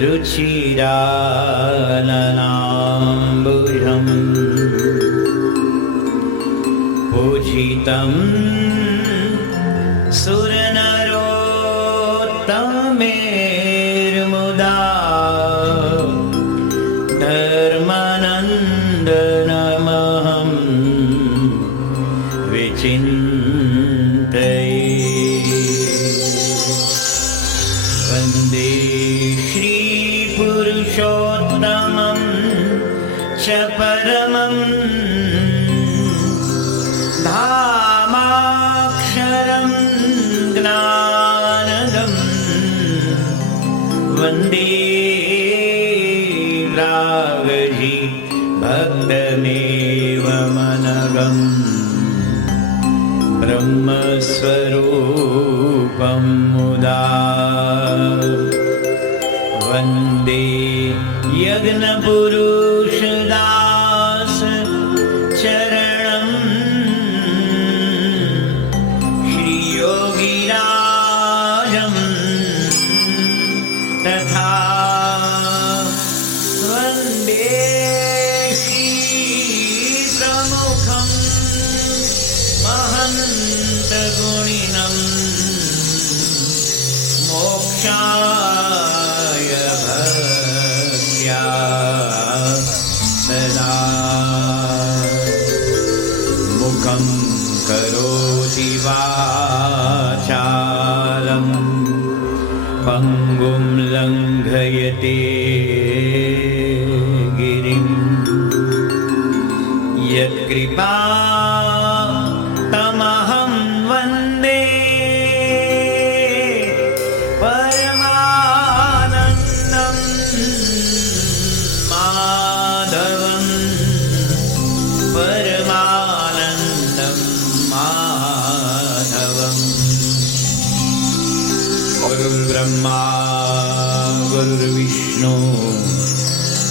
रुचिराननाम्बुजम् पूजितं सुरनरोत्तमेर्मुदा धर्मानन्दनमहं विचिन्तये। वन्दे श्रीपुरुषोत्तमं च परमं धामाक्षरं ज्ञानदं वन्दे रागजी भक्तमेवमनघम् ब्रह्मस्वरूपं मुदा वन्दे यज्ञपुरुषदास चरणं श्रीयोगिराजं तथा वन्दे श्रीप्रमुखं महन्तगुणिनं मोक्षाय भक्त्या सदा मुखं करोति वाचालं पङ्गुं लङ्घयते गिरिं यत्कृपा तमहं वन्दे परमानन्दं माधवं परमानन्दं माधवम्। गुरुर्ब्रह्मा गुरुर्विष्णु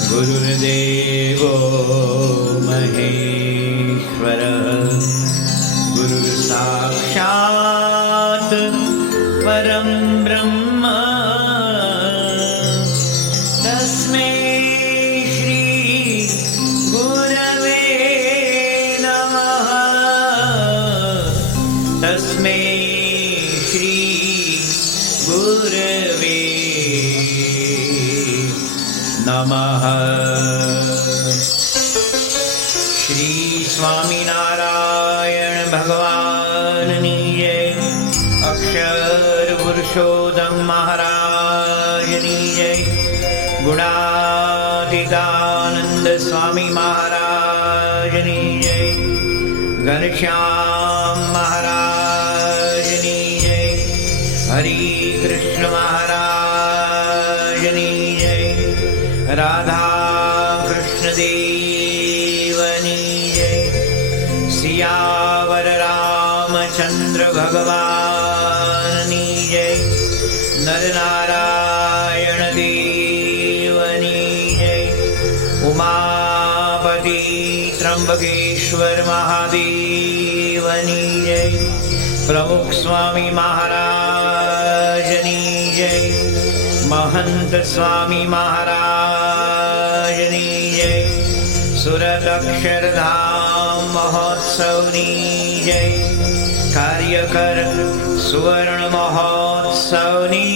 गुरुर्देवो महेश्वरः गुरुर्साक्षात् परं ब्रह्म तस्मै श्री गुरवे नमः तस्मै श्री गुरवे नमः। श्री स्वामीनारायण भगवाननी जय। अक्षर पुरुषोत्तम महाराजनी जय। गुणातीतानंद स्वामी महाराजनी जय। घनश्याम महाराजनी जय। हरि कृष्ण महाराजनी जय। राधा कृष्ण देवनी जय। सियावर रामचंद्र भगवानी जय। नरनारायण देवनी जय। उमापति त्र्यंबकेश्वर महादेवनी जय। प्रमुख स्वामी महाराजनी जय। महंत स्वामी महाराजनी जय। सुरत अक्षरधाम महोत्सवनी जय। कार्यकर सुवर्ण महोत्सवनी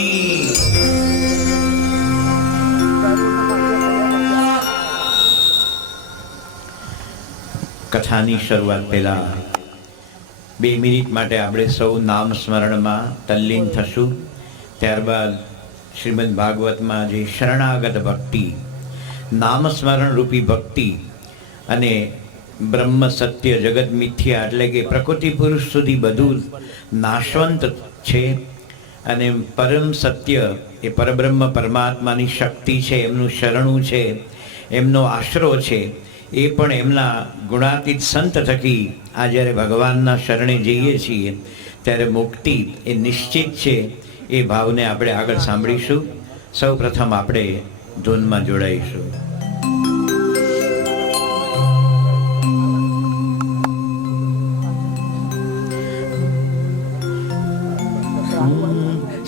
કથાની શરૂઆત પહેલા 2 મિનિટ માટે આપણે સૌ નામ સ્મરણમાં તલ્લીન થશું. ત્યારબાદ શ્રીમદ ભાગવતમાં જે શરણાગત ભક્તિ, નામસ્મરણ રૂપી ભક્તિ અને બ્રહ્મ સત્ય જગત મિથ્યા એટલે કે પ્રકૃતિ પુરુષ સુધી બધું નાશવંત છે અને પરમ સત્ય એ પરબ્રહ્મ પરમાત્માની શક્તિ છે, એમનું શરણું છે, એમનો આશરો છે, એ પણ એમના ગુણાતીત સંત થકી આ જ્યારે ભગવાનના શરણે જઈએ છીએ ત્યારે મુક્તિ એ નિશ્ચિત છે. એ ભાવને આપણે આગળ સાંભળીશું. સૌ પ્રથમ આપણે ધૂનમાં જોડાઈશું.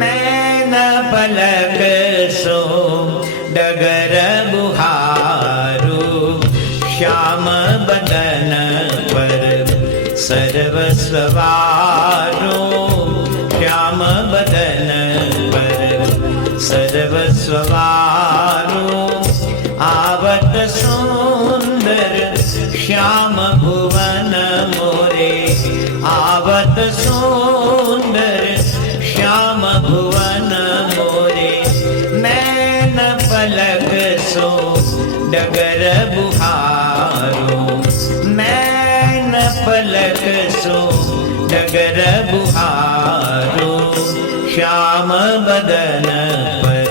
नैन पलक सो डगर बुहारू श्याम बदन पर सर्वस्वारो श्याम बदन पर सर्वस्वारो आवत सुंदर श्याम भुवन मोरे आवत सुंदर श्याम भुवन मोरे नैन पलक सो डगर बुहारो नैन पलक सो डगर बुहारो श्याम बदन पर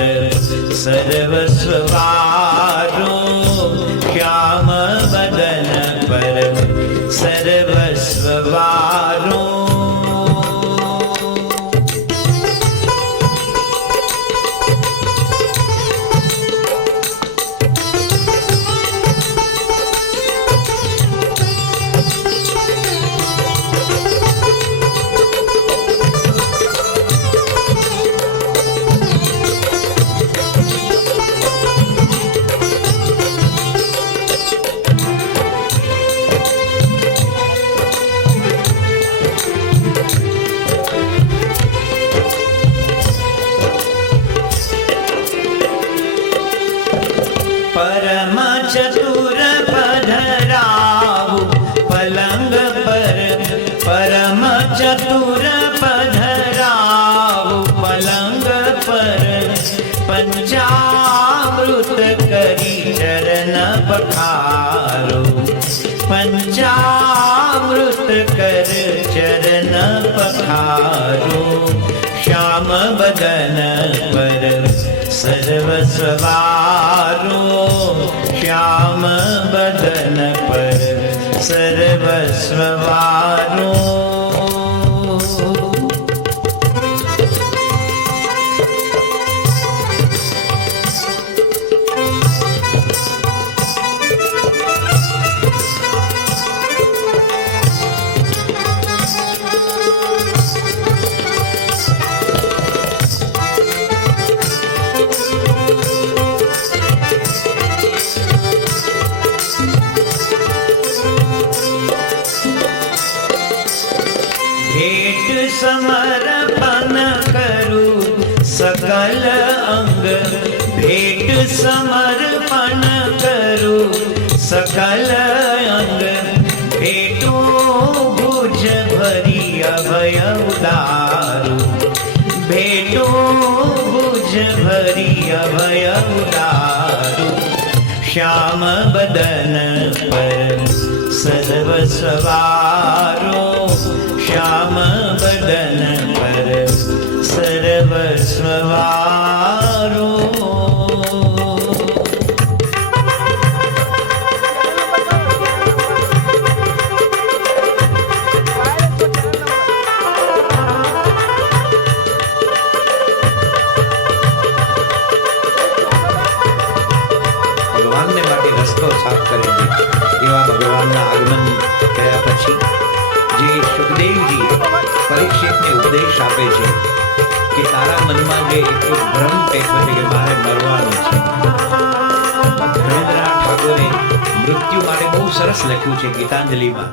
सर्वस्वारो श्याम बदन पर सर्वस्वारो परम चतुर पधराऊ पलंग पर परम चतुर पधराऊ पलंग पर पंचामृत करी चरण पखारो पंचामृत कर चरण पखारो श्याम बदन पर सर्वस्वारो श्याम बदन पर सर्वस्वारो भेट समर्पण करू सकल अंग भेट समर्पण करू सकल अंग भेटू भुज भरी अभय उदारू भेटू भुज भरी अभय उदारू श्याम बदन पर सर्वस्वारो श्याम बदन पर सर्वस्वारो ભગવાનને માટે રસ્તો સાફ કરે છે એવા ભગવાનના આગમન કર્યા પછી જે સુખદેવજી પરીક્ષિતને ઉપદેશ આપે છે કે તારા મનમાં જે એટલો ભ્રમ પેટો છે કે મારે મરવાનું છે. ધર્મેન્દ્રનાથ ઠાકોરે મૃત્યુ માટે બહુ સરસ લખ્યું છે ગીતાંજલિમાં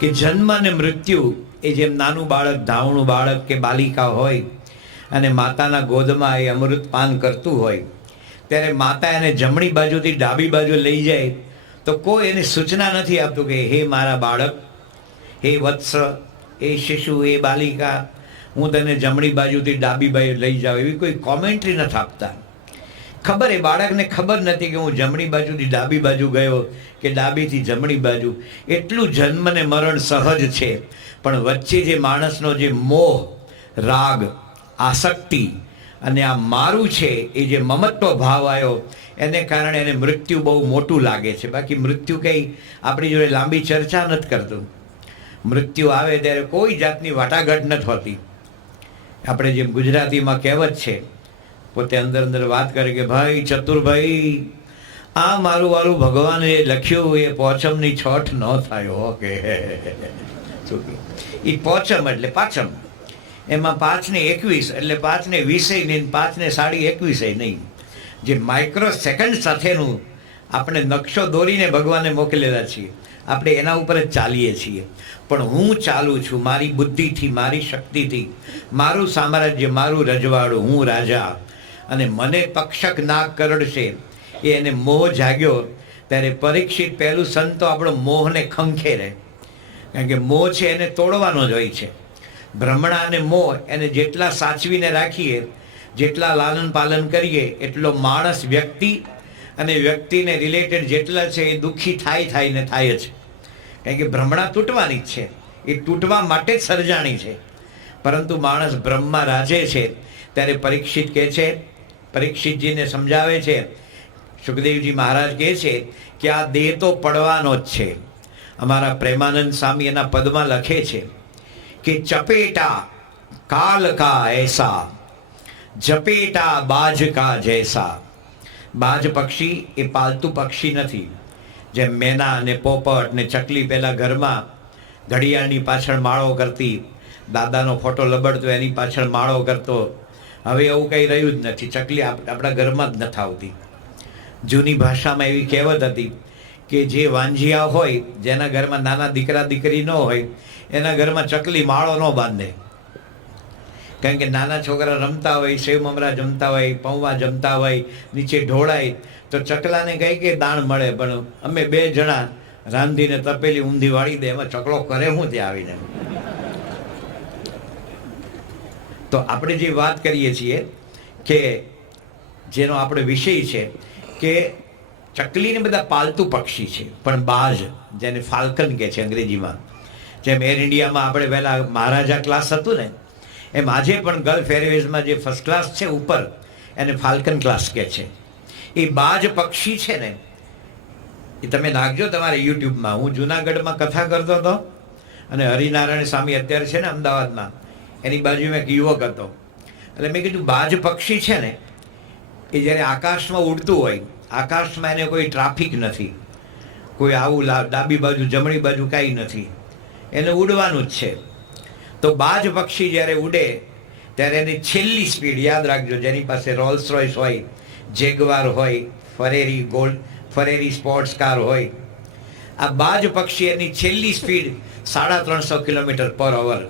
કે જન્મ અને મૃત્યુ એ જેમ નાનું બાળક ધાવણું બાળક કે બાલિકા હોય અને માતાના ગોદમાં એ અમૃત પાન કરતું હોય ત્યારે માતા એને જમણી બાજુથી ડાબી બાજુ લઈ જાય તો કોઈ એને સૂચના નથી આપતું કે હે મારા બાળક હે વત્સ એ શિશુ એ બાલિકા હું તને જમણી બાજુથી ડાબી બાજુ લઈ જાઉં એવી કોઈ કોમેન્ટ્રી નથી આપતા. ખબર એ બાળકને ખબર નથી કે હું જમણી બાજુથી ડાબી બાજુ ગયો કે ડાબીથી જમણી બાજુ. એટલું જન્મ ને મરણ સહજ છે પણ વચ્ચે જે માણસનો જે મોહ રાગ આસક્તિ અને આ મારું છે એ જે મમત્વ ભાવ આવ્યો એને કારણે એને મૃત્યુ બહુ મોટું લાગે છે. બાકી મૃત્યુ કંઈ આપણી જોડે લાંબી ચર્ચા નથી કરતું. મૃત્યુ આવે ત્યારે કોઈ જાતની વાટાઘાટ નથી હોતી. આપણે જેમ ગુજરાતીમાં કહેવત છે પોતે અંદર અંદર વાત કરે કે ભાઈ ચતુરભાઈ આ મારું વારું ભગવાને લખ્યું એ પોચમની છઠ ન થાય. ઓકે એ પોચમ એટલે પાચમ એમાં 5 ને 21 એટલે 5 ને 20 નહીં, 5 ને 21 નહીં. જે માઇક્રો સેકન્ડ સાથેનું આપણે નકશો દોરીને ભગવાને મોકલેલા છીએ, આપણે એના ઉપર જ ચાલીએ છીએ. પણ હું ચાલું છું મારી બુદ્ધિથી, મારી શક્તિથી, મારું સામ્રાજ્ય, મારું રજવાડું, હું રાજા, અને મને તક્ષક નાગ કરડશે. એને મોહ જાગ્યો ત્યારે પરીક્ષિત પહેલું સંતો આપણો મોહને ખંખેરે, કારણ કે મોહ છે એને તોડવાનો જ હોય છે. ભ્રમણા અને મોહ એને જેટલા સાચવીને રાખીએ, જેટલા લાલન પાલન કરીએ, એટલો માણસ, વ્યક્તિ અને વ્યક્તિને રિલેટેડ જેટલા છે એ દુઃખી થાય ને થાય જ. કારણ કે ભ્રમણા તૂટવાની જ છે, એ તૂટવા માટે જ સર્જાણી છે. પરંતુ માણસ બ્રહ્મમાં રાજે છે. ત્યારે પરીક્ષિત કહે છે, પરીક્ષિતજીને સમજાવે છે, સુખદેવજી મહારાજ કહે છે કે આ દેહ તો પડવાનો જ છે. અમારા પ્રેમાનંદ સ્વામી એના પદમાં લખે છે કે ચપેટા કાલ કા એસા, ઝપેટા બાજ કા જૈસા. બાજ પક્ષી એ પાલતુ પક્ષી નથી. જેમ મેના ને પોપટ ને ચકલી પહેલાં ઘરમાં ઘડિયાળની પાછળ માળો કરતી, દાદાનો ફોટો લબડતો એની પાછળ માળો કરતો, હવે એવું કંઈ રહ્યું જ નથી. ચકલી આપણા ઘરમાં જ નથી આવતી. જૂની ભાષામાં એવી કહેવત હતી કે જે વાંજિયા હોય, જેના ઘરમાં નાના દીકરા દીકરી ન હોય, એના ઘરમાં ચકલી માળો ન બાંધે. કારણ કે નાના છોકરા રમતા હોય, સેવ મમરા જમતા હોય, પૌવા જમતા હોય, નીચે ઢોળાય તો ચકલાને કહે કે દાણ મળે, પણ અમે 2 જણા રાંધીને તપેલી ઊંધી વાળી દે, એમાં ચકલો કરે હું ત્યાં આવીને. તો આપણે જે વાત કરીએ છીએ કે જેનો આપણે વિષય છે કે ચકલીને બધા પાલતુ પક્ષી છે, પણ બાજ, જેને ફાલ્કન કહે છે અંગ્રેજીમાં, જેમ એર ઇન્ડિયામાં આપણે પહેલાં મહારાજા ક્લાસ હતું ને, એમ આજે પણ ગલ્ફ એરવેઝમાં જે ફર્સ્ટ ક્લાસ છે ઉપર, એને ફાલ્કન ક્લાસ કહે છે. એ બાજ પક્ષી છે ને, એ તમે નાખજો તમારે યુટ્યુબમાં. હું જુનાગઢમાં કથા કરતો હતો, અને હરિનારાયણ સ્વામી અત્યારે છે ને અમદાવાદમાં, એની બાજુમાં એક યુવક હતો. એટલે મેં કીધું બાજ પક્ષી છે ને, એ જ્યારે આકાશમાં ઉડતું હોય, આકાશમાં એને કોઈ ટ્રાફિક નથી, કોઈ આવું ડાબી બાજુ જમણી બાજુ કાંઈ નથી, એને ઉડવાનું જ છે. તો બાજ પક્ષી જ્યારે ઉડે ત્યારે એની છેલ્લી સ્પીડ યાદ રાખજો, જેની પાસે રોલ્સ રોયસ હોય, જેગવાર હોય, ફરેરી સ્પોર્ટ્સ કાર હોય, આ બાજ પક્ષી એની છેલ્લી સ્પીડ 350 કિલોમીટર પર અવર.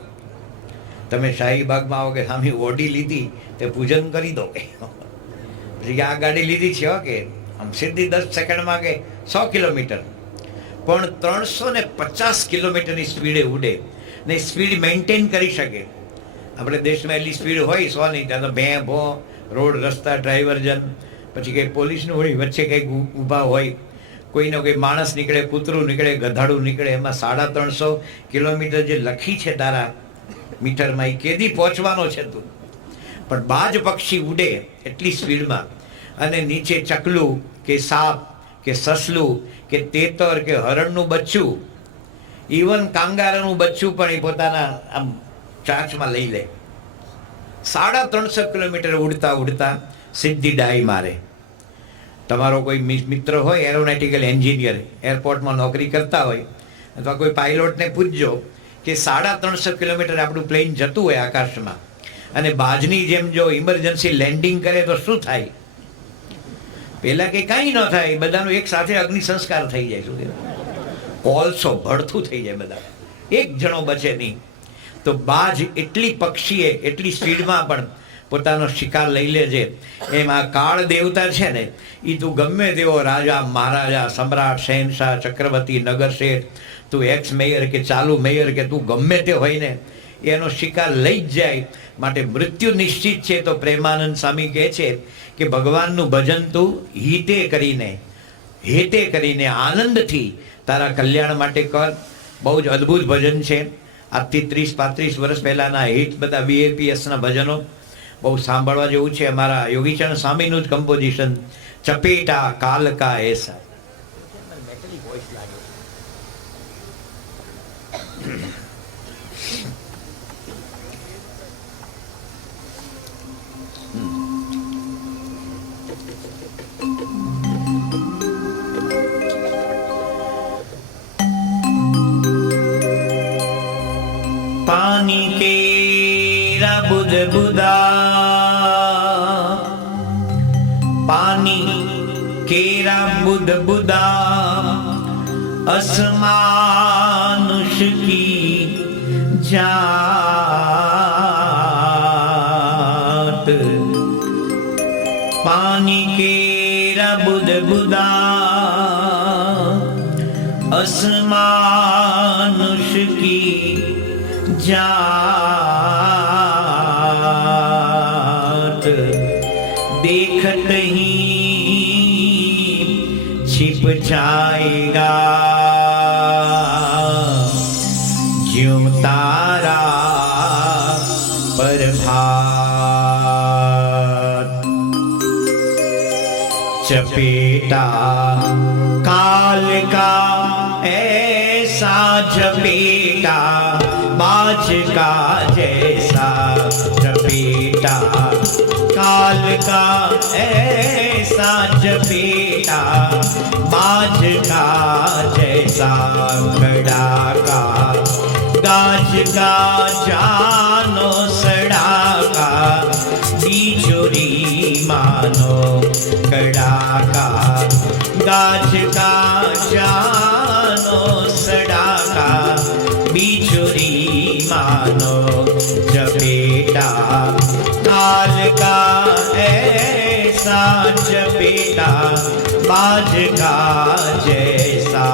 તમે શાહીબાગમાં આવો કે સામે ઓડી લીધી તે પૂજન કરી દો, કે આ ગાડી લીધી છે કે આમ સીધી 10 સેકન્ડમાં કે 100 કિલોમીટર, પણ 350 કિલોમીટરની સ્પીડે ઉડે ને સ્પીડ મેન્ટેન કરી શકે. આપણે દેશમાં એટલી સ્પીડ હોય 100 નહીં, ત્યાં તો ભો રોડ રસ્તા ડ્રાઈવરજન, પછી કંઈ પોલીસનું હોય, વચ્ચે કંઈક ઊભા હોય, કોઈનો કોઈ માણસ નીકળે, કૂતરું નીકળે, ગધાડું નીકળે, એમાં 350 કિલોમીટર જે લખી છે તારા મીટરમાં, એ કેદી પહોંચવાનો છે તું. પણ બાજ પક્ષી ઉડે એટલી સ્પીડમાં, અને નીચે ચકલું કે સાપ કે સસલું કે તેતર કે હરણનું બચ્ચું, ઇવન કાંગારાનું બચ્ચું પણ એ પોતાના આમ ચાંચમાં લઈ લે. 350 કિલોમીટર ઉડતા ઉડતા સીધી ડાઈ મારે. તમારો કોઈ મિત્ર હોય એરોનોટિકલ એન્જિનિયર, એરપોર્ટમાં નોકરી કરતા હોય, અથવા કોઈ પાયલોટને પૂછજો કે 350 કિલોમીટર આપણું પ્લેન જતું હોય આકાશમાં, અને બાજની જેમ જો ઇમરજન્સી લેન્ડિંગ કરે તો શું થાય? પહેલાં કે કાંઈ ન થાય, બધાનું એક સાથે અગ્નિ સંસ્કાર થઈ જાય. શું કોલસો ભડથું થઈ જાય, બધા એક જણો બચે નહીં. તો બાજ એટલી પક્ષીએ એટલી સ્પીડમાં પણ પોતાનો શિકાર લઈ લે છે. એમ આ કાળ દેવતા છે ને, એ તું ગમે તેવો રાજા, મહારાજા, સમ્રાટ, શહેનશાહ, ચક્રવર્તી, નગરશેઠ, તું એક્સ મેયર કે ચાલુ મેયર કે તું ગમે તે હોય ને, એનો શિકાર લઈ જ જાય. માટે મૃત્યુ નિશ્ચિત છે. તો પ્રેમાનંદ સ્વામી કહે છે કે ભગવાનનું ભજન તું હેતે કરીને આનંદથી તારા કલ્યાણ માટે કર. બહુ જ અદ્ભુત ભજન છે. આજથી 30-35 વર્ષ પહેલાંના હિટ બધા BAPSના ભજનો બહુ સાંભળવા જેવું છે. અમારા યોગીચરણ સ્વામીનું જ કમ્પોઝિશન, ચપેટા કાલ કા એસા. पानी के बुदा पानी केरा बुद बुदा असमानुष की जात पानी केरा बुद बुदा असमानुष की जात देखत ही छिप जाएगा ज्यों तारा प्रभात चपेटा काल का ऐसा झपेटा बाज का जैसा झपेटा काल का ऐसा झपेटा बाज का जैसा कड़ाका गाज का जानो सड़ाका बिछुरी मानो कड़ाका गाज का जानो सड़ाका बिछुरी मानो झपेटा काल का ऐसा झपेटा बाज का जैसा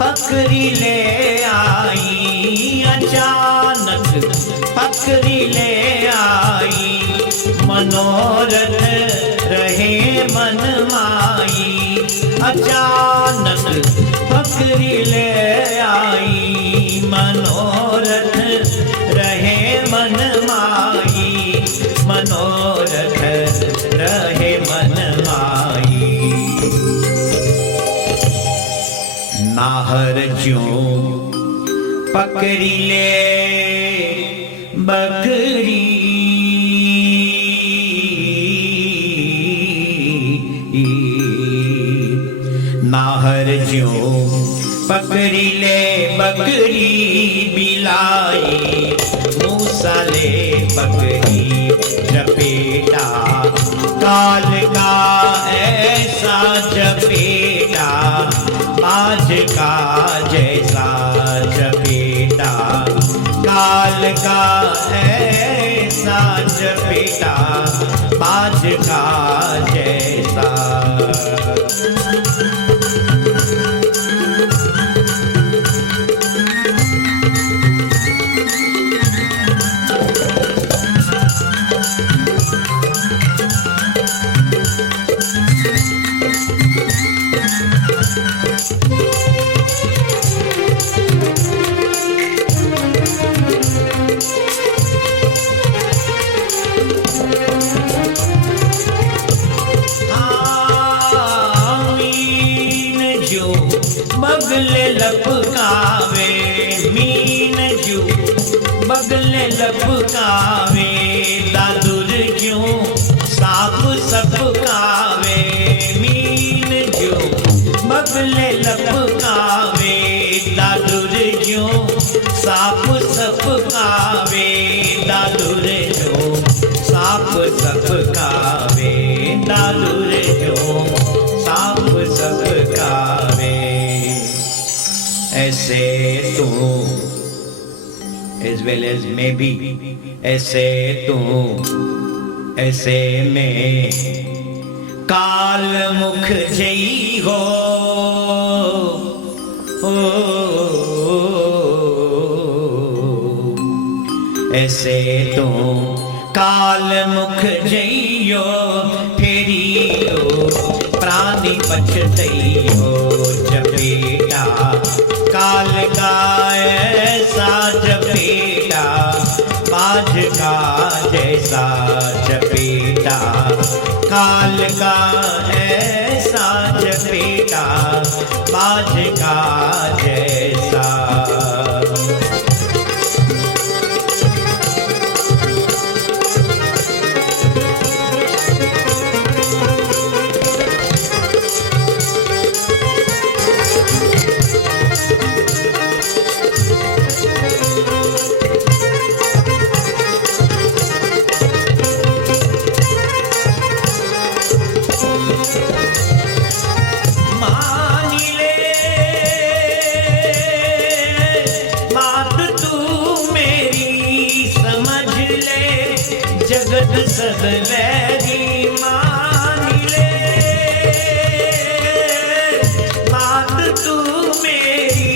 पकड़ी ले आई अचानक पकड़ी ले आई मनोरथ रहे मन माई अचानक पकड़ी ले आई मनोरथ रहे मन माई मनोरथ रहे मन माई नाहर ज्यों पकड़ी ले बकरी नाहर ज्यों पकड़ी ले बकरी बिलाई मूसा ले बकरी झपेटा काल का ऐसा झपेटा बाज का जैसा झपेटा काल का ऐसा झपेटा बाज का जैसा बगले लपकावे मीन जू बगले लपकावे दादुर क्यों साप सपकावे मीन जू बगले लपकावे दादुर क्यों साप सपकावे दादुर क्यों साप सपकावे दादुर क्यों साप सपकावे ऐसे तू as well as maybe ऐसे तू ऐसे में काल मुख जई हो ऐसे तू काल मुख जइयो फेरियो प्राणी पछतइयो जपेटा काल का ऐसा जपेटा बाज का जैसा जपेटा काल का ऐसा जपेटा बाज का जैसा। जगत सब वैरी मान ले, बात तू मेरी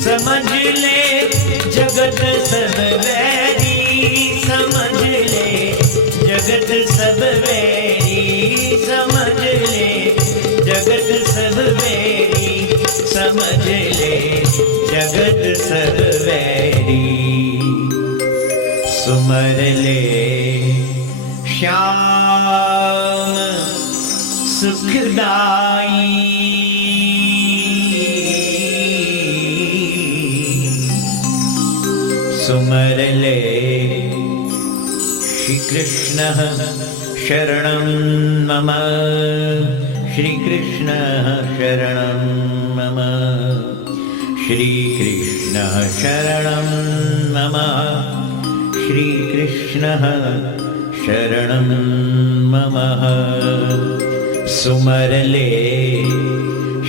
समझ ले। जगत सब वैरी समझ ले, जगत सब वैरी समझ ले, जगत सब वैरी समझ ले, जगत सब वैरी सुमर ले। श्याम सुखदाई सुमर ले। श्री कृष्ण शरणं मम, श्री कृष्ण शरणं मम, श्री कृष्ण शरणं मम, श्री कृष्ण शरणं मम। सुमर ले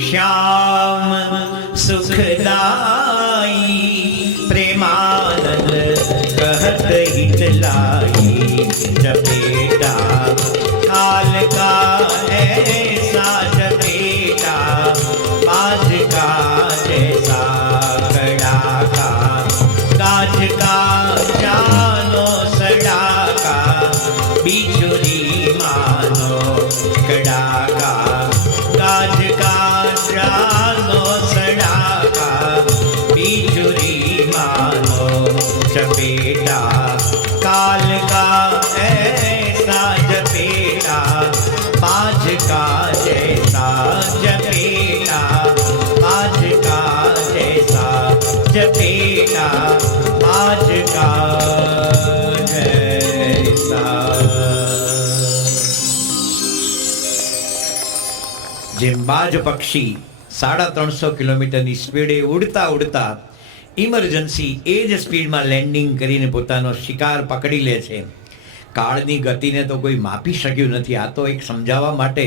श्याम सुखदाई, प्रेमानंद कहत हित लाई। जपेटा काल का ऐसा जपेटा बाज का जैसा। कड़ाका काज का जानो सड़ाका, बिछुरी मानो कड़ाका काज का जानो सड़ाका, बिछुरी मानो चपेटा काल का ऐसा जपेटा बाज का जैसा। जपेटा बाज का जैसा, जपेटा बाज का जैसा। જેમ બાજ પક્ષી 350 કિલોમીટરની સ્પીડે ઉડતા ઉડતા ઇમરજન્સી એ જ સ્પીડમાં લેન્ડિંગ કરીને પોતાનો શિકાર પકડી લે છે, કાળની ગતિને તો કોઈ માપી શક્યું નથી. આ તો એક સમજાવવા માટે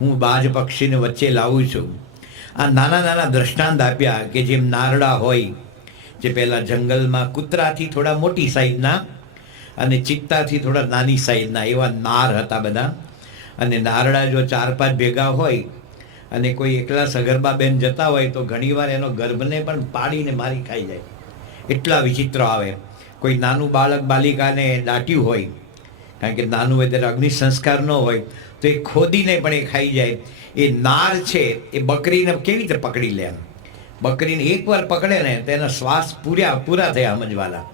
હું બાજ પક્ષીને વચ્ચે લાવું છું. આ નાના નાના દ્રષ્ટાંત આપ્યા કે જેમ નારડા હોય, જે પહેલાં જંગલમાં કૂતરાથી થોડા મોટી સાઈઝના અને ચિત્તાથી થોડા નાની સાઈઝના એવા નાર હતા બધા. અને નારડા જો 4-5 ભેગા હોય અને કોઈ એકલા સગર્ભા બેન જતા હોય તો ઘણીવાર એનો ગર્ભને પણ પાડીને મારી ખાઈ જાય. એટલા વિચિત્ર આવે. કોઈ નાનું બાળક બાલિકાને દાટ્યું હોય, કારણ કે નાનું હોય ત્યારે અગ્નિ સંસ્કાર ન હોય, તો એ ખોદીને પણ એ ખાઈ જાય. એ નાર છે એ બકરીને કેવી રીતે પકડી લે? બકરીને એકવાર પકડે ને તો એના શ્વાસ પૂરા થયા સમજવાના.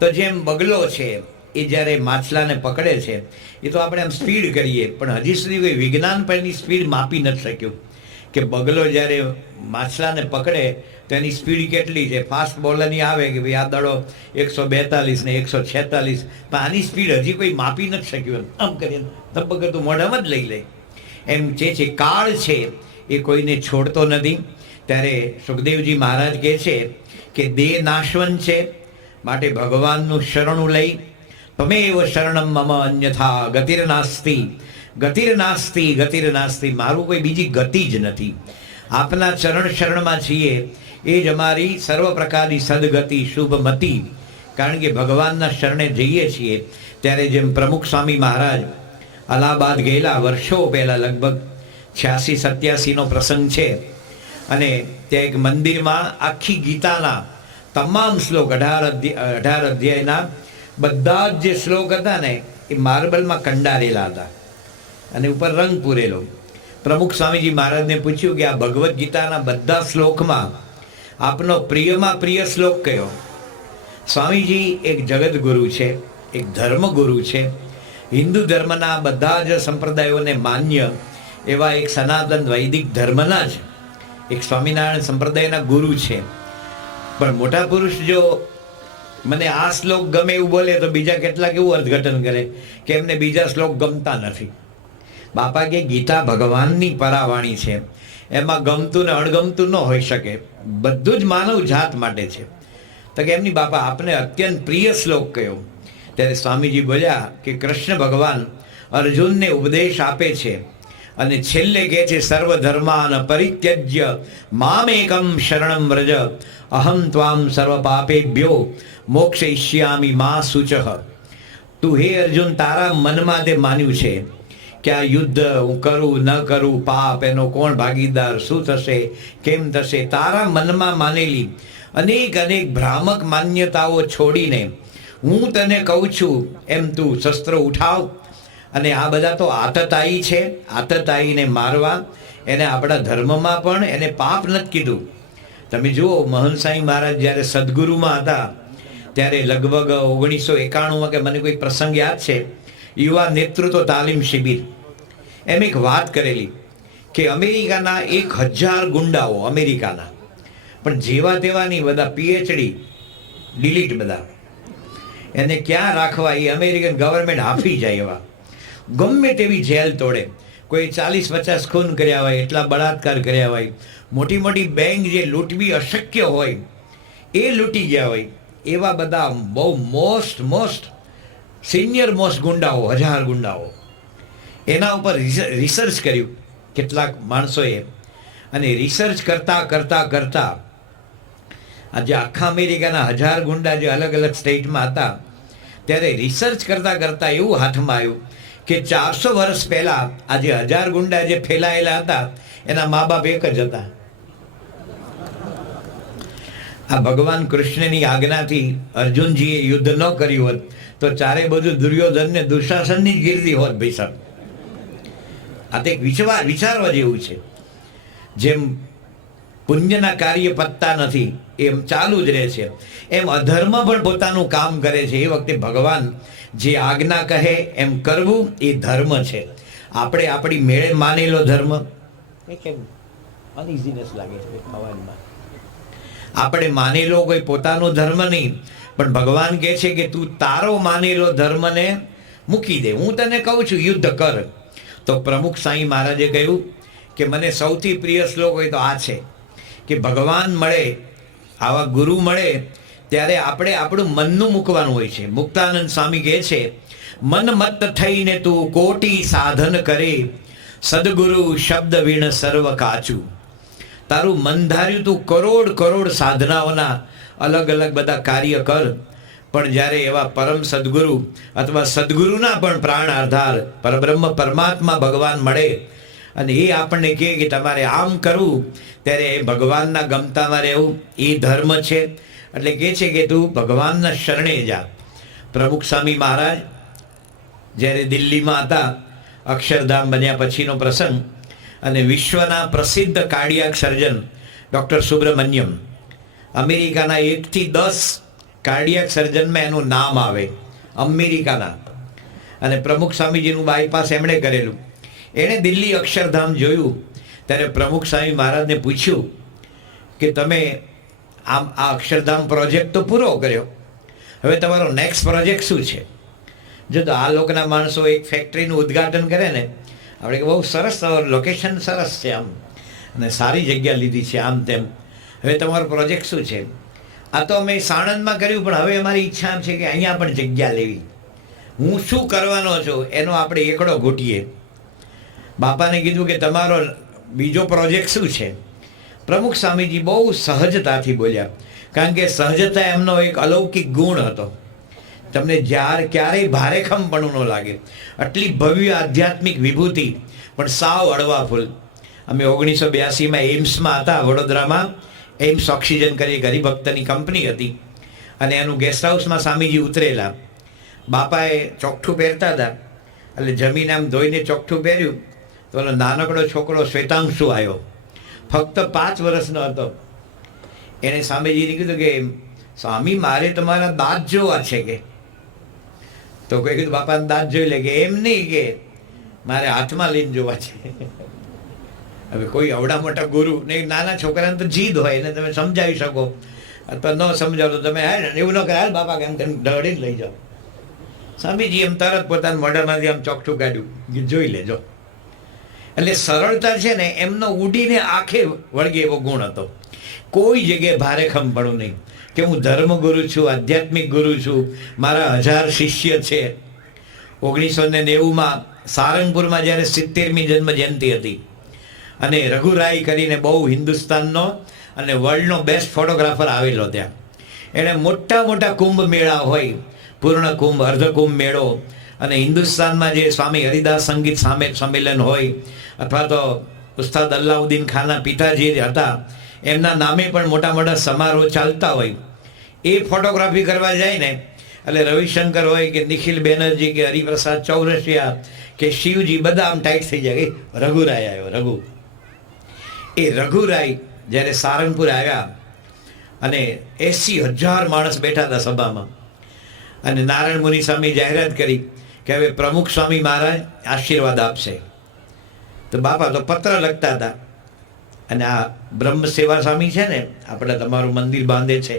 તો જેમ બગલો છે એ જ્યારે માછલાને પકડે છે, એ તો આપણે આમ સ્પીડ કરીએ, પણ હજી સુધી કોઈ વિજ્ઞાન પર એની સ્પીડ માપી નથી શક્યું કે બગલો જ્યારે માછલાને પકડે તો એની સ્પીડ કેટલી છે. ફાસ્ટ બોલરની આવે કે ભાઈ આ દડો 142 ને 146, પણ આની સ્પીડ હજી કોઈ માપી નથી શક્યું. આમ કરીને ધબ્બક કરતું મોઢામાં જ લઈ લે. એમ છે કાળ છે એ કોઈને છોડતો નથી. ત્યારે સુખદેવજી મહારાજ કહે છે કે દેહ નાશવંત છે, માટે ભગવાનનું શરણું લઈ. તમેવ શરણમ મમ અન્યથા ગતિર્નાસ્તિ, ગતિર્નાસ્તિ, ગતિર્નાસ્તિ. મારું કોઈ બીજી ગતિ જ નથી. આપના ચરણ શરણમાં છીએ એ જ અમારી સર્વ પ્રકારની સદગતિ શુભમતિ. કારણ કે ભગવાનના શરણે જઈએ છીએ. ત્યારે જેમ પ્રમુખ સ્વામી મહારાજ અલ્હાબાદ ગયેલા વર્ષો પહેલાં, લગભગ 86-87નો પ્રસંગ છે, અને ત્યાં એક મંદિરમાં આખી ગીતાના તમામ શ્લોક 18 અધ્યાયના બધા જ જે શ્લોક હતા ને એ માર્બલમાં કંડારેલા હતા અને ઉપર રંગ પૂરેલો. પ્રમુખ સ્વામીજી મહારાજને પૂછ્યું કે આ ભગવદ્ ગીતાના બધા શ્લોકમાં આપનો પ્રિયમાં પ્રિય શ્લોક કયો? સ્વામીજી એક જગતગુરુ છે, એક ધર્મગુરુ છે, હિન્દુ ધર્મના બધા જ સંપ્રદાયોને માન્ય એવા એક સનાતન વૈદિક ધર્મના જ એક સ્વામિનારાયણ સંપ્રદાયના ગુરુ છે. પણ મોટા પુરુષ જો મને આ શ્લોક ગમે એવું બોલે તો બીજા કેટલાક એવું અર્થઘટન કરે કે એમને બીજા શ્લોક ગમતા નથી. બાપા કે ગીતા ભગવાનની પરાવાણી છે, એમાં ગમતું ને અણગમતું ન હોઈ શકે, બધું જ માનવ જાત માટે છે. તો કે એમની બાપા આપને અત્યંત પ્રિય શ્લોક કયો? ત્યારે સ્વામીજી બોલ્યા કે કૃષ્ણ ભગવાન અર્જુનને ઉપદેશ આપે છે અને છેલ્લે કહે છે સર્વધર્માન પરિત્યજ્ય મામેકમ શરણમ વ્રજ અહમ ત્વામ સર્વ પાપેભ્યો મોક્ષયિષ્યામિ મા શુચઃ. તું હે અર્જુન તારા મનમાં તે માન્યું છે કે આ યુદ્ધ હું કરું ન કરું, પાપ એનો કોણ ભાગીદાર, શું થશે, કેમ થશે, તારા મનમાં માનેલી અનેક અનેક ભ્રામક માન્યતાઓ છોડીને હું તને કહું છું એમ તું શસ્ત્ર ઉઠાવ. અને આ બધા તો આતતાઈ છે, આતતાઈને મારવા એને આપણા ધર્મમાં પણ એને પાપ નથી કીધું. તમે જુઓ મહંત સાંઈ મહારાજ જ્યારે સદગુરુમાં હતા ત્યારે લગભગ 1991 કે મને કોઈ પ્રસંગ યાદ છે, યુવા નેતૃત્વ તાલીમ શિબિર, એમ એક વાત કરેલી કે અમેરિકાના 1000 ગુંડાઓ, અમેરિકાના પણ જેવા તેવા નહીં, બધા પીએચડી ડિલીટ, બધા એને ક્યાં રાખવા એ અમેરિકન ગવર્મેન્ટ આપી જાય એવા, ગમે તેવી જેલ તોડે, કોઈ 40-50 ખૂન કર્યા હોય, એટલા બળાત્કાર કર્યા હોય, મોટી મોટી બેંક જે લૂંટવી અશક્ય હોય એ લૂંટી ગયા હોય, એવા બધા બહુ મોસ્ટ સિનિયર મોસ્ટ ગુંડાઓ, 1000 ગુંડાઓ. એના ઉપર રિસર્ચ કર્યું કેટલાક માણસોએ, અને રિસર્ચ કરતા આજે આખા અમેરિકાના 1000 ગુંડા જે અલગ અલગ સ્ટેટમાં હતા, ત્યારે રિસર્ચ કરતા એવું હાથમાં આવ્યું કે 400 વર્ષ પહેલા આ જે 1000 ગુંડા જે ફેલાયેલા હતા એના મા બાપ એક જ હતા. આ ભગવાન કૃષ્ણની આજ્ઞાથી અર્જુનજીએ યુદ્ધ ન કર્યું હોત તો ચારે બધું દુર્યોધન ને દુશાસનની જ ગીર્દી હોત ભાઈ સાહેબ. આ તો એક વિચારવા જેવું છે. જેમ પુણ્યના કાર્ય પતતા નથી એમ ચાલુ જ રહે છે, એમ અધર્મ પણ પોતાનું કામ કરે છે. એ વખતે ભગવાન જે આજ્ઞા કહે એમ કરવું એ ધર્મ છે. આપણે આપણી મેળે માનેલો ધર્મ, કેમ અનઇઝીનેસ લાગે છે ખાવામાં, આપણે માનેલો કોઈ પોતાનો ધર્મ નહીં, પણ ભગવાન કહે છે કે તું તારો માનેલો ધર્મને મૂકી દે, હું તને કહું છું યુદ્ધ કર. તો પ્રમુખ સાંઈ મહારાજે કહ્યું કે મને સૌથી પ્રિય શ્લોક હોય તો આ છે કે ભગવાન મળે, આવા ગુરુ મળે ત્યારે આપણે આપણું મનનું મૂકવાનું હોય છે. મુક્તાનંદ સ્વામી કહે છે મન મત થઈને તું કોટી સાધન કરે, સદગુરુ શબ્દ વીણ સર્વ કાચું. તારું મન ધાર્યું તું કરોડ સાધનાઓના અલગ અલગ બધા કાર્ય કર, પણ જ્યારે એવા પરમ સદગુરુ અથવા સદગુરુના પણ પ્રાણ આધાર પરબ્રહ્મ પરમાત્મા ભગવાન મળે અને એ આપણને કહે કે તમારે આમ કરવું, ત્યારે એ ભગવાનના ગમતામાં રહેવું એ ધર્મ છે. એટલે કહે છે કે તું ભગવાનના શરણે જા. પ્રમુખ સ્વામી મહારાજ જ્યારે દિલ્હીમાં હતા, અક્ષરધામ બન્યા પછીનો પ્રસંગ, અને વિશ્વના પ્રસિદ્ધ કાર્ડિયાક સર્જન ડૉક્ટર સુબ્રમણ્યમ, અમેરિકાના 1 થી 10 કાર્ડિયાક સર્જનમાં એનું નામ આવે, અમેરિકાના. અને પ્રમુખ સ્વામીજીનું બાયપાસ એમણે કરેલું. એણે દિલ્હી અક્ષરધામ જોયું ત્યારે પ્રમુખ સ્વામી મહારાજને પૂછ્યું કે તમે આ અક્ષરધામ પ્રોજેક્ટ તો પૂરો કર્યો, હવે તમારો નેક્સ્ટ પ્રોજેક્ટ શું છે? જો તો આ લોકોના માણસો એક ફેક્ટરીનું ઉદ્ઘાટન કરે ને, આપણે બહુ સરસ, લોકેશન સરસ છે આમ, અને સારી જગ્યા લીધી છે આમ તેમ, હવે તમારો પ્રોજેક્ટ શું છે? આ તો અમે સાણંદમાં કર્યું, પણ હવે અમારી ઈચ્છા છે કે અહીંયા પણ જગ્યા લેવી. હું શું કરવાનો છું એનો આપણે એકડો ઘૂંટીએ. બાપાને કીધું કે તમારો બીજો પ્રોજેક્ટ શું છે? પ્રમુખ સ્વામીજી બહુ સહજતાથી બોલ્યા, કારણ કે સહજતા એમનો એક અલૌકિક ગુણ હતો. તમને ક્યારેય ભારેખમપણું ન લાગે, આટલી ભવ્ય આધ્યાત્મિક વિભૂતિ પણ સાવ અડવા ફૂલ. અમે 1982માં એમ્સમાં હતા, વડોદરામાં. એમ્સ ઓક્સિજન કરી હરિભક્તની કંપની હતી, અને એનું ગેસ્ટ હાઉસમાં સ્વામીજી ઉતરેલા. બાપાએ ચોકઠું પહેરતા હતા, એટલે જમીન આમ ધોઈને ચોકઠું પહેર્યું તો ઓલો નાનકડો છોકરો શ્વેતાંશુ આવ્યો, ફક્ત 5 વર્ષનો હતો. એણે સ્વામીજીને કીધું કે સ્વામી મારે તમારા દાંત જોવા છે કે. તો કોઈ કીધું બાપાને દાંત જોઈ લે, કે એમ નહીં, કે મારે હાથમાં લઈને જોવા છે. હવે કોઈ અવડા મોટા ગુરુ ને નાના છોકરાને તો જીદ હોય, એને તમે સમજાવી શકો, અથવા ન સમજાવો તો તમે એવું ન કરે, હાલ બાપા કેમ તેમ ઢળીને લઈ જાઓ. સ્વામીજી એમ તરત પોતાના મોઢામાંથી આમ ચોકઠું કાઢ્યું, જોઈ લેજો. એટલે સરળતા છે ને એમનો ઉડીને આંખે વળગે એવો ગુણ હતો. કોઈ જગ્યાએ ભારે ખંભણું નહીં કે હું ધર્મગુરુ છું, આધ્યાત્મિક ગુરુ છું, મારા 1000 શિષ્ય છે. 1990માં સારંગપુરમાં જ્યારે 70મી જન્મ જયંતિ હતી, અને રઘુરાય કરીને બહુ હિન્દુસ્તાનનો અને વર્લ્ડનો બેસ્ટ ફોટોગ્રાફર આવેલો ત્યાં. એણે મોટા મોટા કુંભ મેળા હોય, પૂર્ણ કુંભ, અર્ધ કુંભ મેળો, અને હિન્દુસ્તાનમાં જે સ્વામી હરિદાસ સંગીત સંમેલન હોય, અથવા તો ઉસ્તાદ અલ્લાઉદ્દીન ખાનના પિતાજી હતા એમના નામે પણ મોટા મોટા સમારોહ ચાલતા હોય, એ ફોટોગ્રાફી કરવા જાય ને, એટલે રવિશંકર હોય કે નિખિલ બેનર્જી કે હરિપ્રસાદ ચૌરસિયા કે શિવજી બધા આમ ટાઈટ થઈ જાય, રઘુરાય આવ્યો. રઘુ, એ રઘુરાય જ્યારે સારંગપુર આવ્યા અને 80,000 માણસ બેઠા હતા સભામાં, અને નારાયણ મુનિ સ્વામી જાહેરાત કરી કે હવે પ્રમુખ સ્વામી મહારાજ આશીર્વાદ આપશે. તો બાપા તો પત્ર લખતા હતા, અને આ બ્રહ્મ સેવા સ્વામી છે ને, આપણે તમારું મંદિર બાંધે છે,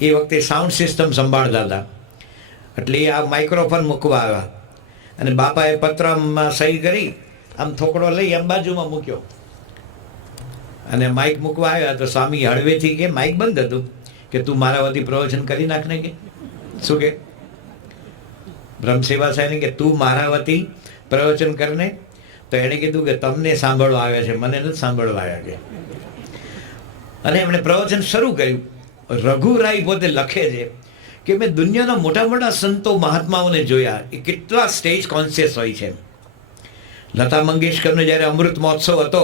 એ વખતે સાઉન્ડ સિસ્ટમ સંભાળતા હતા. એટલે એ આ માઇક્રોફોન મૂકવા આવ્યા, અને બાપાએ પત્રમાં સહી કરી આમ થોકડો લઈ આમ બાજુમાં મૂક્યો, અને માઇક મૂકવા આવ્યા તો સ્વામી હળવેથી કે માઇક બંધ હતું, કે તું મારા વતી પ્રવચન કરી નાખને, કે શું કે બ્રહ્મસેવા સાહેબ કે તું મારા વતી પ્રવચન કરને. તો એણે કીધું કે તમને સાંભળવા આવ્યા છે, મને નથી સાંભળવા આવ્યા કે. અને એમણે પ્રવચન શરૂ કર્યું. રઘુરાય પોતે લખે છે કે મેં દુનિયાના મોટા મોટા સંતો મહાત્માઓને જોયા, એ કેટલા સ્ટેજ કોન્શિયસ હોય છે. લતા મંગેશકરનો જ્યારે અમૃત મહોત્સવ હતો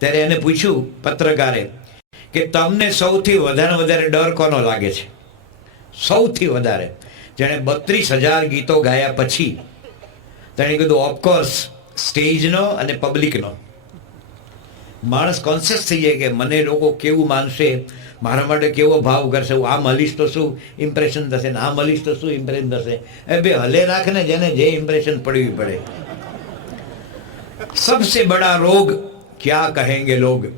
ત્યારે એને પૂછ્યું પત્રકારે કે તમને સૌથી વધારે ડર કોનો લાગે છે? સૌથી વધારે. જેણે 32,000 ગીતો ગાયા પછી તેણે કીધું ઓફકોર્સ સ્ટેજનો અને પબ્લિકનો. માણસ કોન્શિયસ થઈ જાય કે મને લોકો કેવું માનશે, મારા માટે કેવો ભાવ કરશે, હું આ મળીશ તો શું ઇમ્પ્રેશન થશે, ને આ મળીશ તો શું ઇમ્પ્રેશન થશે. એ બે હલે રાખે ને, જેને જે ઇમ્પ્રેશન પડવી પડે. સબસે બડા રોગ ક્યાં કહેંગે લોગ.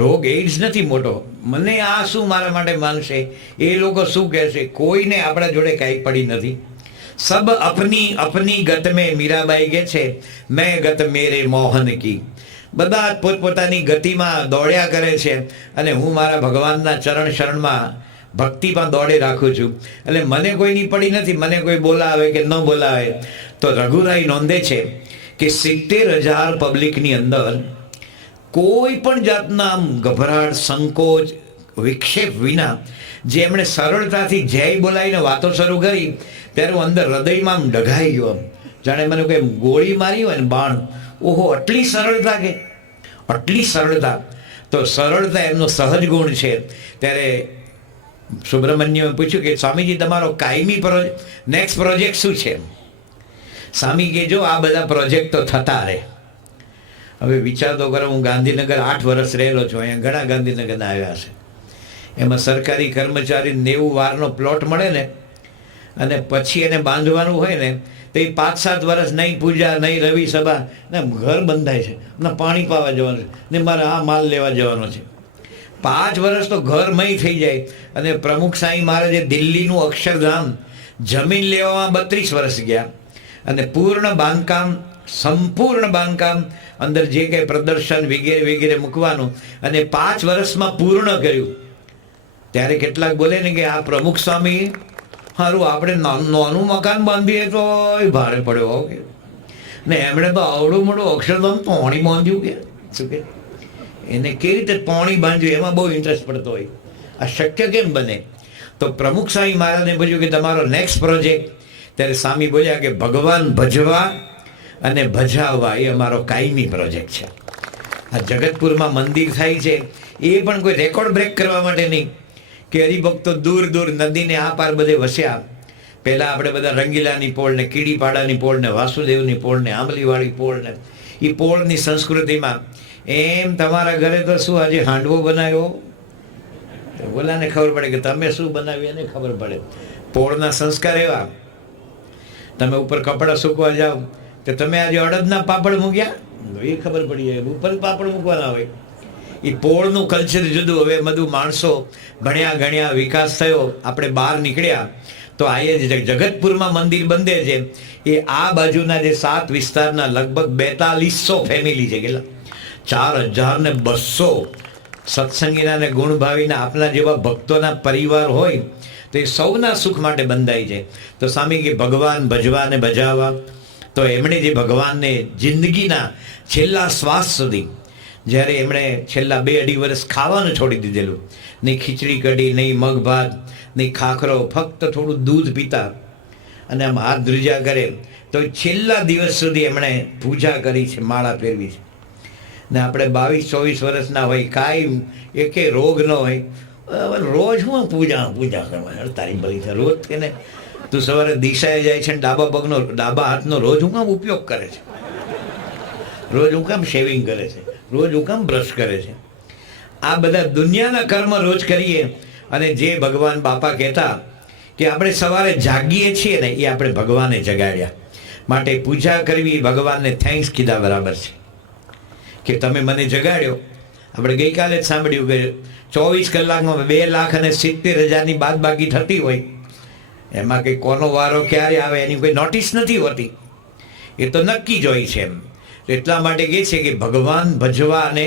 રોગ એડ્સ નથી મોટો, મને આ શું મારા માટે માનશે, એ લોકો શું કહેશે, કોઈને આપણા જોડે કાંઈ પડી નથી. સબ અપની અપની ગત મેં, મીરાબાઈ કહે છે, મેં ગત મેરે મોહન કી. બધા પોતપોતાની ગતિમાં દોડ્યા કરે છે, અને હું મારા ભગવાનના શરણમાં ભક્તિમાં દોડે રાખું છું. એટલે મને કોઈની પડી નથી, મને કોઈ બોલાવે કે ન બોલાવે. તો રઘુરાય નોંધે છે કે 70,000 પબ્લિકની અંદર કોઈ પણ જાતના આમ ગભરાટ, સંકોચ, વિક્ષેપ વિના જે એમણે સરળતાથી જય બોલાવીને વાતો શરૂ કરી, ત્યારે હું અંદર હૃદયમાં આમ ડઘાઈ ગયો, જાણે મને કોઈ ગોળી મારી હોય ને, બાણ. ઓહો, આટલી સરળતા, કે આટલી સરળતા. તો સરળતા એમનો સહજ ગુણ છે. ત્યારે સુબ્રમણ્યમે પૂછ્યું કે સ્વામીજી તમારો કાયમી નેક્સ્ટ પ્રોજેક્ટ શું છે? સ્વામી કે જો આ બધા પ્રોજેક્ટ તો થતા રહે. હવે વિચાર તો કરો, હું ગાંધીનગર 8 વર્ષ રહેલો છું, અહીંયા ઘણા ગાંધીનગરના આવ્યા છે. એમાં સરકારી કર્મચારી 90 વારનો પ્લોટ મળે ને, અને પછી એને બાંધવાનું હોય ને, તો એ 5-7 વર્ષ નહીં પૂજા, નહીં રવિ સભા, ને ઘર બંધાય છે, ને પાણી પાવા જવાનું છે, ને મારે આ માલ લેવા જવાનો છે. 5 વર્ષ તો ઘરમય થઈ જાય. અને પ્રમુખ સાંઈ મહારાજે દિલ્હીનું અક્ષરધામ જમીન લેવામાં 32 વર્ષ ગયા, અને પૂર્ણ બાંધકામ, સંપૂર્ણ બાંધકામ, અંદર જે કંઈ પ્રદર્શન વગેરે વગેરે મૂકવાનું, અને 5 વર્ષમાં પૂર્ણ કર્યું. ત્યારે કેટલાક બોલે ને કે આ પ્રમુખ સ્વામી સારું, આપણે નાનું મકાન બાંધીએ તો ભારે પડ્યો, કે ને એમણે તો આવડું મોટું અક્ષરધામ પાણી બાંધ્યું, કે શું કે એને કેવી રીતે પાણી બાંધ્યું, એમાં બહુ ઇન્ટરેસ્ટ પડતો હોય. આ શક્ય કેમ બને? તો પ્રમુખ સ્વામી મહારાજને પૂછ્યું કે તમારો નેક્સ્ટ પ્રોજેક્ટ? ત્યારે સ્વામી બોલ્યા કે ભગવાન ભજવા અને ભજાવવા એ અમારો કાયમી પ્રોજેક્ટ છે. આ જગતપુરમાં મંદિર થાય છે, એ પણ કોઈ રેકોર્ડ બ્રેક કરવા માટે નહીં કે હરિભક્તો દૂર દૂર નદીને આ પાર બધે વસ્યા. પહેલાં આપણે બધા રંગીલાની પોળ ને, કીડીપાડાની પોળ ને, વાસુદેવની પોળ ને, આંબલીવાળી પોળ ને, એ પોળની સંસ્કૃતિમાં એમ તમારા ઘરે તો શું આજે હાંડવો બનાવ્યો, બોલાને ખબર પડે કે તમે શું બનાવ્યું એને ખબર પડે. પોળના સંસ્કાર એવા, તમે ઉપર કપડાં સૂકવા જાઓ તો તમે આજે અડદના પાપડ મૂક્યા, એ ખબર પડી જાય ઉપર પાપડ મૂકવાના હોય. એ પોળનું કલ્ચર જુદું. હવે બધું માણસો ભણ્યા ગણ્યા, વિકાસ થયો, આપણે બહાર નીકળ્યા તો આ જગતપુરમાં મંદિર બંધે છે એ આ બાજુના જે 7 વિસ્તારના લગભગ 4200 ફેમિલી છે. કેટલા? 4200 સત્સંગીના ને ગુણભાવીના આપના જેવા ભક્તોના પરિવાર હોય તો એ સૌના સુખ માટે બંધાય છે. તો સ્વામી કે ભગવાન ભજવા ને ભજાવવા, તો એમણે જે ભગવાનને જિંદગીના છેલ્લા શ્વાસ સુધી, જ્યારે એમણે છેલ્લા 2-2.5 વર્ષ ખાવાનું છોડી દીધેલું, નહીં ખીચડી કઢી, નહીં મગ ભાત, નહીં ખાખરો, ફક્ત થોડું દૂધ પીતા અને આમ હાથ ધ્રુજા કરે, તો છેલ્લા દિવસ સુધી એમણે પૂજા કરી છે, માળા ફેરવી છે. ને આપણે 22-24 વર્ષના હોય, કાંઈ એકે રોગ ન હોય, રોજ હું પૂજા કરવા તારી ભલી છે રોજ. તેને તું સવારે દિશાએ જાય છે ને ડાબા હાથનો રોજ હું કામ ઉપયોગ કરે છે, રોજ હું કામ શેવિંગ કરે છે, રોજ હું કામ બ્રશ કરે છે. આ બધા દુનિયાના કર્મ રોજ કરીએ. અને જે ભગવાન બાપા કહેતા કે આપણે સવારે જાગીએ છીએ ને એ આપણે ભગવાને જગાડ્યા, માટે પૂજા કરવી, ભગવાનને થેન્ક્સ કીધા બરાબર છે કે તમે મને જગાડ્યો. આપણે ગઈકાલે જ સાંભળ્યું કે 24 કલાકમાં 2,70,000ની બાદબાકી થતી હોય, એમાં કંઈ કોનો વારો ક્યારે આવે એની કોઈ નોટિસ નથી હોતી, એ તો નક્કી જ હોય છે. એમ એટલા માટે કહે છે કે ભગવાન ભજવા અને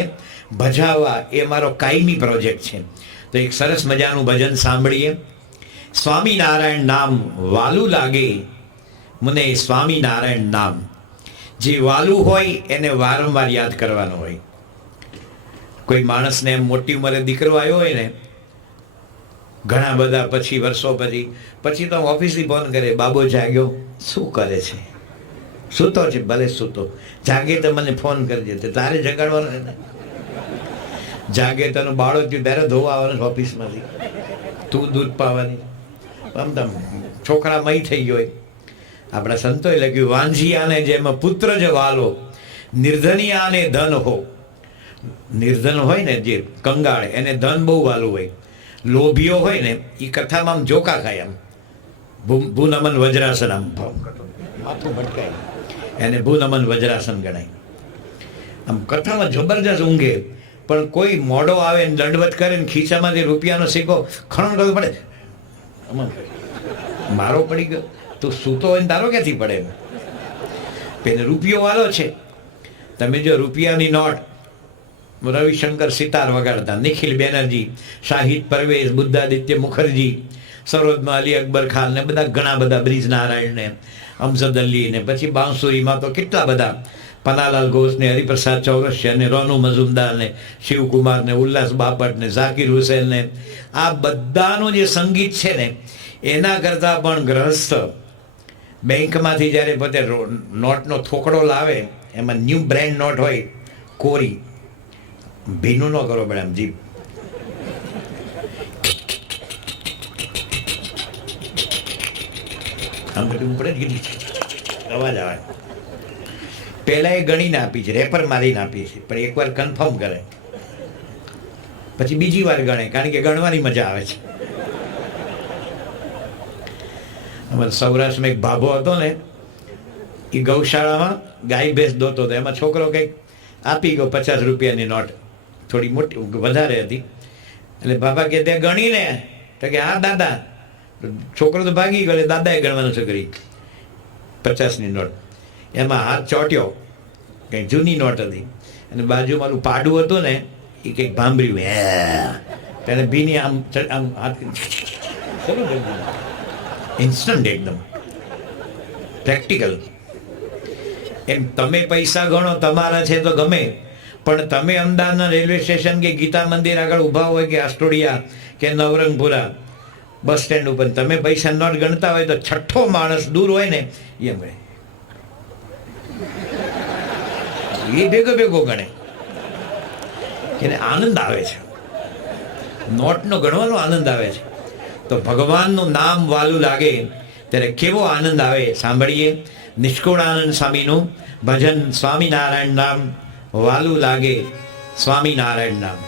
ભજાવવા એ મારો કાયમી પ્રોજેક્ટ છે. તો એક સરસ મજાનું ભજન સાંભળીએ. સ્વામિનારાયણ નામ વાલું લાગે મને, સ્વામિનારાયણ નામ. જે વાલું હોય એને વારંવાર યાદ કરવાનું હોય. કોઈ માણસને એમ મોટી ઉંમરે દીકરો આવ્યો હોય ને, ઘણા બધા પછી વર્ષો પછી તો ઓફિસથી ફોન કરે, બાબો જાગ્યો? શું કરે છે? સૂતો છે? ભલે સૂતો, જાગે તો મને ફોન કરજે. તારે જગાડવાનો ને, જાગે તનું બાળો થયું ત્યારે ધોવા આવવાનું ઓફિસમાંથી, તું દૂધ પાવાની. આમ તમ છોકરા મય થઈ ગયો હોય. આપણા સંતોએ લખ્યું, વાંઝિયાને જેમ પુત્ર જ વાલો, નિર્ધનિયાને ધન હો. નિર્ધન હોય ને જે કંગાળ, એને ધન બહુ વાલું હોય. લોભીઓ હોય ને એ કથામાં આમ જોકા ખાય, આમ ભૂનમન વજ્રાસન, આમ માથું ભટકાય, એને ભૂનમન વજ્રાસન ગણાય. આમ કથામાં જબરજસ્ત ઊંઘે, પણ કોઈ મોડો આવે ને દંડવત કરે ને ખીચામાંથી રૂપિયાનો સિક્કો ખણો કરવો પડે, મારો પડી ગયો. તું સૂતો હોય ને તારો ક્યાંથી પડે? પેલે રૂપિયો વાળો છે. તમે જો રૂપિયાની નોટ, રવિશંકર સિતાર વગાડતા, નિખિલ બેનર્જી, શાહિદ પરવેઝ, બુદ્ધાદિત્ય મુખર્જી, સરોજમાં અલી અકબર ખાન ને બધા ઘણા બધા, બ્રિજ નારાયણ ને અમજદ અલી ને પછી બાંસુરીમાં તો કેટલા બધા, પનાલાલ ઘોષ ને હરિપ્રસાદ ચૌરસ્ય ને રોનુ મઝુમદાર ને શિવકુમાર ને ઉલ્લાસ બાપટ ને ઝાકિર હુસેન ને, આ બધાનું જે સંગીત છે ને એના કરતાં પણ ગ્રહસ્થ બેંકમાંથી જ્યારે પોતે નોટનો થોકડો લાવે, એમાં ન્યૂ બ્રાન્ડ નોટ હોય, કોરી, ભીનું ન કરો પડે, આમ જીભ આમ બધું પડે, અવાજ આવે. પહેલાં એ ગણીને આપી છે, રેપર મારીને આપી છે, પણ એકવાર કન્ફર્મ કરે પછી બીજી વાર ગણે, કારણ કે ગણવાની મજા આવે છે. અમારે સૌરાષ્ટ્રમાં એક ભાભો હતો ને, એ ગૌશાળામાં ગાય ભેંસ દોતો હતો. એમાં છોકરો કંઈક આપી ગયો 50 રૂપિયાની નોટ, થોડી મોટી વધારે હતી. એટલે બાબા કે ત્યાં ગણીને, તો કે હા દાદા. છોકરો તો ભાગી ગયો, એટલે દાદાએ ગણવાનું શરૂ કરી 50ની નોટ. એમાં હાથ ચોટ્યો, કંઈક જૂની નોટ હતી, અને બાજુમાં ઓલું પાડું હતું ને એ કંઈક ભાંભર્યું, તેને ભીની આમ આમ હાથ ઇન્સ્ટન્ટ, એકદમ પ્રેક્ટિકલ. એમ તમે પૈસા ગણો તમારા છે તો ગમે, પણ તમે અમદાવાદના રેલવે સ્ટેશન કે ગીતા મંદિર આગળ ઊભા હોય કે આસ્ટોડિયા કે નવરંગપુરા બસ સ્ટેન્ડ ઉપર તમે પૈસા નોટ ગણતા હોય તો છઠ્ઠો માણસ દૂર હોય ને એમ ગણે, એ ભેગો ગણે, એને આનંદ આવે છે, નોટનો ગણવાનો આનંદ આવે છે. તો ભગવાનનું નામ વાલું લાગે ત્યારે કેવો આનંદ આવે, સાંભળીએ નિષ્કુળાનંદ સ્વામીનું ભજન, સ્વામિનારાયણ નામ વાલું લાગે, સ્વામિનારાયણ નામ.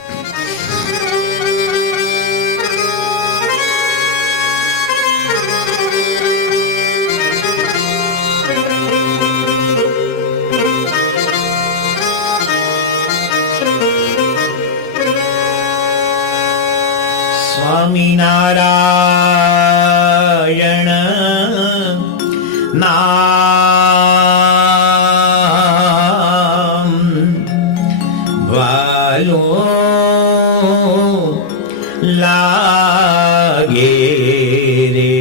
સ્વામિનારાયણ નામ વાલું લાગે રે.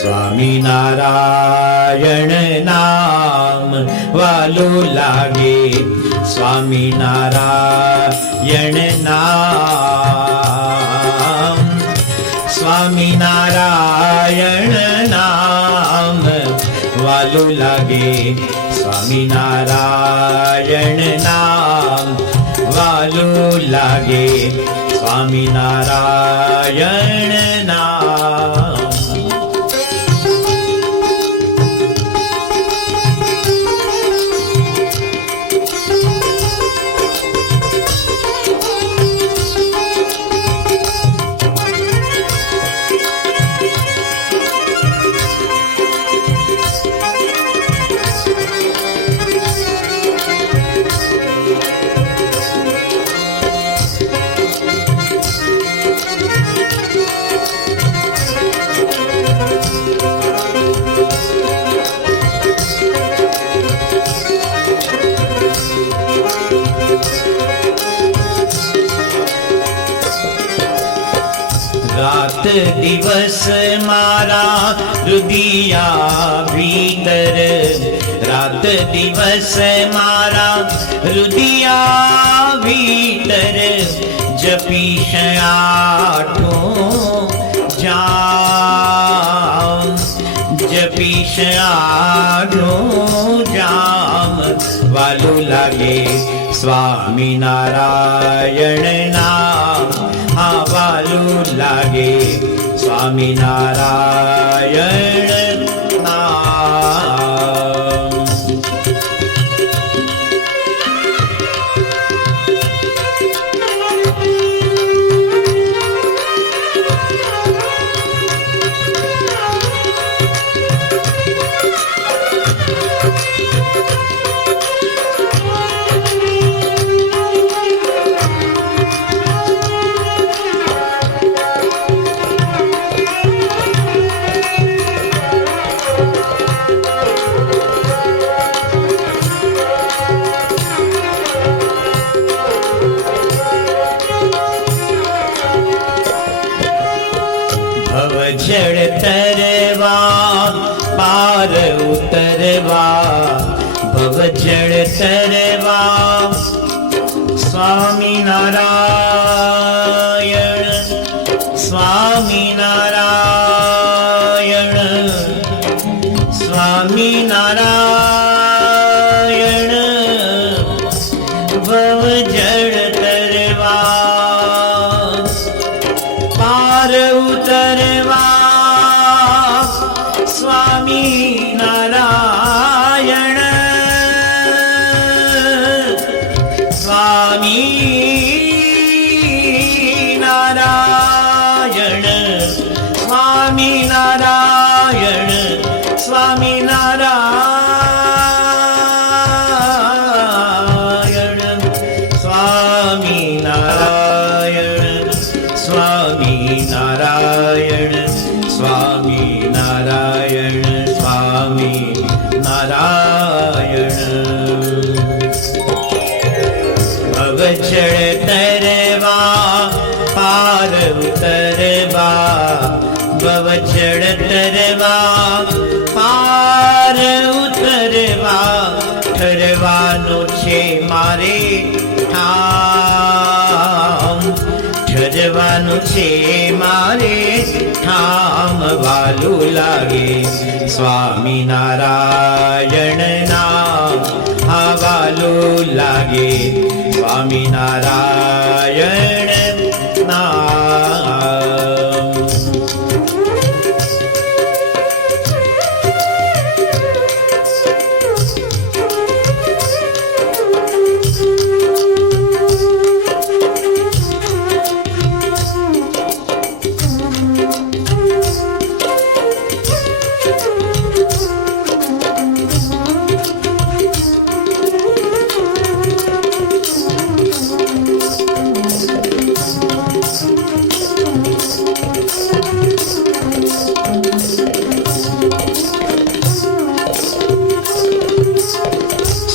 સ્વામિનારાયણ નામ વાલું લાગે, સ્વામિનારાયણ નામ, સ્વામિનારાયણ નામ વાલું લાગે, સ્વામિનારાયણ નામ વાલું લાગે, સ્વામિનારાયણ નામ. રાત દિવસ મારા રુદિયા ભીતર, રાત દિવસ મારા રુદિયા ભીતર, જપીશ આઠું જામ, જપીશ આઠું જામ વાલું લાગે, સ્વામિનારાયણ નામ હા વાલું લાગે, સ્વામિનારાયણ નામ. જળ તરવા પાર ઉતરવા, ભવ જળ તરવા, સ્વામિનારાયણ સ્વામિનારાયણ સ્વામિનારાયણ, ભવ જળ તરવા પાર ઉતરવા, સ્વામિનારાયણ સ્વામિનારાયણ સ્વામિનારાયણ સ્વામિનારાયણ સ્વામિનારાયણ સ્વામિનારાયણ સ્વામિનારાયણ સ્વામિનારાયણ. ભવજળ તરવા પાર ઉતરવા, ભવજળ તરવા પાર ઉતરવા, ઠરવાનું છે મારે ઠામ, ઠરવાનું છે મારે ઠામ વાલું લાગે, સ્વામિનારાયણ નામ હા વાલું લાગે, સ્વામિનારાયણ નામ.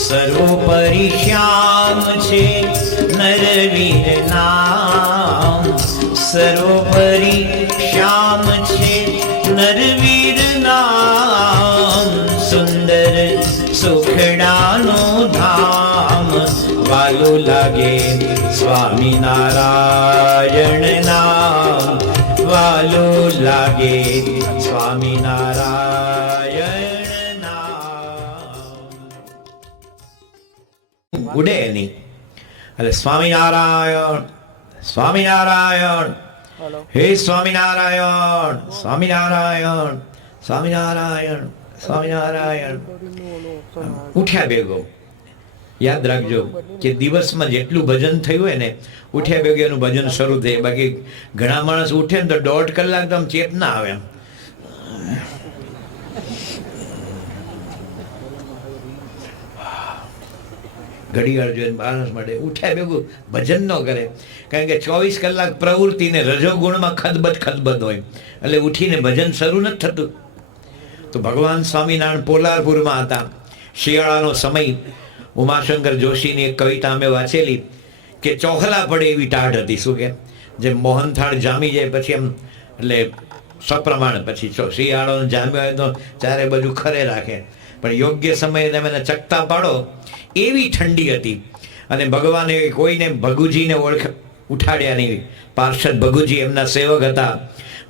સર્વોપરી શ્યામ છે નરવીર નામ, સર્વોપરી શ્યામ છે નરવીર નામ, સુંદર સુખડાનું ધામ, વાલું લાગે સ્વામિનારાયણ નામ, વાલું લાગે સ્વામિનારાયણ નામ. ઉડે નહીં એટલે સ્વામિનારાયણ સ્વામિનારાયણ, હે સ્વામિનારાયણ સ્વામિનારાયણ સ્વામિનારાયણ સ્વામિનારાયણ. ઉઠ્યા ભેગો યાદ રાખજો કે દિવસમાં જેટલું ભજન થયું હોય ને, ઉઠ્યા ભેગો એનું ભજન શરૂ થાય. બાકી ઘણા માણસ ઉઠે ને તો 1.5 કલાક તો આમ ચેત ના આવે. એમ ઘડીવાર જોઈને માણસ માટે ઉઠ્યા ભેગું ભજન ન કરે, કારણ કે 24 કલાક પ્રવૃત્તિ ને રજોગુણમાં ખદબદ હોય, એટલે ઉઠીને ભજન શરૂ નથી થતું. તો ભગવાન સ્વામિનારાયણ પોલારપુરમાં હતા, શિયાળાનો સમય. ઉમાશંકર જોશીની એક કવિતા અમે વાંચેલી કે ચોખલા પડે એવી ટાઢ હતી. શું કે જેમ મોહનથાળ જામી જાય પછી એમ, એટલે સપ્રમાણ પછી શિયાળો જામ્યો હોય તો ચારે બાજુ ખરે રાખે, પણ યોગ્ય સમયે તમે એને ચકતા પાડો એવી ઠંડી હતી. અને ભગવાને કોઈને ભગુજીને ઉઠાડ્યા નહીં. પાર્ષદ ભગુજી એમના સેવક હતા.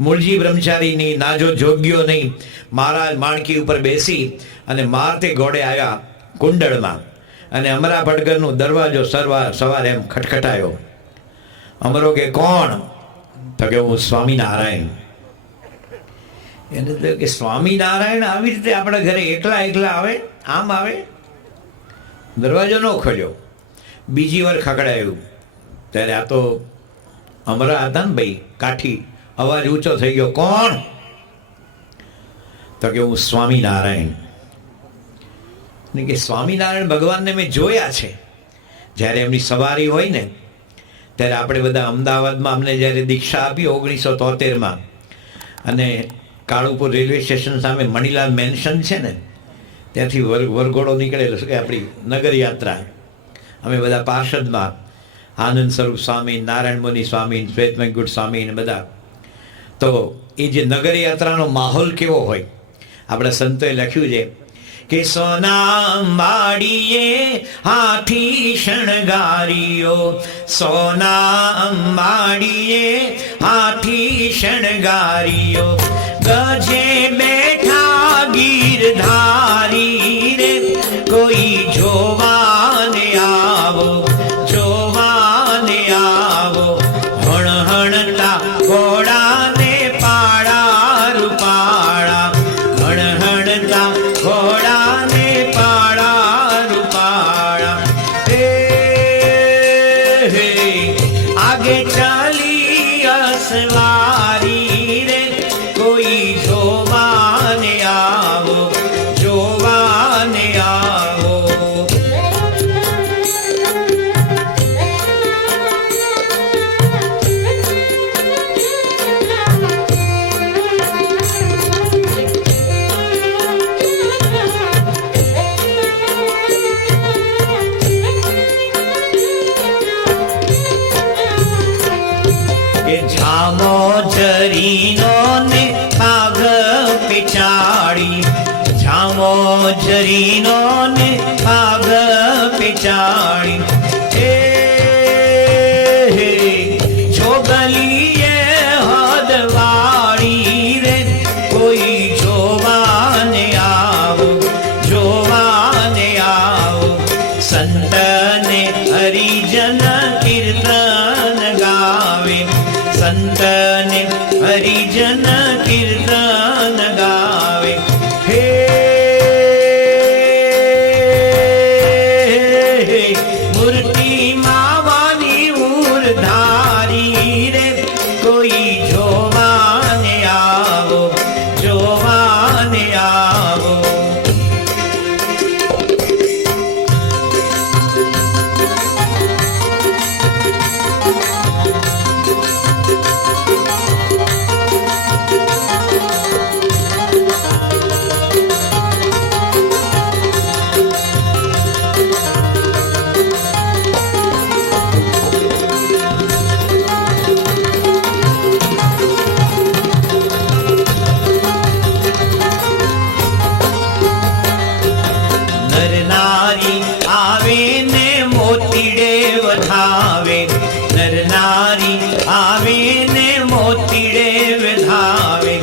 મૂળજી બ્રહ્મચારીની નાજો જોગ્યો નહીં. મહારાજ માણકી ઉપર બેસી અને મારતે ઘોડે આવ્યા કુંડળમાં, અને અમરા ભટગરનો દરવાજો સવારે એમ ખટખટાયો. અમરો કે કોણ? તો કે હું સ્વામિનારાયણ. એને તો કે સ્વામિનારાયણ આવી રીતે આપણા ઘરે એકલા આવે, આમ આવે? દરવાજો ન ખોલ્યો. બીજી વાર ખકડાયું ત્યારે આ તો અમરા હતા ને ભાઈ, કાઠી. અવાજ ઊંચો થઈ ગયો, કોણ? તો કે હું સ્વામિનારાયણ. કે સ્વામિનારાયણ ભગવાનને મેં જોયા છે. જ્યારે એમની સવારી હોય ને ત્યારે આપણે બધા અમદાવાદમાં અમને જ્યારે દીક્ષા આપી 1973માં, અને કાળુપુર રેલવે સ્ટેશન સામે મણીલાલ મેન્શન છે ને, ત્યાંથી વરઘોડો નીકળેલો કે આપણી નગરયાત્રા. અમે બધા પાર્ષદમાં આનંદ સ્વરૂપ સ્વામી, નારાયણ મુનિ સ્વામી, શ્વેતમંગુટ સ્વામી ને બધા. તો એ જે નગરયાત્રાનો માહોલ કેવો હોય, આપણા સંતોએ લખ્યું છે કે સોના અંબાડીએ હાથી શણગારીઓ, સોના અંબાડીએ હાથી શણગારીઓ, ગજે બેઠા ગીરધારી રે, કોઈ જોવાને આવો, જોવાને આવો, હણહણતા ઘોડાને પાડા રૂપાળા, હણહણતા ઘોડાને પાડા રૂપાળા. હે આગે ચાલી અસવારી રે, કોઈ જોવાને આવો, જોવાને આવો. ઝામો જરીનો ને પાઘ પિચાડી, ઝામો જરીનો ને પાઘ પિચાડી, હે જોગલીએ હદવાડી રે, કોઈ જોવાને આવો, જોવાને આવો. સંતને હરિજન કીર્તન ગાવે, સંતને હરિજન કીર્તન ગાવે. હે મૂર્તિ માવાની ઉરધારી રે, કોઈ જોવાને આવો, જોવાને આવો. નારી આવે ને મોતીડે વધાવે, નર નારી આવે ને મોતીડે વધાવે.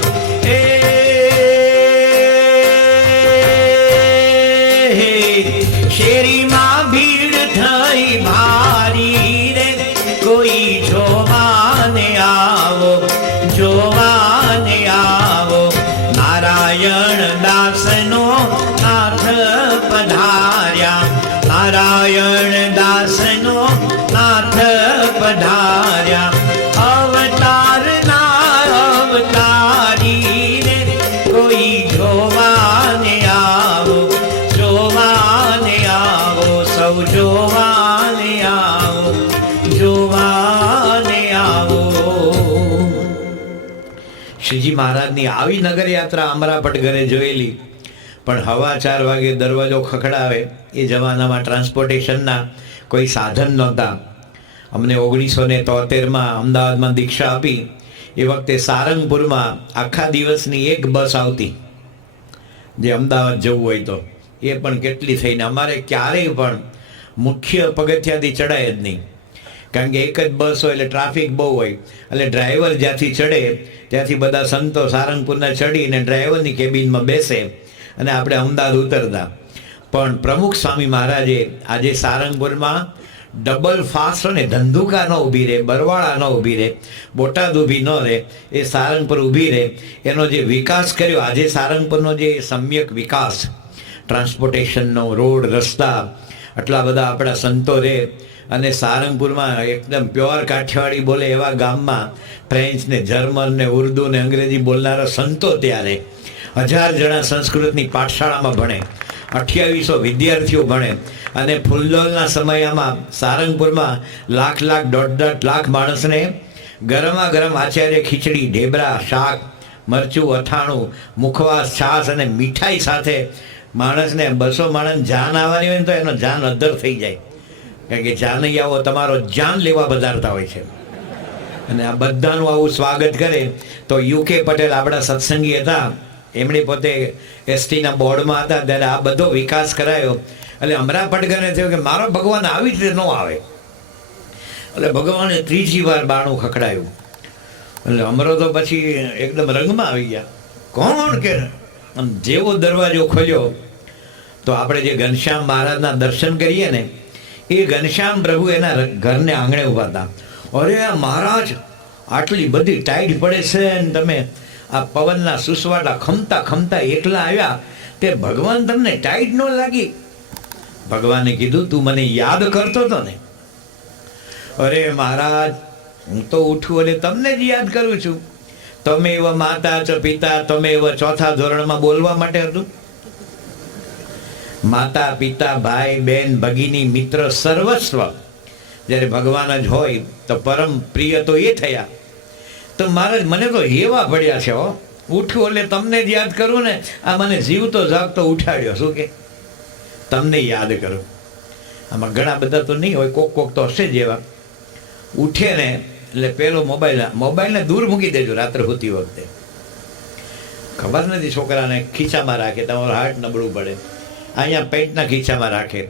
શેરીમાં ભીડ થઈ ભારી રે, કોઈ જોવાને આવો, જોવાને આવો. નારાયણ દાસનો નાથ પધાર્યા, નારાયણ દાસનો નાથ પધાર્યા. અવતારના અવતારી રે, કોઈ જોવાને આવો, જોવાને આવો. સૌ જોવાને આવો, જોવાને આવો. શ્રીજી મહારાજની આવી નગર યાત્રા અમરાપટ ઘરે જોયેલી, પણ 4:15 વાગે દરવાજો ખખડાવે. એ જમાનામાં ટ્રાન્સપોર્ટેશનના કોઈ સાધન નહોતા. અમને 1973માં અમદાવાદમાં દીક્ષા આપી. એ વખતે સારંગપુરમાં આખા દિવસની એક બસ આવતી જે અમદાવાદ જવું હોય તો. એ પણ કેટલી થઈને અમારે ક્યારેય પણ મુખ્ય પગથિયાથી ચડાય જ નહીં, કારણ કે એક જ બસ હોય એટલે ટ્રાફિક બહુ હોય. એટલે ડ્રાઈવર જ્યાંથી ચડે ત્યાંથી બધા સંતો સારંગપુરના ચડીને ડ્રાઈવરની કેબિનમાં બેસે અને આપણે અમદાવાદ ઉતરતા. પણ પ્રમુખ સ્વામી મહારાજે આજે સારંગપુરમાં ડબલ ફાસ્ટ ને ધંધુકા ન ઊભી રહે, બરવાળા ન ઊભી રહે, બોટાદ ઊભી ન રહે, એ સારંગપુર ઊભી રહે. એનો જે વિકાસ કર્યો, આજે સારંગપુરનો જે સમ્યક વિકાસ, ટ્રાન્સપોર્ટેશનનો, રોડ રસ્તા, આટલા બધા આપણા સંતો રહે. અને સારંગપુરમાં એકદમ પ્યોર કાઠિયાવાડી બોલે એવા ગામમાં ફ્રેન્ચ ને જર્મન ને ઉર્દુ ને અંગ્રેજી બોલનારા સંતો ત્યારે 1000 જણા સંસ્કૃતની પાઠશાળામાં ભણે, 2800 વિદ્યાર્થીઓ ભણે. અને ફૂલદોલના સમયમાં સારંગપુરમાં લાખ 1.5 લાખ માણસને ગરમા ગરમ આચાર્ય ખીચડી, ઢેબરા, શાક, મરચું, અથાણું, મુખવાસ, છાશ અને મીઠાઈ સાથે માણસને 200 માણસ જાન આવવાની હોય ને તો એનો જાન અદ્ધર થઈ જાય, કારણ કે જાનૈયાઓ તમારો જાન લેવા પધારતા હોય છે. અને આ બધાનું આવું સ્વાગત કરે. તો યુકે પટેલ આપણા સત્સંગી હતા, એમણે પોતે એસટીના બોર્ડમાં હતા, ત્યારે આ બધો વિકાસ કરાયો. એટલે અમરાપટ ઘરે થયું કે મારો ભગવાન આવી રીતે ન આવે. એટલે ભગવાને 3જી વાર બાણું ખખડાયું. એટલે અમરો તો પછી એકદમ રંગમાં આવી ગયા. કોણ કે જેવો દરવાજો ખોલ્યો તો આપણે જે ઘનશ્યામ મહારાજના દર્શન કરીએ ને, એ ઘનશ્યામ પ્રભુ એના ઘરને આંગણે ઊભા હતા. અરે આ મહારાજ, આટલી બધી ટાઈટ પડે છે ને તમે આ પવનના સુસવાટા ખમતા ખમતા એકલા આવ્યા, તે ભગવાન તમને ટાઈટ ન લાગી? ભગવાને કીધું તું મને યાદ કરતો હતો ને? અરે મહારાજ, હું તો ઉઠું અને તમને જ યાદ કરું છું. તમે એવા માતા છો, પિતા, તમે એવા 4થા ધોરણમાં બોલવા માટે હતું. માતા, પિતા, ભાઈ, બહેન, ભગીની, મિત્ર, સર્વસ્વ જ્યારે ભગવાન જ હોય તો પરમ પ્રિય તો એ થયા. તો મહારાજ મને તો એવા પડ્યા છે, હો ઉઠું એટલે તમને જ યાદ કરું ને. આ મને જીવતો જાગતો ઉઠાડ્યો, શું કે તમને યાદ કરું. આમાં ઘણા બધા તો નહીં હોય, કોક તો હશે જ એવા. ઉઠે ને એટલે પેલો મોબાઈલને દૂર મૂકી દેજો રાત્રે હોતી વખતે. ખબર નથી, છોકરાને ખીચામાં રાખે, તમારું હાર્ટ નબળું પડે. અહીંયા પેન્ટના ખીચામાં રાખે.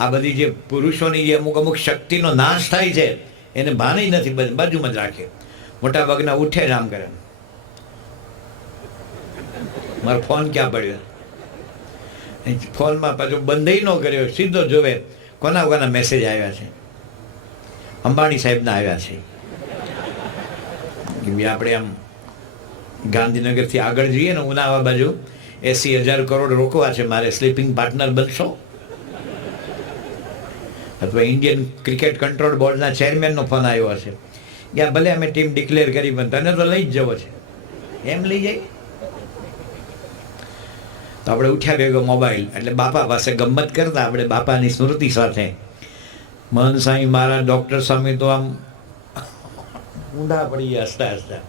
આ બધી જે પુરુષોની જે અમુક શક્તિનો નાશ થાય છે એને ભાન નથી, બાજુમાં જ રાખે. મોટા ભાગના ઉઠે જ આમ કરે, મારો ફોન ક્યાં પડ્યો? ફોનમાં પાછો બંધ ન કર્યો, સીધો જોવે કોના મેસેજ આવ્યા છે. અંબાણી સાહેબના આવ્યા છે કે આપણે આમ ગાંધીનગરથી આગળ જઈએ ને ઉનાવા બાજુ 80,000 કરોડ રોકવા છે મારે, સ્લીપિંગ પાર્ટનર બનશો? અથવા ઇન્ડિયન ક્રિકેટ કંટ્રોલ બોર્ડના ચેરમેનનો ફોન આવ્યો હશે, ત્યાં ભલે અમે ટીમ ડિક્લેર કરી પણ તને તો લઈ જ જવો છે, એમ લઈ જાય. તો આપણે ઉઠ્યા ભેગો મોબાઈલ, એટલે બાપા પાસે ગમત કરતા આપણે બાપાની સ્મૃતિ સાથે. મહંત સ્વામી મારા ડૉક્ટર સ્વામી તો આમ ઊંડા પડી ગયા હસતા હસતા.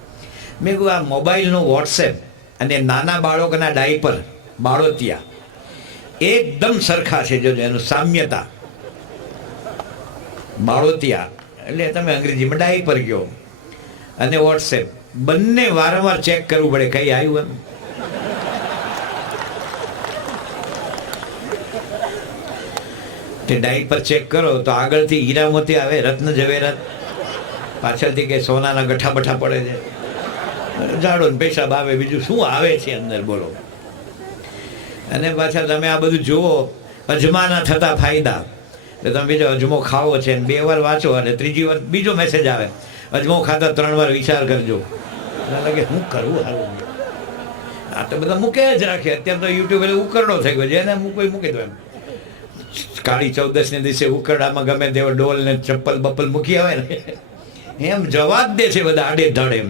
મેં કહ્યું આ મોબાઈલનો વોટ્સએપ અને નાના બાળકોના ડાયપર, બાળોતિયા એકદમ સરખા છે. જો એનું સામ્યતા, બાળોતિયા એટલે તમે અંગ્રેજીમાં ડાયપર કહો અને વોટ્સએપ, બંને વારંવાર ચેક કરવું પડે કઈ આવ્યું એમ. તે ડાયટ પર ચેક કરો તો આગળથી હીરા મોતી આવે, રત્ન જવેરાત, પાછળથી કે સોનાના ગઠ્ઠા બઠ્ઠા પડે છે, ઝાડો ને પેશાબ આવે, બીજું શું આવે છે અંદર બોલો. અને પાછા તમે આ બધું જુઓ, અજમાના થતા ફાયદા. એટલે તમે બીજો અજમો ખાવો છે ને 2 વાર વાંચો અને 3જી વાર બીજો મેસેજ આવે, અજમો ખાતા 3 વાર વિચાર કરજો. લાગે શું કરવું હારું. આ તો બધા મૂકે જ રાખે. અત્યારે તો યુટ્યુબ એટલે ઉકરડો થઈ ગયો, જેને મૂકી દો એમ. કાળી 14ને દિવસે ઉકરડામાં ગમે તેવા ડોલ ને ચપ્પલ બપ્પલ મૂકી આવે ને એમ જવા જ દે છે બધા આડે ધડ. એમ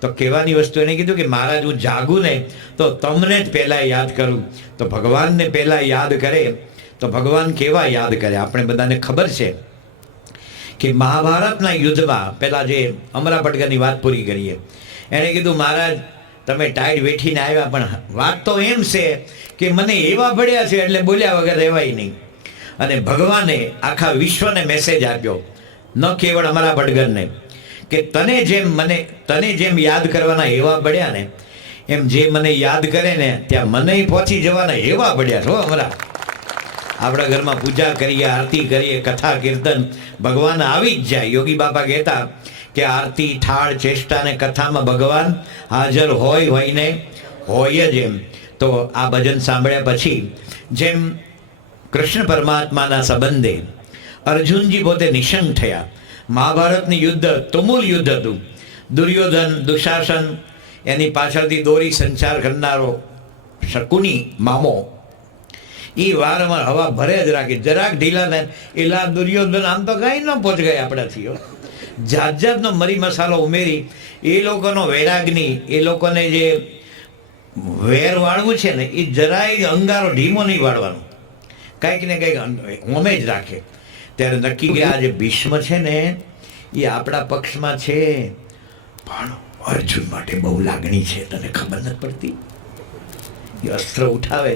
તો કહેવાની વસ્તુ એને કીધું કે મહારાજ હું જાગું ને તો તમને જ પહેલાં યાદ કરું. તો ભગવાનને પહેલાં યાદ કરે તો ભગવાન કેવા યાદ કરે. આપણે બધાને ખબર છે કે મહાભારતના યુદ્ધમાં પહેલાં જે અમરા પટગરની વાત પૂરી કરીએ, એણે કીધું મહારાજ તમે ટાઈડ વેઠીને આવ્યા, પણ વાત તો એમ છે કે મને એવા ભળ્યા છે એટલે બોલ્યા વગર રહેવાય નહીં. અને ભગવાને આખા વિશ્વને મેસેજ આપ્યો, ન કેવળ અમારા ભટગરને, કે તને જેમ યાદ કરવાના એવા પડ્યા ને, એમ જે મને યાદ કરે ને ત્યાં મને પહોંચી જવાના એવા પડ્યા છો અમારા. આપણા ઘરમાં પૂજા કરીએ, આરતી કરીએ, કથા કીર્તન, ભગવાન આવી જ જાય. યોગી બાપા કહેતા કે આરતી, ઠાળ, ચેષ્ટા ને કથામાં ભગવાન હાજર હોય ને હોય જ. એમ તો આ ભજન સાંભળ્યા પછી જેમ કૃષ્ણ પરમાત્માના સંબંધે અર્જુનજી પોતે નિશંક થયા. મહાભારતનું યુદ્ધ તુમુલ યુદ્ધ હતું. દુર્યોધન, દુશાસન, એની પાછળથી દોરી સંચાર કરનારો શકુની મામો, એ વારંવાર હવા ભરે જ રાખી. જરાક ઢીલા થાય એલા દુર્યોધન આમ તો કાંઈ ન પહોંચ ગયા આપણાથી. જાત જાતનો મરી મસાલો ઉમેરી એ લોકોનો વૈરાગની, એ લોકોને જે વેર વાળવું છે ને એ જરાય અંગારો ઢીમો નહીં વાળવાનો, કંઈક ને કંઈક હોમે જ રાખે. ત્યારે નક્કી કે આ જે ભીષ્મ છે ને એ આપણા પક્ષમાં છે, પણ અર્જુન માટે બહુ લાગણી છે, તને ખબર નથી પડતી. એ અસ્ત્ર ઉઠાવે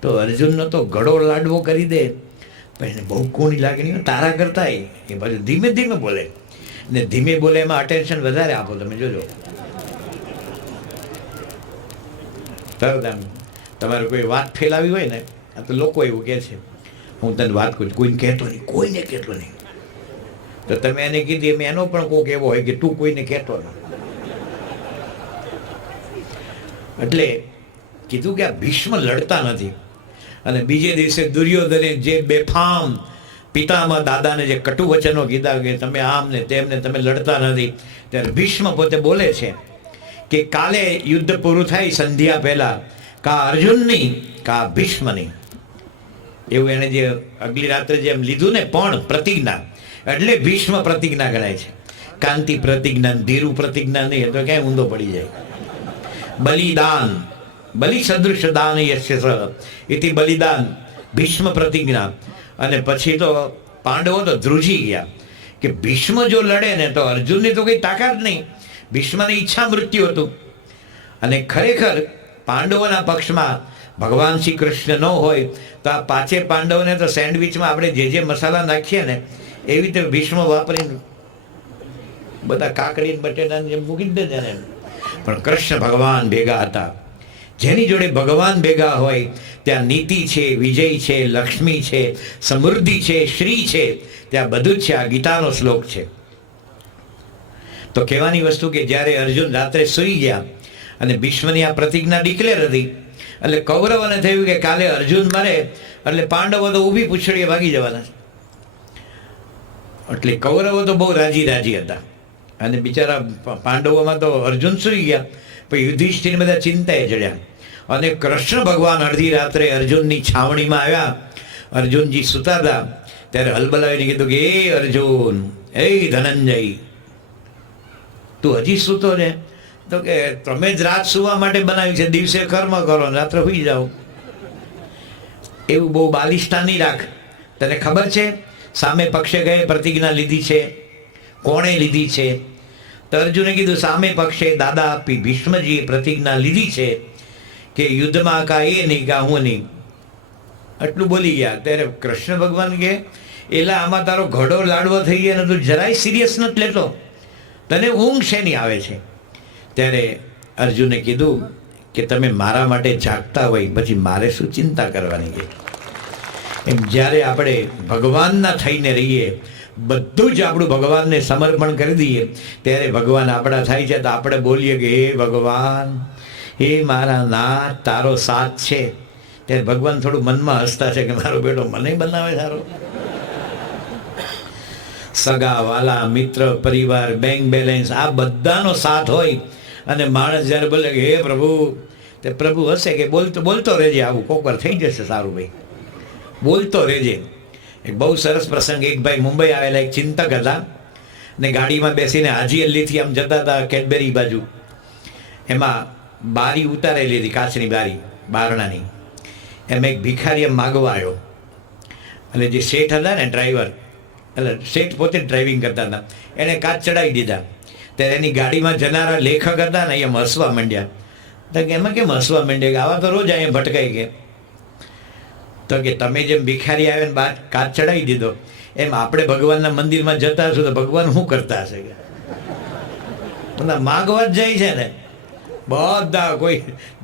તો અર્જુનનો તો ગળો લાડવો કરી દે, પણ એને બહુ કોની લાગણી તારા કરતા એ બાજુ ધીમે ધીમે બોલે ને ધીમે બોલે એમાં અટેન્શન વધારે આપો. તમે જોજો તરત આમ તમારે કોઈ વાત ફેલાવી હોય ને, આ તો લોકો એવું કહે છે હું તને વાત કરું, કોઈને કહેતો નહીં, કોઈને કહેતો નહીં. તો તમે એને કીધી એમ એનો પણ કોઈક એવો હોય કે તું કોઈને કહેતો નહીં. એટલે કીધું કે આ ભીષ્મ લડતા નથી. અને બીજે દિવસે દુર્યોધને જે બેફામ પિતામાં દાદાને જે કટુ વચનો કીધા કે તમે આમ ને તેમ ને તમે લડતા નથી, ત્યારે ભીષ્મ પોતે બોલે છે કે કાલે યુદ્ધ પૂરું થાય સંધ્યા પહેલા કા અર્જુનની કા ભીષ્મની. એવું એને જે અગલી રાત્રે જેમ લીધું ને પણ પ્રતિજ્ઞા, એટલે ભીષ્મ પ્રતિજ્ઞા ગણાય છે. કાંતિ પ્રતિજ્ઞા, ધીરુ પ્રતિજ્ઞા નહીં તો ક્યાંય ઊંધો પડી જાય. બલિદાન, બલિ સદૃશ દાન યસ્ય સહ ઇતિ બલિદાન, ભીષ્મ પ્રતિજ્ઞા. અને પછી તો પાંડવો તો ધ્રુજી ગયા કે ભીષ્મ જો લડે ને તો અર્જુનની તો કંઈ તાકાત નહીં. ભીષ્મની ઈચ્છા મૃત્યુ હતું. અને ખરેખર પાંડવોના પક્ષમાં ભગવાન શ્રી કૃષ્ણ ન હોય તો આ 5 પાંડવોને તો સેન્ડવિચમાં આપણે જે મસાલા નાખીએ ને એવી રીતે ભીષ્મ વાપરીને બધા કાકડી બટેટાને જેમ મૂકી દે ને. પણ કૃષ્ણ ભગવાન ભેગા હતા. જેની જોડે ભગવાન ભેગા હોય ત્યાં નીતિ છે, વિજય છે, લક્ષ્મી છે, સમૃદ્ધિ છે, શ્રી છે, ત્યાં બધું જ છે. આ ગીતાનો શ્લોક છે. તો કહેવાની વસ્તુ કે જ્યારે અર્જુન રાત્રે સૂઈ ગયા અને ભીષ્મની આ પ્રતિજ્ઞા ડિક્લેર હતી, એટલે કૌરવોને થયું કે કાલે અર્જુન મરે એટલે પાંડવો તો ઊભી પૂંછડીએ ભાગી જવાના. એટલે કૌરવો તો બહુ રાજી હતા. અને બિચારા પાંડવોમાં તો અર્જુન સૂઈ ગયા, પછી યુધિષ્ઠિર બધા ચિંતાએ ચડ્યા. અને કૃષ્ણ ભગવાન અડધી રાત્રે અર્જુનની છાવણીમાં આવ્યા. અર્જુનજી સૂતા હતા ત્યારે હલબલાવીને કીધું કે એ અર્જુન, એ ધનંજય, તું હજી સૂતો ને? તો કે તમે જ રાત સુવા માટે બનાવી છે, દિવસે કર્મ કરો ને રાત્રે સુઈ જાઓ. એવું બહુ બાલિષ્ઠા નહીં રાખ. તને ખબર છે સામે પક્ષે ગયે પ્રતિજ્ઞા લીધી છે, કોણે લીધી છે? તો અર્જુને કીધું સામે પક્ષે દાદા આપી ભીષ્મજીએ પ્રતિજ્ઞા લીધી છે કે યુદ્ધમાં કા એ નહીં કા હું નહીં. આટલું બોલી ગયા. ત્યારે કૃષ્ણ ભગવાન કે એલા આમાં તારો ઘડો લાડવો થઈ ગયા ને તું જરાય સિરિયસ નથી લેતો, તને ઊંઘ શેની આવે છે? ત્યારે અર્જુને કીધું કે તમે મારા માટે જાગતા હોય પછી મારે શું ચિંતા કરવાની છે? એમ જ્યારે આપણે ભગવાનના થઈને રહીએ, બધું જ આપણું ભગવાનને સમર્પણ કરી દઈએ, ત્યારે ભગવાન આપણા થાય છે. તો આપણે બોલીએ કે હે ભગવાન, હે મારા નાથ, તારો સાથ છે. ત્યારે ભગવાન થોડું મનમાં હસતા છે કે મારો બેટો મને બનાવે સારો. સગા વાલા, મિત્ર, પરિવાર, બેંક બેલેન્સ, આ બધાનો સાથ હોય અને માણસ જ્યારે બોલે કે હે પ્રભુ, તે પ્રભુ હશે કે બોલતો રહેજે, આવું કોકવાર થઈ જશે સારું ભાઈ, બોલતો રહેજે. એક બહુ સરસ પ્રસંગ, એક ભાઈ મુંબઈ આવેલા એક ચિંતક હતા ને ગાડીમાં બેસીને હાજી અલ્લીથી આમ જતા હતા કેડબેરી બાજુ. એમાં બારી ઉતારેલી હતી, કાચની બારી બારણાની. એમ એક ભિખારી એમ માગવા આવ્યો અને જે શેઠ હતા ને ડ્રાઈવર, એટલે શેઠ પોતે જ ડ્રાઇવિંગ કરતા હતા, એણે કાચ ચડાવી દીધા. ત્યારે એની ગાડીમાં જનારા લેખક હતા ને એમ હસવા માંડ્યા. તો કે એમાં કેમ હસવા માંડ્યા? કે આવા તો રોજ અહીંયા ભટકાઈ ગયા. તો કે તમે જેમ ભિખારી આવે ને બાદ કાચ ચડાવી દીધો, એમ આપણે ભગવાનના મંદિરમાં જતા હશું તો ભગવાન શું કરતા હશે? બધા માગવા જ જાય છે ને બધા, કોઈ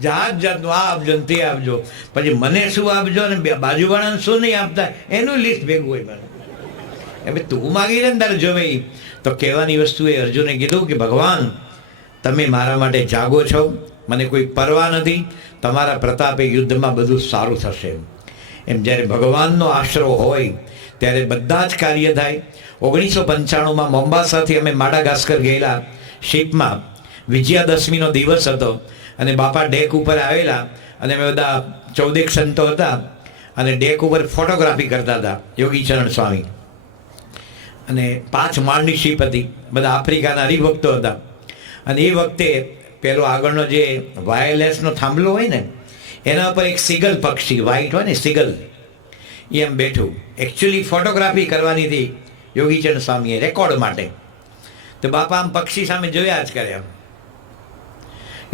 જાત જાતનું આ આપજો ને તે આપજો, પછી મને શું આપજો ને બાજુવાળાને શું નહીં આપતા એનું લિસ્ટ ભેગું હોય. મને એટલે તું માગી લે ને તારે જોવે. તો કહેવાની વસ્તુ એ અર્જુને કીધું કે ભગવાન, તમે મારા માટે જાગો છો, મને કોઈ પરવા નથી, તમારા પ્રતાપે યુદ્ધમાં બધું સારું થશે. એમ જ્યારે ભગવાનનો આશરો હોય ત્યારે બધા જ કાર્ય થાય. 1995માં મોમ્બાસાથી અમે માડાગાસ્કર ગયેલા શિપમાં. વિજયાદશમીનો દિવસ હતો અને બાપા ડેક ઉપર આવેલા અને અમે બધા 14 સંતો હતા અને ડેક ઉપર ફોટોગ્રાફી કરતા હતા, યોગીચરણ સ્વામી. અને 5 માળની શિપ હતી, બધા આફ્રિકાના હરિભક્તો હતા. અને એ વખતે પેલો આગળનો જે વાયરલેસનો થાંભલો હોય ને, એના પર એક સિગલ પક્ષી, વ્હાઈટ હોય ને સિગલ, એ એમ બેઠું. એકચ્યુઅલી ફોટોગ્રાફી કરવાની હતી યોગીચરણ સ્વામીએ રેકોર્ડ માટે. તો બાપા આમ પક્ષી સામે જોયા જ કરે. એમ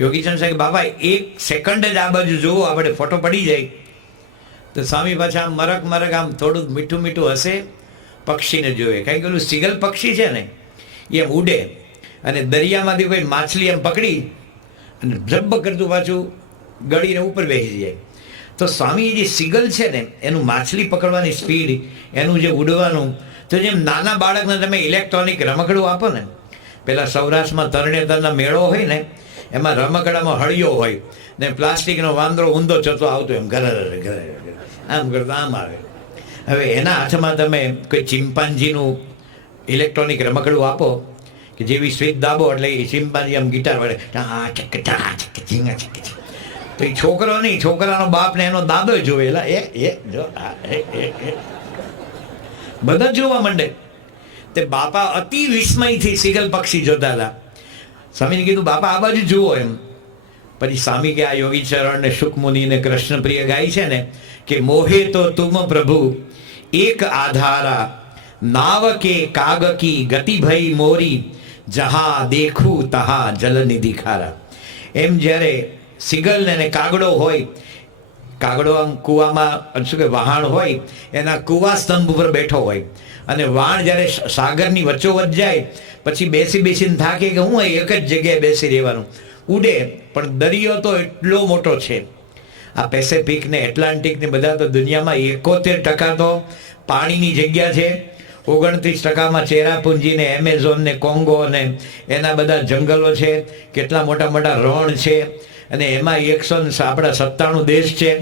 યોગીચરણ સાહેબ, બાપા 1 સેકન્ડ જ આ બાજુ જુઓ, આપણે ફોટો પડી જાય. તો સ્વામી પાછા આમ મરક આમ થોડું મીઠું મીઠું હશે, પક્ષીને જોવે. કારણ કે ઓલું સિગલ પક્ષી છે ને એ એમ ઉડે અને દરિયામાંથી કોઈ માછલી એમ પકડી અને જબ્બ કરતું પાછું ગળીને ઉપર બેસી જાય. તો સ્વામી જે સિગલ છે ને એનું માછલી પકડવાની સ્પીડ, એનું જે ઉડવાનું, તો જેમ નાના બાળકને તમે ઇલેક્ટ્રોનિક રમકડું આપો ને, પેલા સૌરાષ્ટ્રમાં તરણેતરના મેળો હોય ને, એમાં રમકડામાં હળિયો હોય ને પ્લાસ્ટિકનો વાંદરો ઊંધો જતો આવતો, એમ ઘરે આમ કરતો આમ આવે. હવે એના હાથમાં તમે કોઈ ચિમ્પાન્જીનું ઇલેક્ટ્રોનિક રમકડું આપો કે જેવી સ્વિચ દાબો એટલે એ ચિમ્પાન્જી આમ ગિટાર વડે તો એ છોકરો નહીં, છોકરાનો બાપ ને એનો દાદો જોવેલા બધા જોવા માંડે. તે બાપા અતિ વિસ્મયથી સિગલ પક્ષી જોતા હતા. સ્વામીને કીધું બાપા આ બાજુ જુઓ એમ. પછી સ્વામી કે આ યોગીચરણ ને શુકમુનિ ને કૃષ્ણપ્રિય ગાય છે ને કે મોહે તો તુમ પ્રભુ એક આધારા, નાવ કે કાગ કી ગતિ ભઈ મોરી, જહા દેખું તહા જલનિધિ ખારા. એમ જ્યારે સિગલ ને કાગડો હોય, કાગડો આમ કૂવામાં શું કે વહાણ હોય, એના કૂવા સ્તંભ ઉપર બેઠો હોય અને વાણ જ્યારે સાગરની વચ્ચોવચ્ચ જાય પછી બેસીને થાકે કે હું એક જ જગ્યાએ બેસી રહેવાનું, ઉડે. પણ દરિયો તો એટલો મોટો છે, આ પેસેફિક ને એટલાન્ટિક ને બધા તો દુનિયામાં 71% તો પાણીની જગ્યા છે. 29%માં ચેરાપુંજી ને એમેઝોન ને કોંગો ને એના બધા જંગલો છે, કેટલા મોટા મોટા રણ છે. અને એમાં 197 દેશ છે.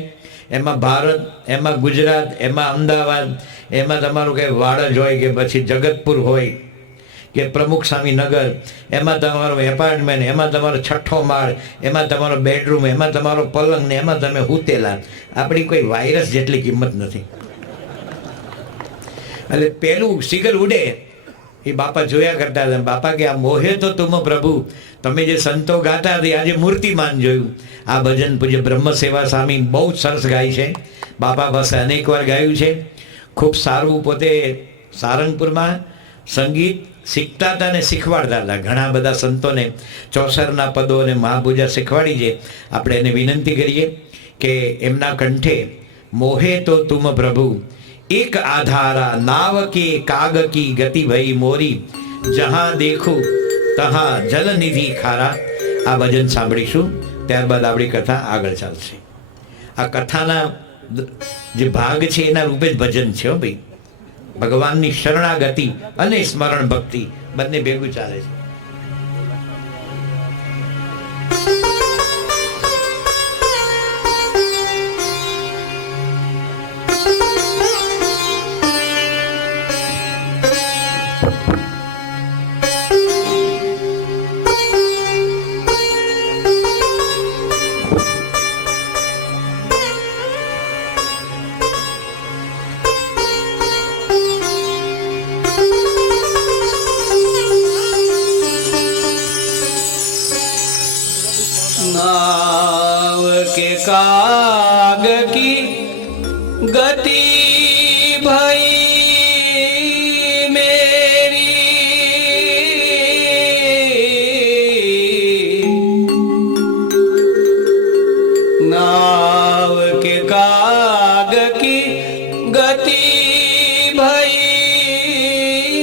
એમાં ભારત, એમાં ગુજરાત, એમાં અમદાવાદ, એમાં તમારું કે વાડજ હોય કે પછી જગતપુર હોય કે પ્રમુખ સ્વામી નગર, એમાં તમારો એપાર્ટમેન્ટ, એમાં તમારો 6ઠ્ઠો માળ, એમાં તમારો બેડરૂમ, એમાં તમારો પલંગ ને એમાં તમે હૂતેલા. આપણી કોઈ વાયરસ જેટલી કિંમત નથી. એટલે પેલું સિગલ ઉડે એ બાપા જોયા કરતા હતા. બાપા કે આ મોહે તો તુમ પ્રભુ, તમે જે સંતો ગાતા હતી આજે મૂર્તિમાન જોયું. આ ભજન પૂજ્ય બ્રહ્મ સેવા સ્વામી બહુ જ સરસ ગાય છે, બાપા પાસે અનેક વાર ગાયું છે. ખૂબ સારું. પોતે સારંગપુરમાં સંગીત શીખતા હતા ને શીખવાડતા હતા. ઘણા બધા સંતોને ચોસરના પદો અને મહાપૂજા શીખવાડી છે. આપણે એને વિનંતી કરીએ કે એમના કંઠે મોહે તો તુમ પ્રભુ એક આધારા, નાવ કે કાગ કી ગતિ ભઈ મોરી, જહાં દેખું તહાં જલનિધિ ખારા. આ ભજન સાંભળીશું, ત્યારબાદ આપણી કથા આગળ ચાલશે. આ કથાના જે ભાગ છે એના રૂપે જ ભજન છે હો ભાઈ. ભગવાનની શરણાગતિ અને સ્મરણ ભક્તિ બંને ભેગું ચાલે છે. नाव के काग की गति भई मेरी, नाव के काग की गति भई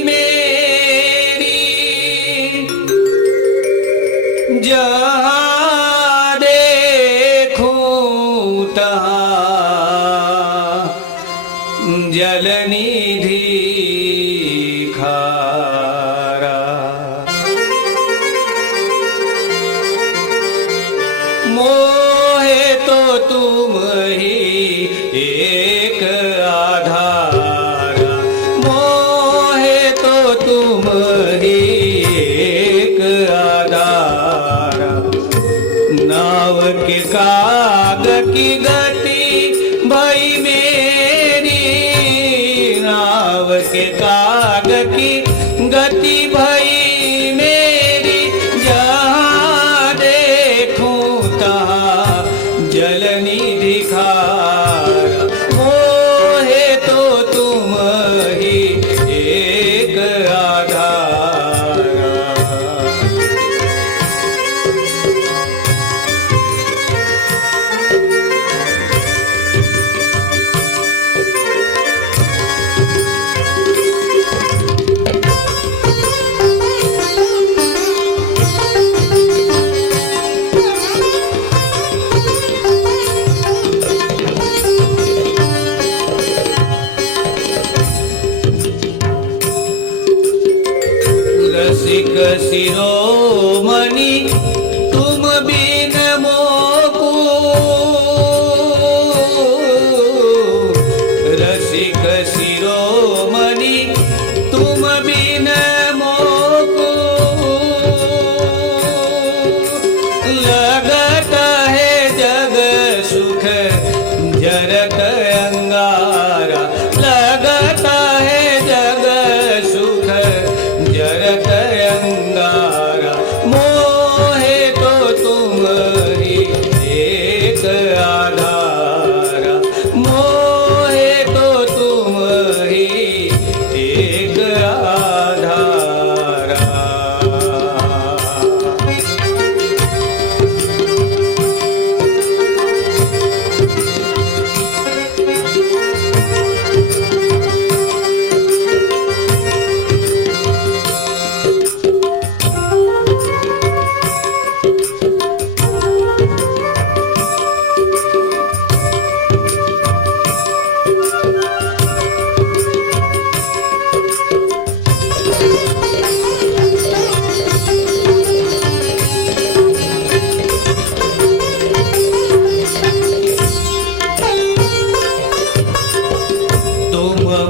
मेरी, जहाँ जलनिधि खारा, मोहे तो तुम ही एक आधारा, मोहे तो तुम ही एक आधारा, नाव के काग की गति भई मेरी, नाव के काग की गति भई मेरी, जहाँ देखूं तहाँ जलनिधि खारा, मोहे तो तुम ही एक आधारा। रसिक शिरोमणि तुम बिन मोकू, रसिक शिरोमणि तुम बिन मोकू, लगत है जग सुख जरत अंगारा, लगत है जग सुख जरत अंगारा, मोहे तो तुम ही एक आधारा, मोहे तो तुम ही एक आधारा।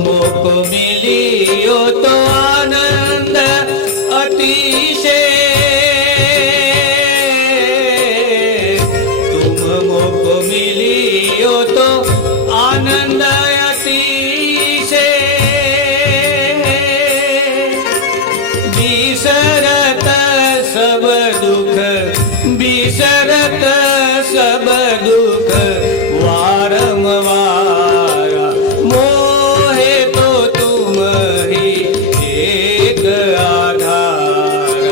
मोको मिलियो तो आनंद अतिशय, तुम मोको मिलियो तो आनंद अतिशय, बिसरत सब दुख, बिसरत सब दुख वारंवारा, मोहे तो तुम ही एक आधारा,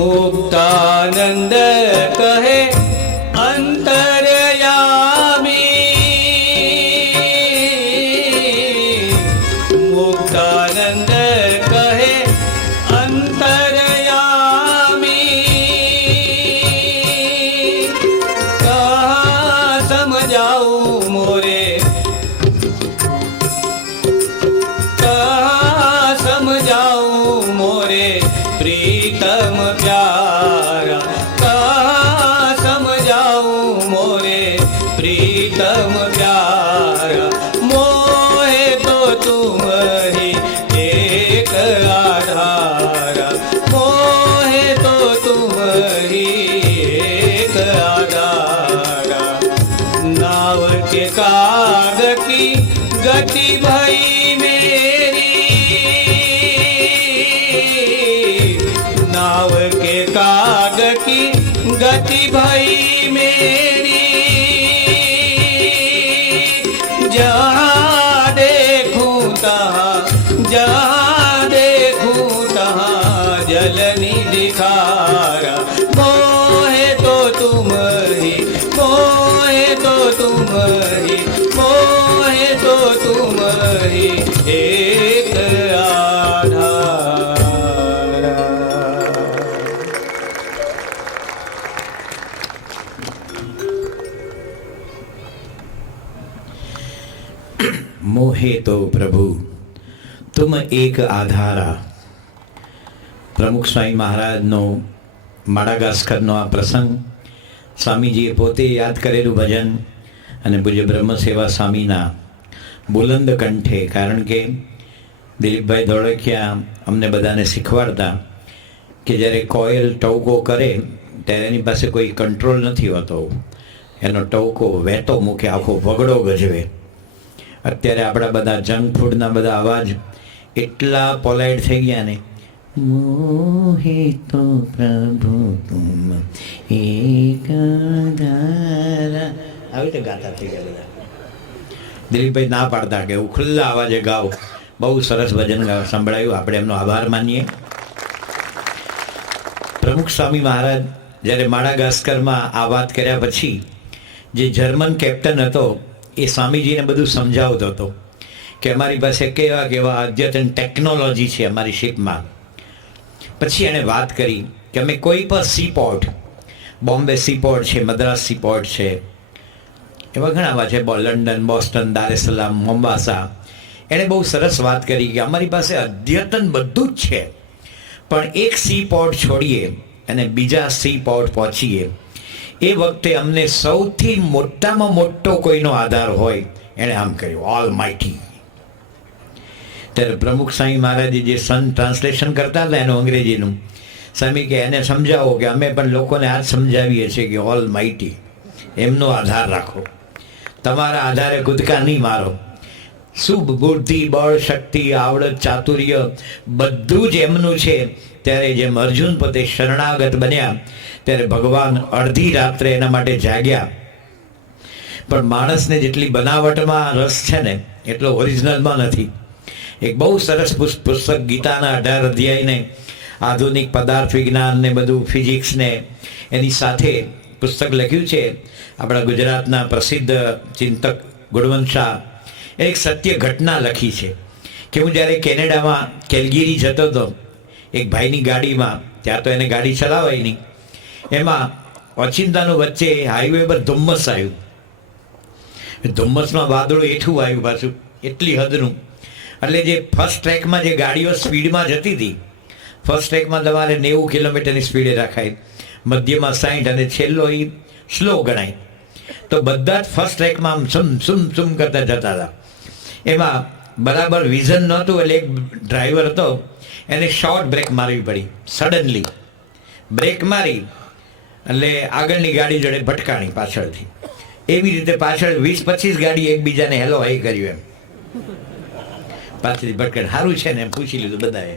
મુક્તાનંદ કહે અંતર્યામી, મુક્તાનંદ કહે અંતર્યામી, કહા સમજાવું મોરે, કહા સમજાવું મોરે પ્રીતમ પ્યારા, કહા સમજાવું મોરે પ્રીતમ પ્યારા, મોહે તો તુમ ही एक आधारा, मोहे तो तुम ही एक आधारा, नाव के काग की गति भई मेरी, नाव के काग की गति भई मेरी, जहाँ देखूं तहाँ, जहाँ देखूं तहाँ जलनी दिखारा, मोहे तो तुम ही, मोहे तो तुम ही, मोहे तो तुम ही एक आधारा। મોહે તો પ્રભુ તુમ એક આધારા. પ્રમુખ સ્વામી મહારાજનો માડાગાસ્કરનો આ પ્રસંગ સ્વામીજીએ પોતે યાદ કરેલું ભજન અને પૂજ્ય બ્રહ્મસેવા સ્વામીના બુલંદ કંઠે, કારણ કે દિલીપભાઈ ધોળકિયા અમને બધાને શીખવાડતા કે જ્યારે કોયલ ટવકો કરે ત્યારે એની પાસે કોઈ કંટ્રોલ નથી હોતો, એનો ટવકો વહેતો મૂકે, આખો વગડો ગજવે. અત્યારે આપણા બધા જંક ફૂડના બધા અવાજ એટલા પોલાઇટ થઈ ગયા ને, મોહે તો પ્રભુ તુમ એક આધારા, આવી રીતે ગાતા થઈ ગયા બધા. દિલીપભાઈ ના પાડતા કે હું ખુલ્લા અવાજે ગાઉં. બહુ સરસ ભજન સંભળાયું, આપણે એમનો આભાર માનીએ. પ્રમુખ સ્વામી મહારાજ જ્યારે માડાગાસ્કરમાં આ વાત કર્યા પછી જે જર્મન કેપ્ટન હતો એ સ્વામીજીને બધું સમજાવતો હતો કે અમારી પાસે કેવા કેવા અદ્યતન ટેકનોલોજી છે અમારી શિપમાં. પછી એણે વાત કરી કે અમે કોઈ પણ સીપોર્ટ, બોમ્બે સીપોર્ટ છે, મદ્રાસ સીપોર્ટ છે, એવા ઘણા એવા છે, લંડન, બોસ્ટન, દારેસલામ, મોમ્બાસા. એણે બહુ સરસ વાત કરી કે અમારી પાસે અદ્યતન બધું જ છે, પણ એક સીપોર્ટ છોડીએ અને બીજા સીપોર્ટ પહોંચીએ એ વખતે અમને સૌથી મોટામાં મોટો કોઈનો આધાર હોય, એણે આમ કહ્યું, ઓલ માઇટી. ત્યારે પ્રમુખ સ્વામી મહારાજે જે સન ટ્રાન્સલેશન કરતા હતા એનું અંગ્રેજીનું, સ્વામી કે એને સમજાવો કે અમે પણ લોકોને આ જ સમજાવીએ છીએ કે ઓલ માઇટી, એમનો આધાર રાખો, તમારા આધારે કૂદકા નહીં મારો. શુભ બુદ્ધિ, બળ, શક્તિ, આવડત, ચાતુર્ય બધું જ એમનું છે. ત્યારે જેમ અર્જુન પોતે શરણાગત બન્યા ત્યારે ભગવાન અડધી રાત્રે એના માટે જાગ્યા. પણ માણસને જેટલી બનાવટમાં રસ છે ને એટલો ઓરિજિનલમાં નથી. એક બહુ સરસ પુસ્તક ગીતાના 18 અધ્યાયને આધુનિક પદાર્થ વિજ્ઞાન ને બધું ફિઝિક્સને એની સાથે પુસ્તક લખ્યું છે આપણા ગુજરાતના પ્રસિદ્ધ ચિંતક ગુણવંત શાહ. એક સત્ય ઘટના લખી છે કે હું જ્યારે કેનેડામાં કેલગીરી જતો હતો એક ભાઈની ગાડીમાં, ત્યાં તો એને ગાડી ચલાવાય નહીં, એમાં ઓચિંતાનું વચ્ચે હાઈવે પર ધુમ્મસ આવ્યું. ધુમ્મસમાં વાદળો એઠું આવ્યું પાછું એટલી હદનું. એટલે જે ફર્સ્ટ ટ્રેકમાં જે ગાડીઓ સ્પીડમાં જતી હતી, ફર્સ્ટ ટ્રેકમાં તમારે 90 કિલોમીટરની સ્પીડે રાખાય, મધ્યમાં 60 અને છેલ્લો એ સ્લો ગણાય. તો બધા જ ફર્સ્ટ ટ્રેકમાં આમ સુમ સુમ સુમ કરતા જતા હતા. એમાં બરાબર વિઝન નહોતું, એટલે એક ડ્રાઈવર હતો એને શોર્ટ બ્રેક મારવી પડી. સડનલી બ્રેક મારી એટલે આગળની ગાડી જોડે ભટકાણી પાછળથી. એવી રીતે પાછળ 20-25 ગાડી એકબીજાને હેલો હાઈ કર્યું, એમ પાછળથી ભટકાણ. સારું છે ને એમ પૂછી લીધું બધાએ.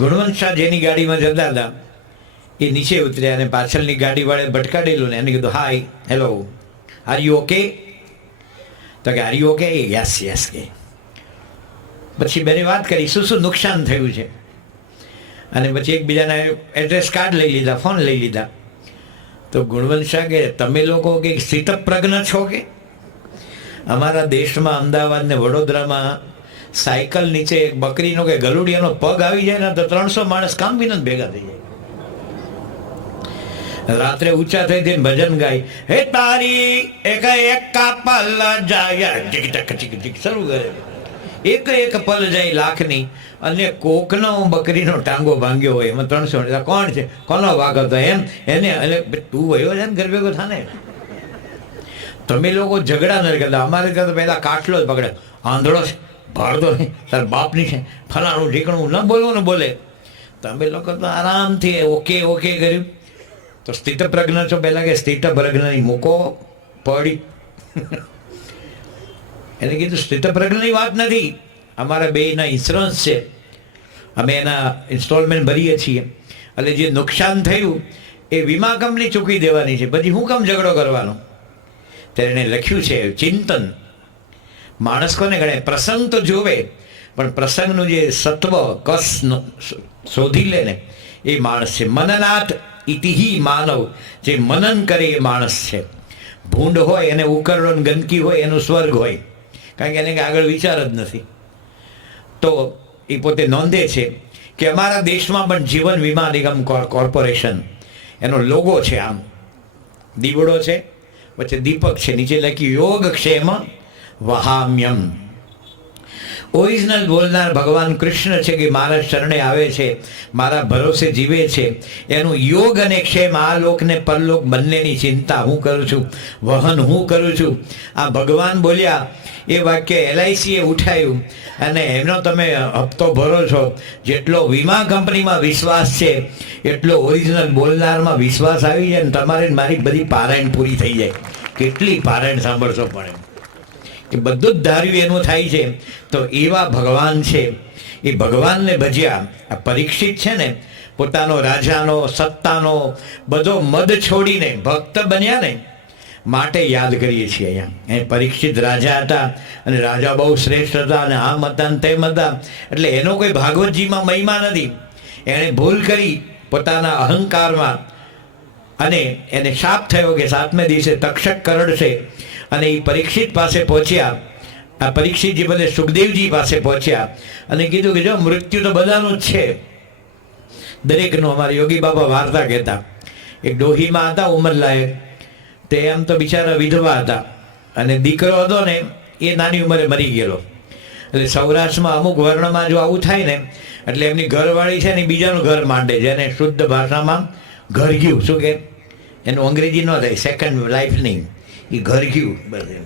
ગુણવંત શાહ જેની ગાડીમાં જતા હતા એ નીચે ઉતર્યા અને પાછળની ગાડી વાળે ભટકાડેલું ને એને કીધું, હાય, હેલો, આર યુ ઓકે? તો કે are you okay? Yes yes કે. પછી બેને વાત કરી શું શું નુકસાન થયું છે. અને પછી એકબીજાના એડ્રેસ કાર્ડ લઈ લીધા, ફોન લઈ લીધા. તો ગુણવંત શાહ કે તમે લોકો કે સ્થિતપ્રજ્ઞ છો કે? અમારા દેશમાં અમદાવાદ ને વડોદરામાં સાયકલ નીચે એક બકરીનો કે ગલુડિયાનો પગ આવી જાય ને તો 300 માણસ કામ વિના ભેગા થઈ જાય. રાત્રે ઊંચા થઈ જઈને ભજન ગાય, હે તારી એક એક પલ જાય ટીક ટક ટીક ટીક શરૂ કરે. એક એક પલ જાય લાખની, અને કોકનો બકરીનો ટાંગો ભાંગ્યો હોય એમાં 300. કોણ છે, કોનો વાગ હતો એમ એને, એટલે તું વયો છે ને ઘર ભેગો થાને. તમે લોકો ઝઘડા નથી કરતા. અમારે ત્યાં તો પહેલા કાટલો જ પકડે, આંધળો છે, ભારતો નહીં, તાર બાપની છે, ફલાણું ઢીકણું ન બોલવું ને બોલે. તમે લોકો તો આરામથી ઓકે ઓકે કર્યું. તો સ્થિતપ્રજ્ઞ છો? પહેલાં કે સ્થિતપ્રજ્ઞની મૂકો પડી. એને કીધું સ્થિતપ્રજ્ઞની વાત નથી, અમારા બેયના ઇન્સ્યોરન્સ છે, અમે એના ઇન્સ્ટોલમેન્ટ ભરીએ છીએ, એટલે જે નુકસાન થયું એ વીમા કંપની ચૂકવી દેવાની છે, પછી હું કેમ ઝઘડો કરવાનો? ત્યારે એને લખ્યું છે ચિંતન. માણસ કોને ગણે? પ્રસંગ તો જોવે, પણ પ્રસંગનું જે સત્વ કસ શોધી લે ને એ માણસ છે. મનનાથ ઇતિહી માનવ, જે મનન કરે એ માણસ છે. ભૂંડ હોય એને ઉકરડો ગંદકી હોય એનું સ્વર્ગ હોય, કારણ કે એને આગળ વિચાર જ નથી. તો એ પોતે નોંધે છે કે અમારા દેશમાં પણ જીવન વીમા નિગમ કોર્પોરેશન, એનો લોગો છે, આમ દીવડો છે, વચ્ચે દીપક છે, નીચે લખ્યું યોગક્ષેમ વહામ્યમ. ઓરિજિનલ બોલનાર ભગવાન કૃષ્ણ છે કે મારા શરણે આવે છે, મારા ભરોસે જીવે છે, એનું યોગ અને ક્ષેમ, આ લોકને પરલોક બંનેની ચિંતા હું કરું છું, વહન હું કરું છું. આ ભગવાન બોલ્યા એ વાક્ય LIC એ ઉઠાયું, અને એનો તમે હપ્તો ભરો છો. જેટલો વીમા કંપનીમાં વિશ્વાસ છે એટલો ઓરિજિનલ બોલનારમાં વિશ્વાસ આવી જાય ને તમારે મારી બધી પારાયણ પૂરી થઈ જાય. કેટલી પારાયણ સાંભળશો પણ એ બધું જ ધાર્યું એનું થાય છે. તો એવા ભગવાન છે, એ ભગવાનને ભજ્યા. આ પરીક્ષિત છે ને, પોતાનો રાજાનો સત્તાનો બધો મદ છોડીને ભક્ત બન્યા ને, માટે યાદ કરીએ છીએ અહીંયા. એ પરીક્ષિત રાજા હતા, અને રાજા બહુ શ્રેષ્ઠ હતા, અને આમ હતા ને તેમ હતા. એટલે એનો કોઈ ભાગવતજીમાં મહિમા નથી. એણે ભૂલ કરી પોતાના અહંકારમાં, અને એને શાપ થયો કે 7મે દિવસે તક્ષક કરડશે. અને એ પરીક્ષિત પાસે પહોંચ્યા. આ પરીક્ષિતજી બધે સુખદેવજી પાસે પહોંચ્યા અને કીધું કે જો મૃત્યુ તો બધાનું જ છે, દરેકનું. અમારા યોગી બાબા વાર્તા કહેતા, એક ડોહીમાં હતા ઉંમરલાયક, તે આમ તો બિચારા વિધવા હતા, અને દીકરો હતો ને એ નાની ઉંમરે મરી ગયેલો. એટલે સૌરાષ્ટ્રમાં અમુક વર્ણમાં જો આવું થાય ને, એટલે એમની ઘરવાળી છે ને બીજાનું ઘર માંડે, જેને શુદ્ધ ભાષામાં ઘર ગયું, શું કે એનું અંગ્રેજી ન થાય, સેકન્ડ લાઈફ નહીં, એ ઘર ગયું બધે.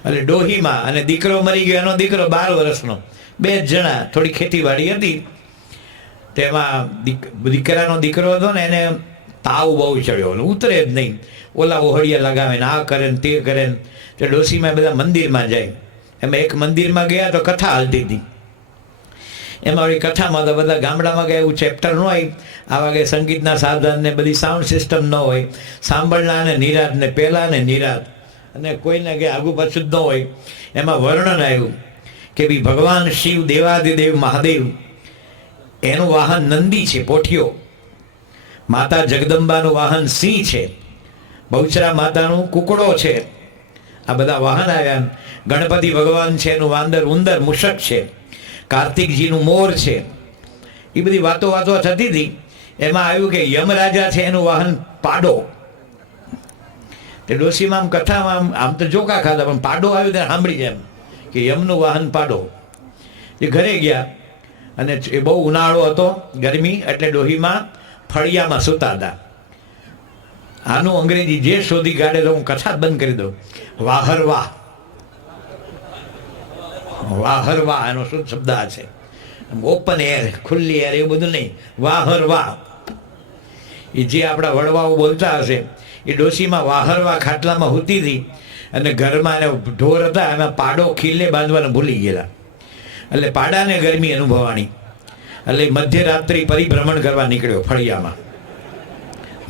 એટલે ડોહીમાં, અને દીકરો મરી ગયો, એનો દીકરો 12 વર્ષનો, 2 જણા, થોડી ખેતીવાડી હતી. તેમાં દીકરાનો દીકરો હતો ને, એને તાવ બહુ ચડ્યો, ઉતરે જ નહીં. ઓલા ઓહળિયા લગાવે ને આ કરે ને તે કરે ને. તે ડોશીમાં બધા મંદિરમાં જાય. એમાં એક મંદિરમાં ગયા તો કથા હાલતી હતી. એમાં વળી કથામાં તો બધા ગામડામાં ગયા એવું ચેપ્ટર ન હોય, આવા કે સંગીતના સાધન ને બધી સાઉન્ડ સિસ્ટમ ન હોય, સાંભળના ને નિરાત ને પહેલા ને નિરાત, અને કોઈને કે આગુ પાછું જ ન હોય. એમાં વર્ણન આવ્યું કે ભાઈ ભગવાન શિવ દેવાદિદેવ મહાદેવ, એનું વાહન નંદી છે, પોઠિયો. માતા જગદંબાનું વાહન સિંહ છે, બહુચરા માતાનું કુકડો છે. આ બધા વાહન આવ્યા. ગણપતિ ભગવાન છે, એનું વાંદર ઉંદર મુશક છે. કાર્તિકજીનું મોર છે. એ બધી વાતો થતી હતી. એમાં આવ્યું કે યમરાજા છે, એનું વાહન પાડો. તે ડોશીમાં આમ કથામાં આમ તો જોકા ખાધા, પણ પાડો આવ્યો ત્યારે સાંભળી જાય એમ કે યમનું વાહન પાડો. એ ઘરે ગયા, અને એ બહુ ઉનાળો હતો, ગરમી, એટલે ડોહીમાં ફળિયામાં સૂતા હતા. આનું અંગ્રેજી જે શોધી કાઢે તો હું કથા બંધ કરી દઉં. વાહરવાહ, વાહરવાહ એનો શું શબ્દ છે? ઓપન એર, ખુલ્લી એર, એવું બધું નહીં. વાહરવાહ એ જે આપણા વડવાઓ બોલતા હશે. એ ડોશીમાં વાહરવાહ ખાટલામાં હોતી હતી, અને ઘરમાં એને ઢોર હતા, એમાં પાડો ખીલે બાંધવાને ભૂલી ગયેલા. એટલે પાડાને ગરમી અનુભવાણી. એટલે મધ્યરાત્રિ પરિભ્રમણ કરવા નીકળ્યો ફળિયામાં,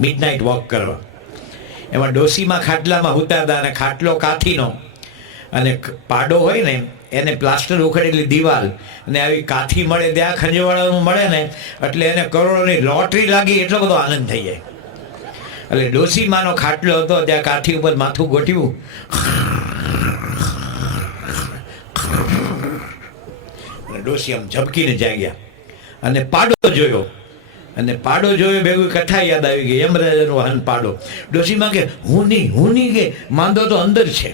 મિડનાઇટ વોક કરવા. એમાં ડોશીમાં ખાટલામાં હોતા હતા, અને ખાટલો કાથીનો, અને પાડો હોય ને એને પ્લાસ્ટર ઉખડેલી દિવાલ અને આવી કાઠી મળે ત્યાં ખંજવાળાનું મળે ને એટલે એને કરોડોની લોટરી લાગી એટલો બધો આનંદ થઈ જાય. એટલે ડોસીમાનો ખાટલો હતો, ત્યાં કાઠી ઉપર માથું ગોઠવ્યું, ડોસી આમ ઝબકીને જાગ્યા અને પાડો જોયો. અને પાડો જોયો ભેગું કથા યાદ આવી ગઈ, યમરાજાનો વાહન પાડો. ડોસીમાં કે હું નહીં કે માંદો તો અંદર છે.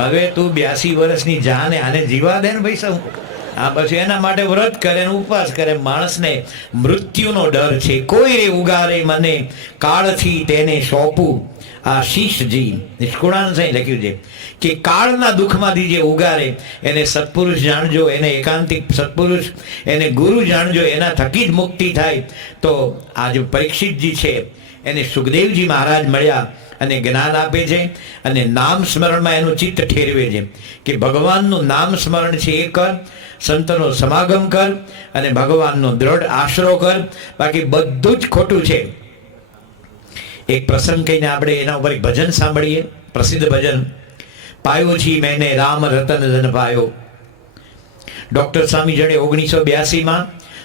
હવે તું 82 વર્ષની જાને આને જીવા દે ને ભાઈ સૌ. આ પછી એના માટે વ્રત કરે ને ઉપવાસ કરે. માણસને મૃત્યુનો ડર છે. કોઈ રે ઉગારે મને કાળથી તેને સોંપું આશીષજી. નિષ્કુળાનંદ સાંઈ લખ્યું છે કે કાળના દુઃખમાંથી જે ઉગારે એને સત્પુરુષ જાણજો, એને એકાંતિક સત્પુરુષ, એને ગુરુ જાણજો, એના થકી જ મુક્તિ થાય. તો આ જે પરીક્ષિતજી છે એને સુખદેવજી મહારાજ મળ્યા અને જ્ઞાન આપે છે અને નામ સ્મરણમાં એનું ચિત્ત ઠેરવે છે કે ભગવાનનું નામ સ્મરણ છે એ કર, સંતનો સમાગમ કર અને ભગવાનનો દ્રઢ આશરો કર, બાકી બધું જ ખોટું છે. એક પ્રસંગ કહીને આપણે એના ઉપર એક ભજન સાંભળીએ, પ્રસિદ્ધ ભજન. પાયો છી મેને રામ રતન ધન પાયો. ડૉક્ટર સ્વામી જડે 1982માં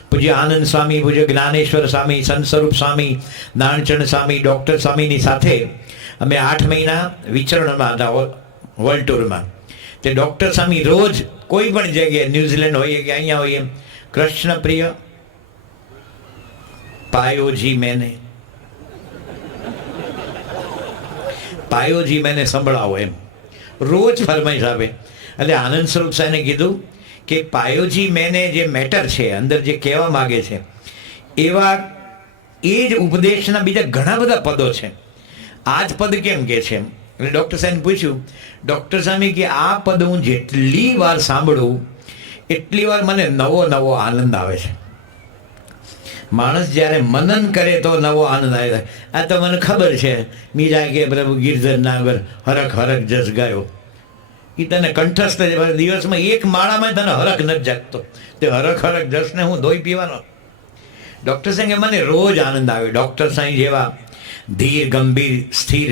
પૂજ્ય આનંદ સ્વામી, પૂજ્ય જ્ઞાનેશ્વર સ્વામી, સંત સ્વરૂપ સ્વામી, નાનચંદ સ્વામી, ડૉક્ટર સ્વામીની સાથે અમે 8 મહિના વિચરણમાં હતા વર્લ્ડ ટૂરમાં. તે ડૉક્ટર સ્વામી રોજ કોઈ પણ જગ્યાએ, ન્યૂઝીલેન્ડ હોઈએ કે અહીંયા હોઈએ, કૃષ્ણ પ્રિય પાયોજી મેને, પાયોજી મેને સંભળાવો એમ રોજ ફરમાઈશ આપે. એટલે આનંદ સ્વરૂપ સાહેબને કીધું કે પાયોજી મેને જે મેટર છે, અંદર જે કહેવા માગે છે, એવા એ જ ઉપદેશના બીજા ઘણા બધા પદો છે. આ જ પદ કેમ કે છે? એટલે ડૉક્ટર સાહેબને પૂછ્યું. ડૉક્ટર સ્વામી કે આ પદ હું જેટલી વાર સાંભળું એટલી વાર મને નવો નવો આનંદ આવે છે. માણસ જ્યારે મનન કરે તો નવો આનંદ આવે. આ તો મને ખબર છે, મીરા કે પ્રભુ ગિરધર નાગર હરખ હરખ જસ ગાયો, એ તને કંઠસ્થ છે. દિવસમાં એક માળામાં તને હરખ નથી જાગતો, તે હરખ હરખ જસને હું ધોઈ પીવાનો. ડૉક્ટર સાહેબ મને રોજ આનંદ આવે. ડૉક્ટર સાહેબ જેવા ધીર, ગંભીર, સ્થિર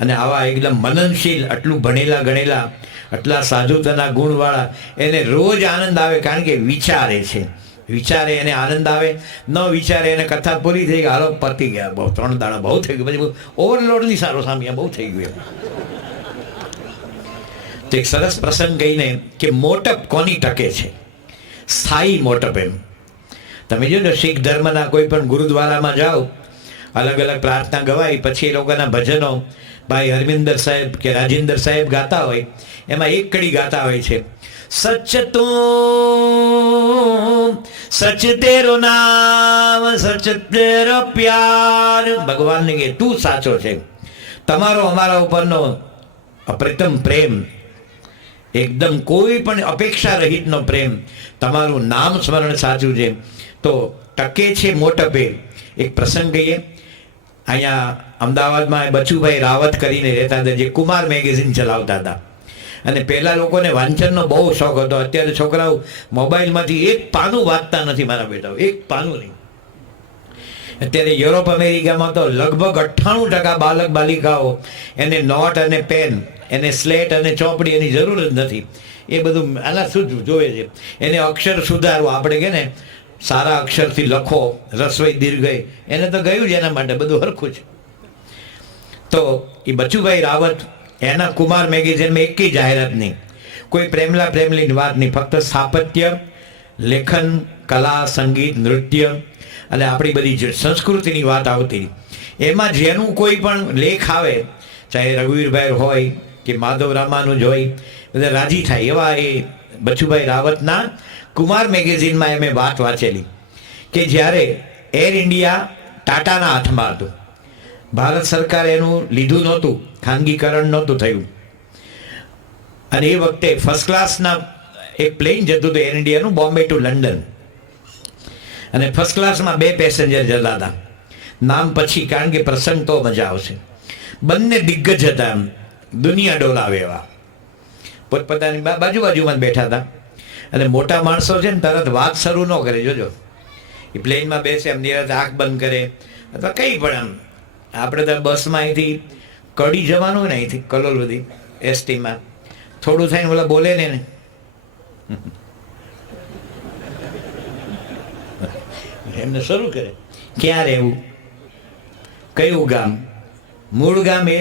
અને આવા એકદમ મનનશીલ, આટલું ભણેલા ગણેલા, આટલા સાધુતાના ગુણવાળા, એને રોજ આનંદ આવે. કારણ કે વિચારે છે, વિચારે એને આનંદ આવે, ન વિચારે એને કથા પૂરી થઈ ગઈ, હાલો પતી ગયા, બહુ 3 દાડા બહુ થઈ ગયું, પછી ઓવરલોડની સારો સામ્યા બહુ થઈ ગયું. તો એક સરસ પ્રસંગ કહીને કે મોટપ કોની ટકે છે? સ્થાયી મોટપ. એમ તમે જોજો શીખ ધર્મના કોઈ પણ ગુરુદ્વારામાં જાઓ, અલગ અલગ પ્રાર્થના ગવાય, પછી એ લોકોના ભજનો ભાઈ હરમિંદર સાહેબ કે રાજેન્દ્ર સાહેબ ગાતા હોય, એમાં એક કડી ગાતા હોય છે, સચ તું સચ તેરો નામ સચ તેરો પ્યાર. ભગવાનને કે તું સાચો છે, તમારો અમારા ઉપરનો અપ્રતમ પ્રેમ, એકદમ કોઈ પણ અપેક્ષા રહિતનો પ્રેમ, તમારું નામ સ્મરણ સાચું છે. તો ટકે છે મોટપે. એક પ્રસંગ કહીએ. અહીંયા અમદાવાદમાં બચુભાઈ રાવત કરીને રહેતા હતા, જે કુમાર મેગેઝિન ચલાવતા હતા. અને પહેલાં લોકોને વાંચનનો બહુ શોખ હતો. અત્યારે છોકરાઓ મોબાઈલમાંથી એક પાનું વાંચતા નથી, મારા બેટાઓ, એક પાનું નહીં. અત્યારે યુરોપ અમેરિકામાં તો લગભગ 98% બાલક બાલિકાઓ એને નોટ અને પેન, એને સ્લેટ અને ચોપડી એની જરૂર જ નથી. એ બધું આના શું જોવે છે? એને અક્ષર સુધારવા, આપણે કે ને સારા અક્ષરથી લખો, રસોઈ દીર્ઘય, એને તો ગયું જ એના માટે, બધું હરખું છે. તો એ બચુભાઈ રાવત, એના કુમાર મેગેઝિનમાં એકેય જાહેરાત નહીં, કોઈ પ્રેમલા પ્રેમલીની વાત નહીં, ફક્ત સ્થાપત્ય, લેખન, કલા, સંગીત, નૃત્ય અને આપણી બધી સંસ્કૃતિની વાત આવતી. એમાં જેનું કોઈ પણ લેખ આવે, ચાહે રઘુવીરભાઈ હોય કે માધવ રામાનુજ હોય, બધા રાજી થાય. એવા એ બચુભાઈ રાવતના કુમાર મેગેઝિનમાં મેં વાત વાંચેલી કે જ્યારે એર ઇન્ડિયા ટાટાના હાથમાં હતું, ભારત સરકારે એનું લીધું નહોતું, ખાનગીકરણ નહોતું થયું, અને એ વખતે ફર્સ્ટ ક્લાસના એક પ્લેન જતું હતું એર ઇન્ડિયાનું, બોમ્બે ટુ લંડન, અને ફર્સ્ટ ક્લાસમાં 2 પેસેન્જર જતા હતા. નામ પછી, કારણ કે પ્રસંગ તો મજા આવશે. બંને દિગ્ગજ હતા, એમ દુનિયા ડોલાવે એવા, પોતપોતાની બાજુમાં બેઠા હતા. અને મોટા માણસો છે ને તરત વાત શરૂ ન કરે, જોજો, એ પ્લેનમાં બેસે એમ નિરાતે આંખ બંધ કરે, અથવા કંઈ પણ આમ. આપણે તો બસમાં અહીંથી કડી જવાનું હોય ને, અહીંથી કલોલ બધી એસટીમાં થોડું થાય ને બોલે ને એમને શરૂ કરે, ક્યાં રહેવું, કયું ગામ, મૂળ ગામ એ,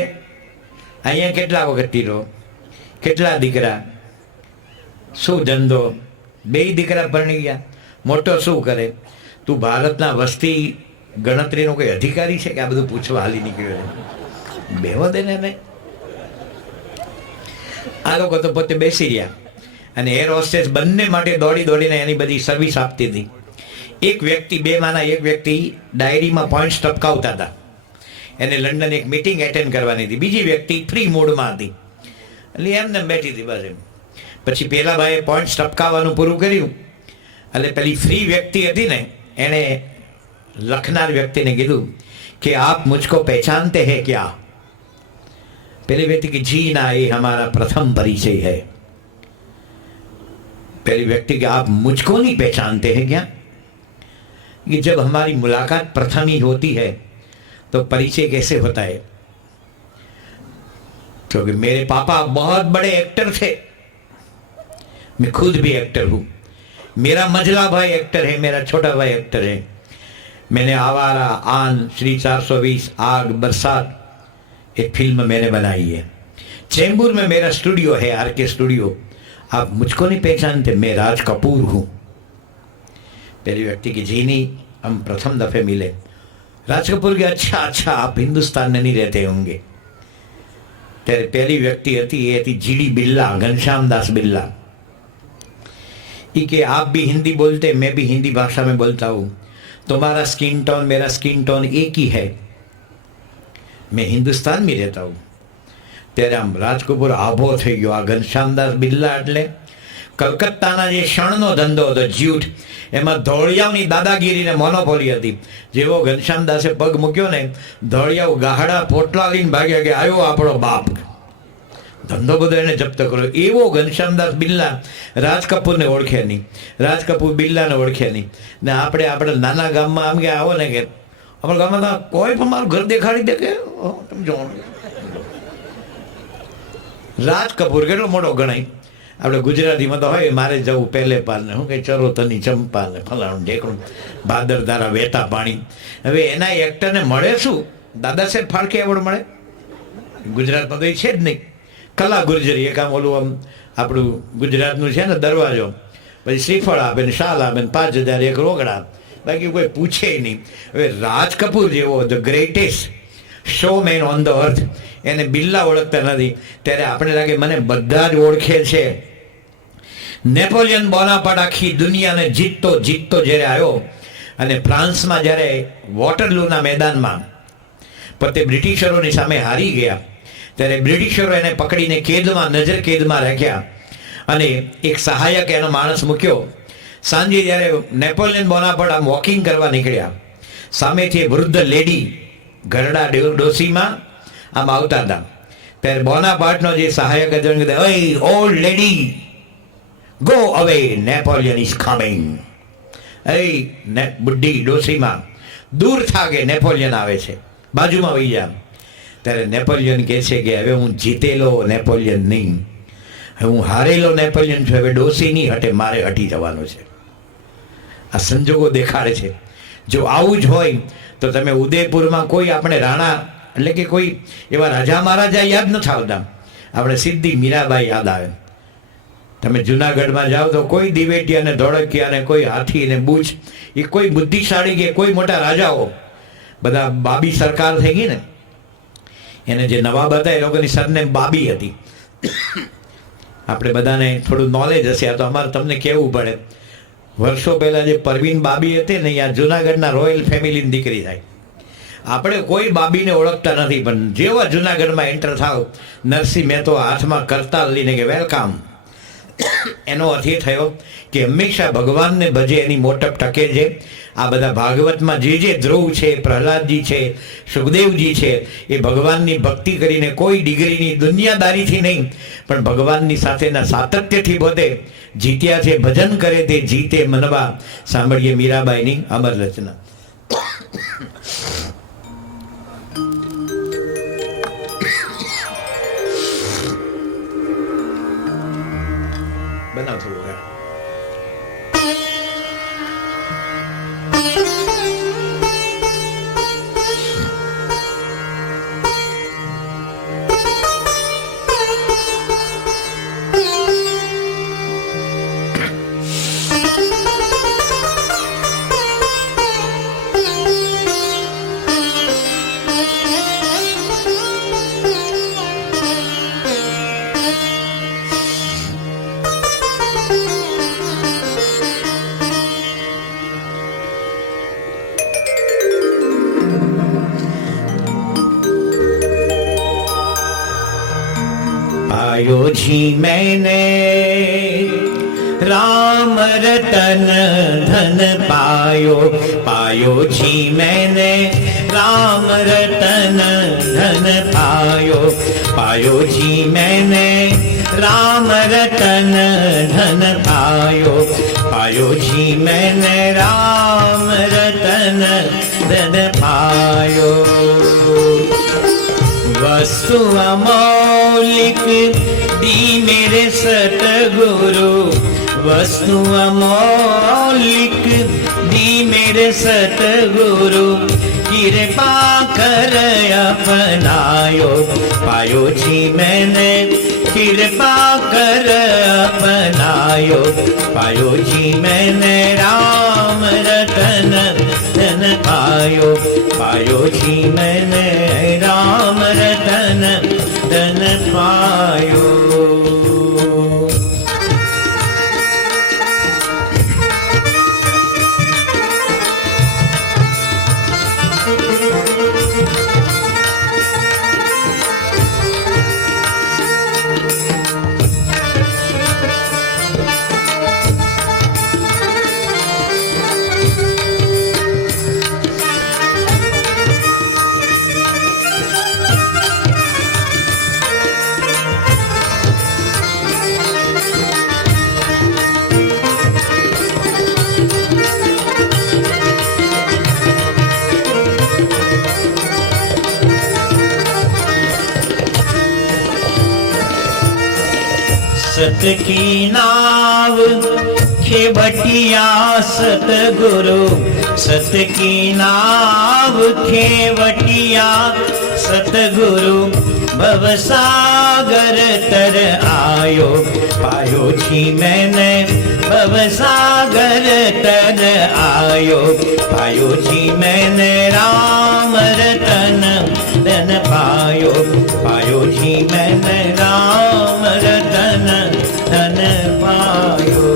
અહીંયા કેટલા વખતથી રહો, કેટલા દીકરા, શું ધંધો, બે દીકરા પરણી ગયા, મોટો શું કરે, તું ભારતના વસ્તી ગણતરીનો કોઈ અધિકારી છે કે આ બધું પૂછવા હાલી નીકળ્યો છે? બેહવા દે ને. આ લોકો તો પોતે બેસી રહ્યા અને એર હોસ્ટેસ બંને માટે દોડી દોડીને એની બધી સર્વિસ આપતી હતી. એક વ્યક્તિ, બેમાંના એક વ્યક્તિ ડાયરીમાં પોઈન્ટ્સ ટપકાવતા હતા, એને લંડન એક મિટિંગ એટેન્ડ કરવાની હતી. બીજી વ્યક્તિ ફ્રી મૂડમાં હતી એટલે એમને બેઠી હતી બસ એમ. પછી પેલા ભાઈએ પોઈન્ટ્સ ટપકાવવાનું પૂરું કર્યું એટલે પેલી ફ્રી વ્યક્તિ હતી ને એણે લખનાર વ્યક્તિને કીધું કે આપ મુझको पहचानते हैं क्या? पहली व्यक्ति की जी ना, ये हमारा प्रथम परिचय है. पहली व्यक्ति कि आप मुझको नहीं पहचानते हैं क्या? कि जब हमारी मुलाकात प्रथम ही होती है तो परिचय कैसे होता है? क्योंकि मेरे पापा बहुत बड़े एक्टर थे, मैं खुद भी एक्टर हूं. मेरा मझला भाई एक्टर है, मेरा छोटा भाई एक्टर है. मैंने आवारा, आन, श्री 420, आग, बरसात एक फिल्म मैंने बनाई है. चेंबूर में मेरा स्टूडियो है, आर.के. स्टूडियो. आप मुझको नहीं पहचानते, मैं राज कपूर हूँ. पहली व्यक्ति की जी नहीं, हम प्रथम दफे मिले. राज कपूर के अच्छा अच्छा, आप हिंदुस्तान में नहीं रहते होंगे. तेरे पहली व्यक्ति હતી એ હતી जीडी बिल्ला, घनश्याम दास बिल्ला. ये कि आप भी हिंदी बोलते, मैं भी हिंदी भाषा में बोलता हूँ. तुम्हारा स्किन टोन मेरा स्किन टोन एक ही है, मैं हिंदुस्तान में रहता हूँ. ત્યારે આમ રાજ કપૂર આભો થઈ ગયો. આ ઘનશ્યામદાસ બિરલા એટલે કલકત્તાના જે શણનો ધંધો હતો, જ્યુટ, એમાં ધોળિયાઓની દાદાગીરીને મોનોપોલી હતી. જેવો ઘનશ્યામદાસે પગ મૂક્યો ને, ધોળિયાઓ ગાહડા પોટલા લઈને ભાગ્યા કે આવ્યો આપણો બાપ. ધંધો બધો એને જપ્ત કર્યો. એવો ઘનશ્યામદાસ બિરલા રાજ કપૂરને ઓળખે નહીં, રાજ કપૂર બિરલાને ઓળખે નહીં. ને આપણે નાના ગામમાં આમ કે આવો ને કે અમારા ગામમાં કોઈ પણ મારું ઘર દેખાડી દે કે તમે જોવાનું. રાજ કપૂર કેટલો મોટો ગણાય. આપણે ગુજરાતીમાં તો હોય મારે જવું પહેલે પાલને, શું કે ચરો તની ચંપા ને ફલાણું ઢેકણું, ભાદર ધારા વહેતા પાણી. હવે એના એક્ટરને મળે શું? દાદા સાહેબ ફાળકે એવોર્ડ મળે ગુજરાતમાં તો એ છે જ નહીં. કલા ગુર્જરી એક આમ ઓલું આમ આપણું ગુજરાતનું છે ને દરવાજો, પછી શ્રીફળ આપે ને શાલ આપે ને 5,000 એક રોકડા, બાકી કોઈ પૂછે નહીં. હવે રાજ કપૂર જેવો the greatest showman on the earth, એને બિરલા ઓળખતા નથી. ત્યારે આપણે લાગે મને બધા જ ઓળખે છે. નેપોલિયન બોનાપાર્ટ આખી દુનિયાને જીતતો જીતતો જ્યારે આવ્યો અને ફ્રાન્સમાં જ્યારે વોટરલૂના મેદાનમાં પોતે બ્રિટિશરોની સામે હારી ગયા, ત્યારે બ્રિટિશરો એને પકડીને કેદમાં, નજર કેદમાં રાખ્યા અને એક સહાયક એનો માણસ મૂક્યો. સાંજે જ્યારે નેપોલિયન બોનાપાર્ટ આમ વોકિંગ કરવા નીકળ્યા, સામેથી વૃદ્ધ લેડી ઘરડા ડોસીમાં આમ આવતા હતા. ત્યારે બોનાપાર્ટનો જે સહાયક હતો એને કીધું, ઓય old lady, go away, Napoleon is coming. એ બુઢી ડોસીમાં, દૂર થા કે નેપોલિયન આવે છે, બાજુમાં વહી જા. ત્યારે નેપોલિયન કહે છે કે હવે હું જીતેલો નેપોલિયન નહીં, હવે હું હારેલો નેપોલિયન છું. હવે ડોસી નહીં હટે, મારે હટી જવાનું છે. આ સંજોગો દેખાડે છે. જો આવું જ હોય તો તમે ઉદયપુરમાં કોઈ આપણે રાણા એટલે કે કોઈ એવા રાજા મહારાજા યાદ નથી આવતા, આપણે સીધી મીરાબાઈ યાદ આવે. તમે જુનાગઢમાં જાઓ તો કોઈ દિવેટિયા ને ધોળકિયા ને કોઈ હાથી ને બુચ, એ કોઈ બુદ્ધિશાળી કે કોઈ મોટા રાજાઓ, બધા બાબી સરકાર થઈ ગઈ ને, એને જે નવાબ હતા એ લોકોની સરનેમ બાબી હતી. આપણે બધાને થોડું નોલેજ હશે, આ તો અમારે તમને કહેવું પડે. વર્ષો પહેલાં જે પરવીન બાબી હતી ને, અહીંયા જુનાગઢના રોયલ ફેમિલીની દીકરી થાય. આપણે કોઈ બાબીને ઓળખતા નથી, પણ જેવા જુનાગઢમાં એન્ટર થાવ, નરસિંહ મહેતો હાથમાં કરતાલ લઈને કે વેલકમ. એનો અર્થ એ થયો કે હંમેશા ભગવાનને ભજે એની મોટપ ટકે છે. આ બધા ભાગવતમાં જે ધ્રુવ છે, પ્રહલાદજી છે, સુખદેવજી છે, એ ભગવાનની ભક્તિ કરીને કોઈ ડિગ્રીની દુનિયાદારીથી નહીં, પણ ભગવાનની સાથેના સાતત્યથી પોતે જીત્યા છે. ભજન કરે તે જીતે મનવા. સાંભળીએ મીરાબાઈની અમર રચના. બનાવ થોડું पायो जी मैंने राम रतन धन पायो, पायो जी मैंने राम रतन धन पायो, पायो जी मैंने राम रतन धन पायो, पायो जी मैंने राम रतन धन पायो। वस्तु अमौलिक दी मेरे सतगुरु, वस्तु अमौलिक दी मेरे सतगुरु, कृपा कर अपनायो, पायो जी मैंने कृपा कर अपनायो, पायो जी मैंने राम रतन धन पायो, पायो जी मैंने राम रतन धन पायो। सत की नाव खेवटिया सतगुरु, सत की नाव खेवटिया सतगुरु, भवसागर तर आयो, पायो जी मैंने भवसागर तर आयो, पायो जी मैंने राम रतन धन पायो, पायो जी मैंने राम रतन धन पायो।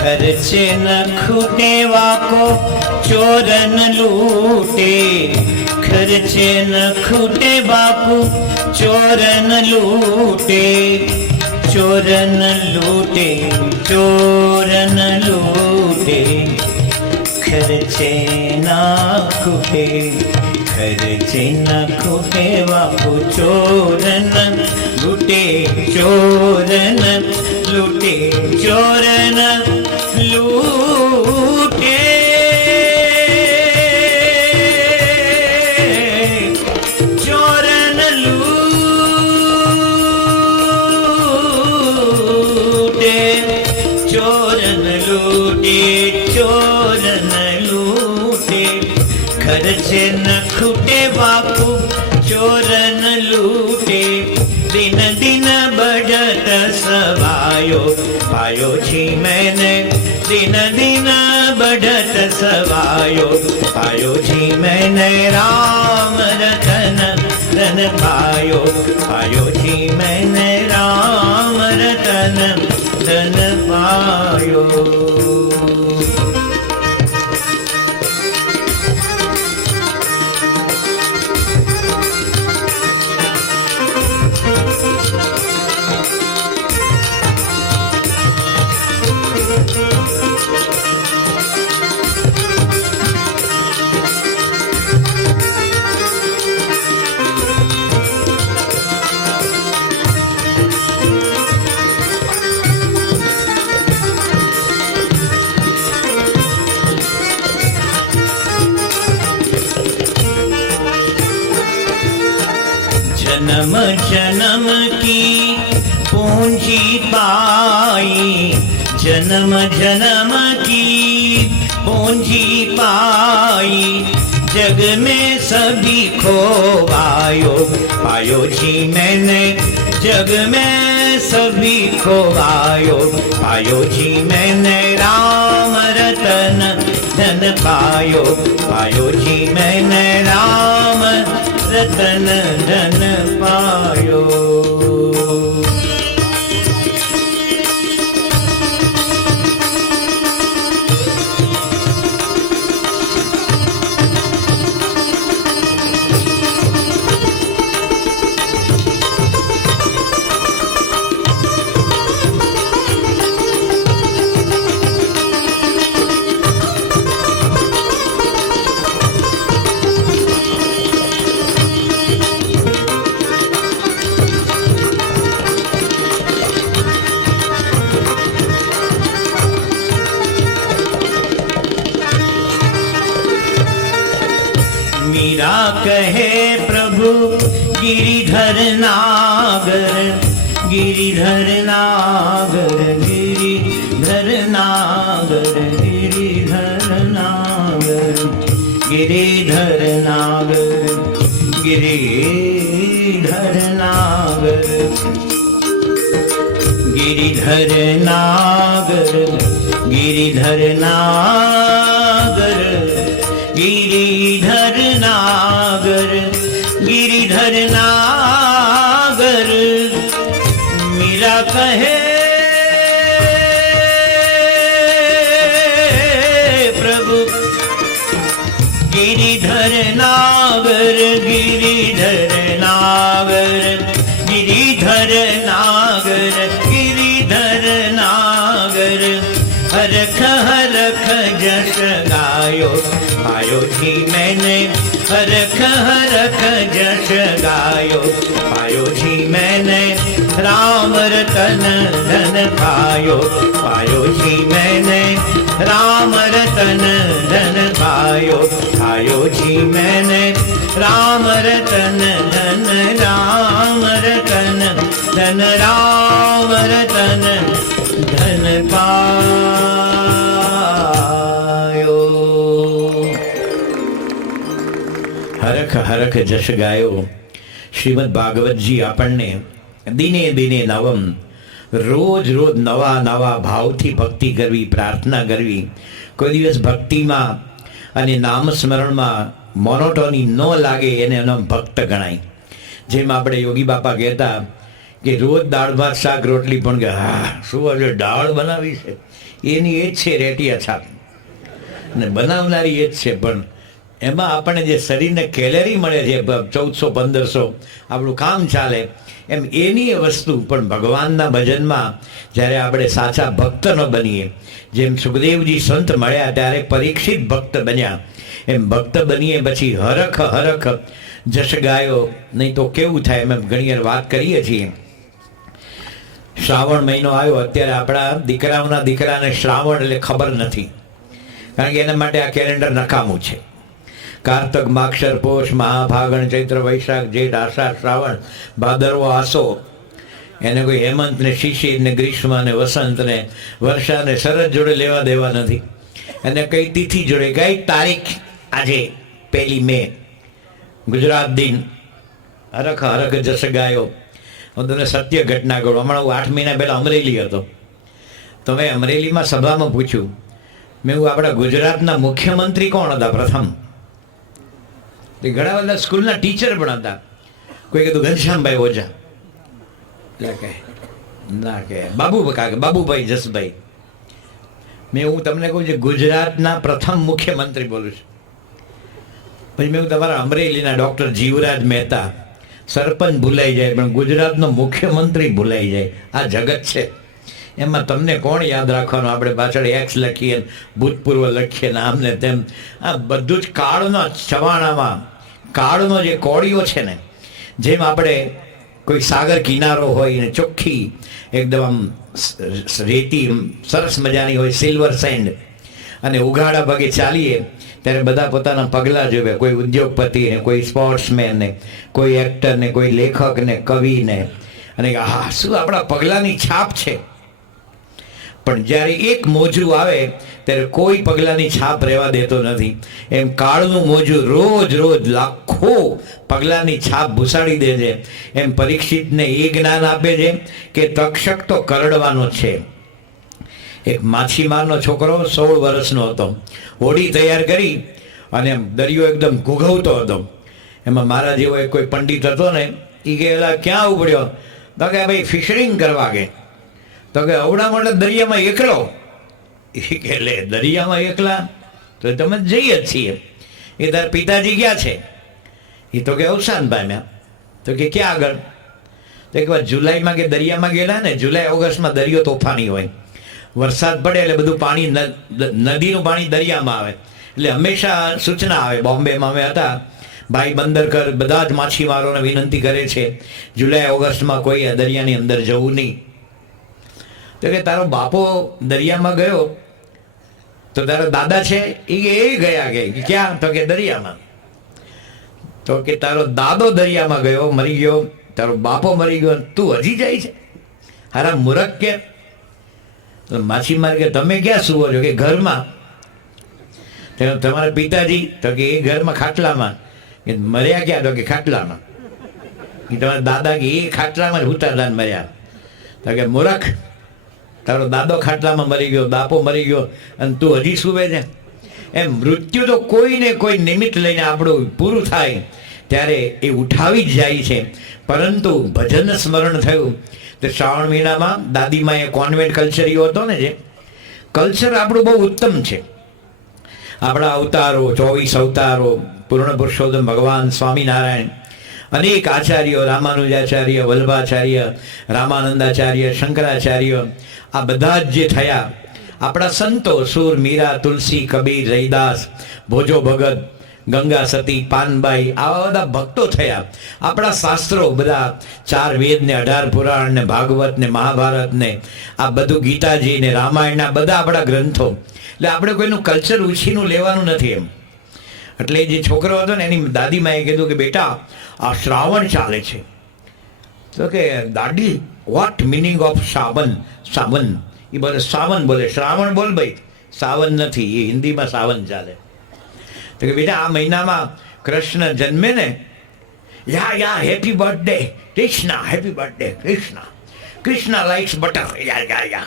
खर्चे न खूटे वाको चोरन लूटे, खर्चे न खूटे बापू चोरन लूटे, चोरन लूटे चोरन लूटे, खर्चे न खूटे, खर्चे न खूटे बापू चोरन लूटे, चोरन लूटे चोरन लूटे, चोरन लूटे, चोरन लूटे चोरन लूटे, खर्चे न खूटे बापू चोरन लूटे, दिन दिन बढ़त सवायो, पायो जी मैंने दिन दिन बढ़त सवायो, पायो जी मैंने राम रतन धन पायो, पायो जी मैंने राम रतन धन पायो। जन्म जन्म की पूंजी पाई, जन्म जन्म की पूंजी पाई, जग में सभी खोवायो, पायो जी मैंने जग में सभी खोवायो, पायो जी मैंने राम रतन धन पायो, पायो जी मैंने राम रतन धन पायो। मीरा कहे प्रभु गिरिधर नागर, गिरिधर नागर, गिरिधर नागर, गिरिधर नागर, गिरिधर नागर, गिरिधर नागर, गिरिधर नागर, गिरिधर नागर, गिरिधर नागर, गिरिधर नागर। मीरा कहे प्रभु गिरिधर नागर, गिरिधर नागर, गिरिधर नागर, गिरिधर नागर। हरख हरख जस गायो, पायो जी मैंने हरख हरख जस गायो, पायो जी मैंने राम रतन धन पायो, पायो जी मैंने राम रतन धन पायो, पायो जी मैंने राम रतन धन, राम रतन धन, राम रतन धन पायो। હરખ હરખ જશ ગાયો. શ્રીમદ ભાગવતજી આપણને દિને દિને નવમ, રોજ રોજ નવા નવા ભાવથી ભક્તિ કરવી, પ્રાર્થના કરવી. કોઈ દિવસ ભક્તિમાં અને નામ સ્મરણમાં મોનોટોની ન લાગે એને એનો ભક્ત ગણાય. જેમ આપણે યોગી બાપા કહેતા કે રોજ દાળ ભાત શાક રોટલી, પણ કે હા શું આજે દાળ બનાવી છે, એની એ જ છે રેટિયા છાપ, ને બનાવનારી એ જ છે. પણ એમાં આપણને જે શરીરને કેલેરી મળે છે 1400-1500 આપણું કામ ચાલે, એમ એની એ વસ્તુ પણ ભગવાનના ભજનમાં જ્યારે આપણે સાચા ભક્ત ન બનીએ, જેમ સુખદેવજી સંત મળ્યા ત્યારે પરીક્ષિત ભક્ત બન્યા, એમ ભક્ત બનીએ પછી હરખ હરખ જશ ગાયો. નહીં તો કેવું થાય, એમ ઘણી વાર વાત કરીએ છીએ. શ્રાવણ મહિનો આવ્યો, અત્યારે આપણા દીકરાઓના દીકરાને શ્રાવણ એટલે ખબર નથી, કારણ કે એના માટે આ કેલેન્ડર નકામું છે. કાર્તક, માક્ષર, પોષ, મહાફાગણ, ચૈત્ર, વૈશાખ, જેઠ, આષાઢ, શ્રાવણ, ભાદરવો, આસો, એને કોઈ હેમંત ને શિશિર ને ગ્રીષ્મ ને વસંત ને વર્ષા ને શરદ જોડે લેવા દેવા નથી. અને કઈ તિથિ જોડે, કઈ તારીખ આજે 1 મે ગુજરાત દિન. હરખ હરખ જશ ગાયો. હું તમને સત્ય ઘટના કહું. હમણાં હું 8 મહિના પહેલાં અમરેલી હતો, તો મેં અમરેલીમાં સભામાં પૂછ્યું, મેં આપણા ગુજરાતના મુખ્યમંત્રી કોણ હતા પ્રથમ? ઘણા બધા સ્કૂલના ટીચર પણ હતા. કોઈ કીધું ઘનશ્યામભાઈ ઓઝા, એટલે કે ના કે બાબુભાઈ જસભાઈ. મેં હું તમને કહું છું ગુજરાતના પ્રથમ મુખ્યમંત્રી બોલું છું. પછી મેં તમારા અમરેલીના ડૉક્ટર જીવરાજ મહેતા, સરપંચ ભૂલાઈ જાય પણ ગુજરાતનો મુખ્યમંત્રી ભૂલાઈ જાય. આ જગત છે, એમાં તમને કોણ યાદ રાખવાનું? આપણે પાછળ એક્સ લખીએ, ભૂતપૂર્વ લખીએ ને આમ ને તેમ. આ બધું જ કાળનો છવાણામાં, કાળનો જે કોળીઓ છે ને, જેમ આપણે કોઈ સાગર કિનારો હોય ને ચોખ્ખી એકદમ આમ રેતી સરસ મજાની હોય, સિલ્વર સેન્ડ, અને ઉઘાડા પગે ચાલીએ ત્યારે બધા પોતાના પગલાં જોવે. કોઈ ઉદ્યોગપતિ ને, કોઈ સ્પોર્ટ્સમેન ને, કોઈ એક્ટર ને, કોઈ લેખક ને, કવિ ને, અને હા શું આપણા પગલાંની છાપ છે. પણ જ્યારે એક મોજું આવે ત્યારે કોઈ પગલાંની છાપ રહેવા દેતો નથી. એમ કાળનું મોજું રોજ રોજ લાખો પગલાંની છાપ ભૂસાડી દે છે. એમ પરીક્ષિતને એ જ્ઞાન આપે છે કે તક્ષક તો કરડવાનો છે. એક માછીમારનો છોકરો 16 વર્ષનો હતો. હોડી તૈયાર કરી અને દરિયો એકદમ ઘૂઘવતો હતો. એમાં મારા જેવો એક કોઈ પંડિત હતો ને, એ ગયેલા ક્યાં ઉપડ્યો? તો કે ભાઈ ફિશરિંગ કરવા કે. તો કે અવડા મોટા દરિયામાં એકલો. એ કે લે દરિયામાં એકલા? તો તમે જઈએ જ છીએ. એ તાર પિતાજી ક્યાં છે? એ તો કે અવસાન પામ્યા. તો કે ક્યાં આગળ? તો એક વાર જુલાઈમાં કે દરિયામાં ગયેલા ને, જુલાઈ ઓગસ્ટમાં દરિયો તોફાની હોય, વરસાદ પડે એટલે બધું પાણી નદીનું પાણી દરિયામાં આવે. એટલે હંમેશા સૂચના આવે. બોમ્બેમાં અમે હતા, ભાઈ બંદરકર બધા જ માછીમારોને વિનંતી કરે છે જુલાઈ ઓગસ્ટમાં કોઈ દરિયાની અંદર જવું નહીં. તો કે તારો બાપો દરિયામાં ગયો તો તારા દાદા છે? એ ગયા કે ક્યાં? તો કે દરિયામાં. તો કે તારો દાદો દરિયામાં ગયો, મરી ગયો, તારો બાપો મરી ગયો, તું હજી જાય છે? હારા મૂરખ કે. માછીમાર કે તમે ક્યાં સુવો છો? કે ઘરમાં. તમારા પિતાજી? તો કે એ ઘરમાં ખાટલામાં. કે મર્યા ક્યાં? તો કે ખાટલામાં. એ તમારા દાદા કે એ ખાટલામાં જ ઉતારતા મર્યા. તો કે મૂરખ, તારો દાદો ખાટલામાં મરી ગયો, બાપો મરી ગયો, અને તું હજી સુવે છે? એમ મૃત્યુ તો કોઈને કોઈ નિમિત્ત લઈને આપણું પૂરું થાય ત્યારે એ ઉઠાવી જ જાય છે. પરંતુ ભજન સ્મરણ થયું તો શ્રાવણ મહિનામાં દાદીમાં એ કોન્વેન્ટ કલ્ચર એવો હતો ને, જે કલ્ચર આપણું બહુ ઉત્તમ છે. આપણા અવતારો, 24 અવતારો, પૂર્ણ પુરુષોત્તમ ભગવાન સ્વામિનારાયણ, અનેક આચાર્યો, રામાનુજાચાર્ય, વલ્લભાચાર્ય, રામાનંદાચાર્ય, શંકરાચાર્ય, આ બધા જ જે થયા આપણા સંતો, સુર, મીરા, તુલસી, કબીર, રૈદાસ, ભોજો ભગત, ગંગા સતી, પાનબાઈ, આવા બધા ભક્તો થયા. આપણા શાસ્ત્રો બધા 4 વેદ ને 18 પુરાણ ને ભાગવત ને મહાભારત ને આ બધું, ગીતાજી ને રામાયણ, આ બધા આપણા ગ્રંથો. એટલે આપણે કોઈનું કલ્ચર ઉછીનું લેવાનું નથી એમ. એટલે જે છોકરો હતો ને, એની દાદીમાએ કીધું કે બેટા આ શ્રાવણ ચાલે છે. તો કે દાદી વોટ મિનિંગ ઓફ સાવન? સાવન એ બોલે સાવન બોલે, શ્રાવણ બોલ ભાઈ, સાવન નથી, એ હિન્દીમાં સાવન ચાલે. તો કે બેટા આ મહિનામાં કૃષ્ણ જન્મે ને. Yeah happy birthday Krishna, happy birthday Krishna, Krishna likes butter. Yeah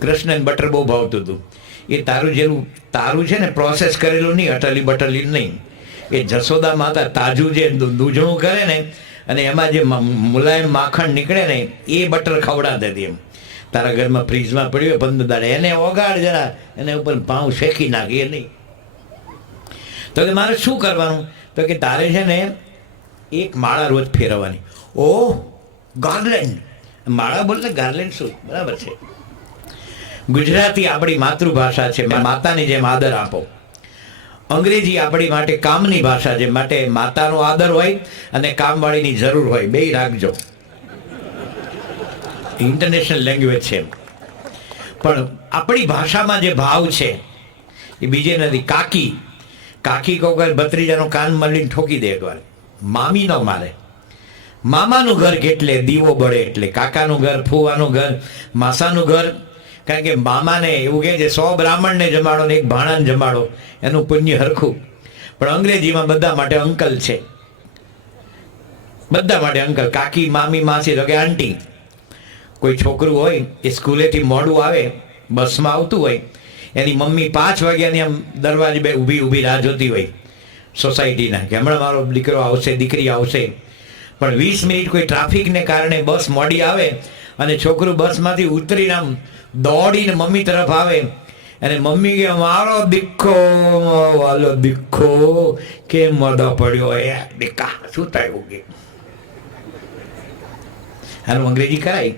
કૃષ્ણને બટર બહુ ભાવતું હતું. એ તારું છે ને પ્રોસેસ કરેલું નહીં, અટલી બટલી નહીં. એ જશોદા માતા તાજું જે દૂધણું કરે ને, અને એમાં જે મુલાયમ માખણ નીકળે ને, એ બટર ખવડાવતી હતી. એમ તારા ઘરમાં ફ્રીજમાં પડ્યું 15 દાડે, એને ઓગાળ જરા, એને ઉપર પાઉં શેકી નાખીએ નહીં. તો કે મારે શું કરવાનું? તો કે તારે છે ને એક માળા રોજ ફેરવવાની. ઓ ગાર્લેન્ડ, માળા બોલે ગાર્લેન્ડ શું? બરાબર છે. ગુજરાતી આપણી માતૃભાષા છે, માતાની જેમ આદર આપો. અંગ્રેજી આપણી માટે કામની ભાષા છે, માટે માતાનો આદર હોય અને કામવાળીની જરૂર હોય, બે રાખજો. ઇન્ટરનેશનલ લેંગ્વેજ છે. પણ આપણી ભાષામાં જે ભાવ છે એ બીજે નથી. કાકી, કાકી કહો કે ભત્રીજાનો કાન મળીને ઠોકી દે એકવાર. મામી ન મારે. મામાનું ઘર કેટલે દીવો બળે એટલે. કાકાનું ઘર, ફૂવાનું ઘર, માસાનું ઘર. કારણ કે મામાને એવું કહે છે 100 બ્રાહ્મણને જમાડો ને 1 ભાણાને જમાડો, એનું પુણ્ય હરખું. પણ અંગ્રેજીમાં બધા માટે અંકલ છે, બધા માટે અંકલ. કાકી, મામી, માસી તો કે આંટી. કોઈ છોકરું હોય એ સ્કૂલેથી મોડું આવે, બસમાં આવતું હોય, એની મમ્મી 5 વાગ્યાની આમ દરવાજે ઊભી રાહ જોતી હોય સોસાયટીના, કે હમણાં મારો દીકરો આવશે, દીકરી આવશે. પણ 20 મિનિટ કોઈ ટ્રાફિકને કારણે બસ મોડી આવે અને છોકરું બસમાંથી ઉતરીને આમ દોડીને મમ્મી તરફ આવે, અને મમ્મી કે મારો દીકો, વાલો દીકો કેમ મોડો પડ્યો? એ દીકા શું થયું? કે આનું અંગ્રેજી કરાય.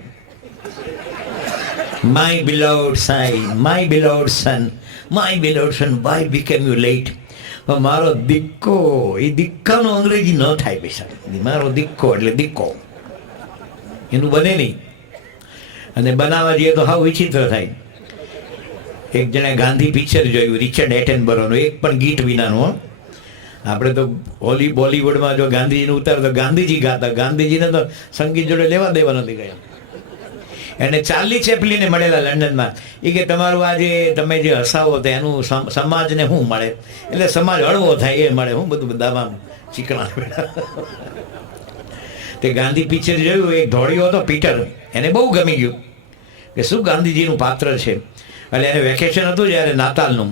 My beloved son, my beloved son, my beloved son, why became you late? મારો દીકો, એ દીકાનું અંગ્રેજી ન થાય પૈસા. મારો દીકો એટલે દીકો, એનું બને નહીં. અને બનાવવા જઈએ તો હાવ વિચિત્ર થાય. એક જણે ગાંધી પિક્ચર જોયું, રિચર્ડ એટેનબરોનું, એક પણ ગીત વિનાનું. આપણે તો બોલીવુડમાં જો ગાંધીજીને ઉતાર તો ગાંધીજી ગાતા, ગાંધીજીને તો સંગીત જોડે લેવા દેવા નથી ગયા. એને ચાર્લી ચેપલીને મળેલા લંડનમાં. એ કે તમારું આ જે તમે જે હસાવો તો એનું સમાજને શું મળે? એટલે સમાજ હળવો થાય એ મળે. હું બધું બધામાં ચીકણા તે ગાંધી પિક્ચર જોયું. એક ધોળિયો હતો પીટર, એને બહુ ગમી ગયું કે શું ગાંધીજીનું પાત્ર છે. એટલે એને વેકેશન હતું જ્યારે નાતાલનું,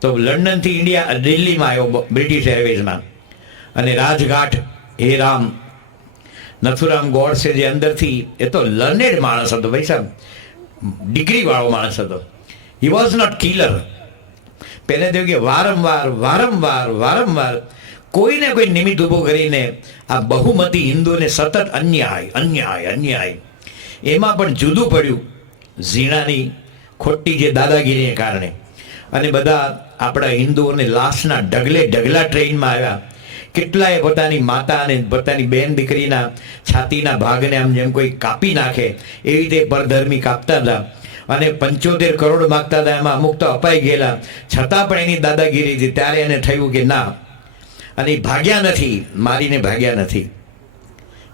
તો લંડનથી ઇન્ડિયા દિલ્હીમાં આવ્યો બ્રિટિશ એરવેઝમાં. અને રાજઘાટ હે રામ નથુરામ ગોડસે જે અંદરથી, એ તો લર્નેડ માણસ હતો ભાઈ સાહેબ, ડિગ્રીવાળો માણસ હતો. He was not killer. પહેલે થયું કે વારંવાર વારંવાર વારંવાર કોઈને કોઈ નિમિત્ત ઊભો કરીને આ બહુમતી હિન્દુઓને સતત અન્યાય અન્યાય અન્યાય. એમાં પણ જુદું પડ્યું ઝીણાની ખોટી જે દાદાગીરીને કારણે. અને બધા આપણા હિન્દુઓને લાશના ઢગલે ઢગલા ટ્રેનમાં આવ્યા. કેટલાય પોતાની માતા અને પોતાની બેન દીકરીના છાતીના ભાગને આમ જેમ કોઈ કાપી નાખે એવી રીતે પરધર્મી કાપતા હતા. અને 75 કરોડ માગતા હતા, એમાં અમુક તો અપાઈ ગયેલા. છતાં પણ એની દાદાગીરી હતી. ત્યારે એને થયું કે ના, અને એ ભાગ્યા નથી, મારીને ભાગ્યા નથી,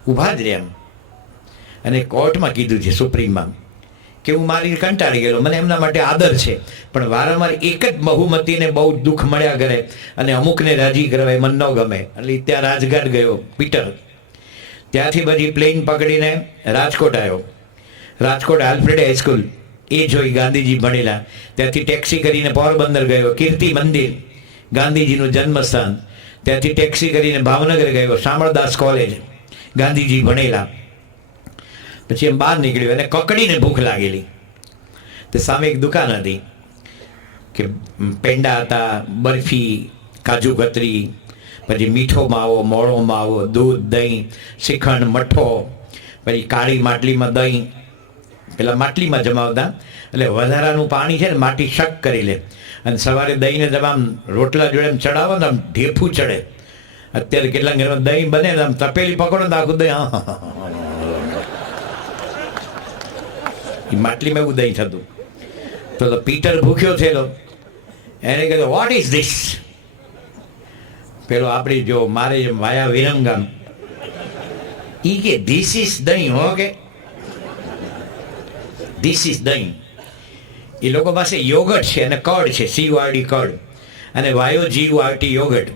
ઊભા જ રહ્યા. અને કોર્ટમાં કીધું છે, સુપ્રીમમાં, કે હું મારી કંટાળી ગયેલો, મને એમના માટે આદર છે, પણ વારંવાર એક જ બહુમતીને બહુ દુઃખ મળ્યા કરે અને અમુકને રાજી કરવાય મન ન ગમે. એટલે ત્યાં રાજઘાટ ગયો પીટર. ત્યાંથી પછી પ્લેન પકડીને રાજકોટ આવ્યો. રાજકોટ આલ્ફ્રેડ હાઈસ્કૂલ એ જોઈ ગાંધીજી ભણેલા. ત્યાંથી ટેક્સી કરીને પોરબંદર ગયો, કીર્તિ મંદિર ગાંધીજીનું જન્મસ્થાન. ત્યાંથી ટેક્સી કરીને ભાવનગર ગયો, શામળદાસ કોલેજ ગાંધીજી ભણેલા. પછી એમ બહાર નીકળ્યો અને કકડીને ભૂખ લાગેલી. તે સામે એક દુકાન હતી કે પેંડા હતા, બરફી, કાજુ કતરી, પછી મીઠો માવો, મોળો માવો, દૂધ, દહીં, શ્રીખંડ, મઠ્ઠો, પછી કાળી માટલીમાં દહીં, પેલા માટલીમાં જમાવતા, એટલે વધારાનું પાણી છે ને માટી શક કરી લે. અને સવારે દહીંને તમે આમ રોટલા જોડે એમ ચડાવો ને આમ ઢેફું ચડે. અત્યારે કેટલા ઘરમાં દહીં બને ને આમ તપેલી પકડો ને આખું દહીં એ માટલીમાં એવું દહીં થતું. તો પીટર ભૂખ્યો થયેલો. એને કીધું વોટ ઇઝ ધીસ? પેલો આપણી જો મારે જેમ વાયા વિરંગમ, ઈ કે ધીસ ઇઝ દહીં. હો કે ધીસ ઇઝ દહીં. એ લોકો પાસે યોગટ છે અને કડ છે, CORD કડ, અને વાયો GORT યોગટ.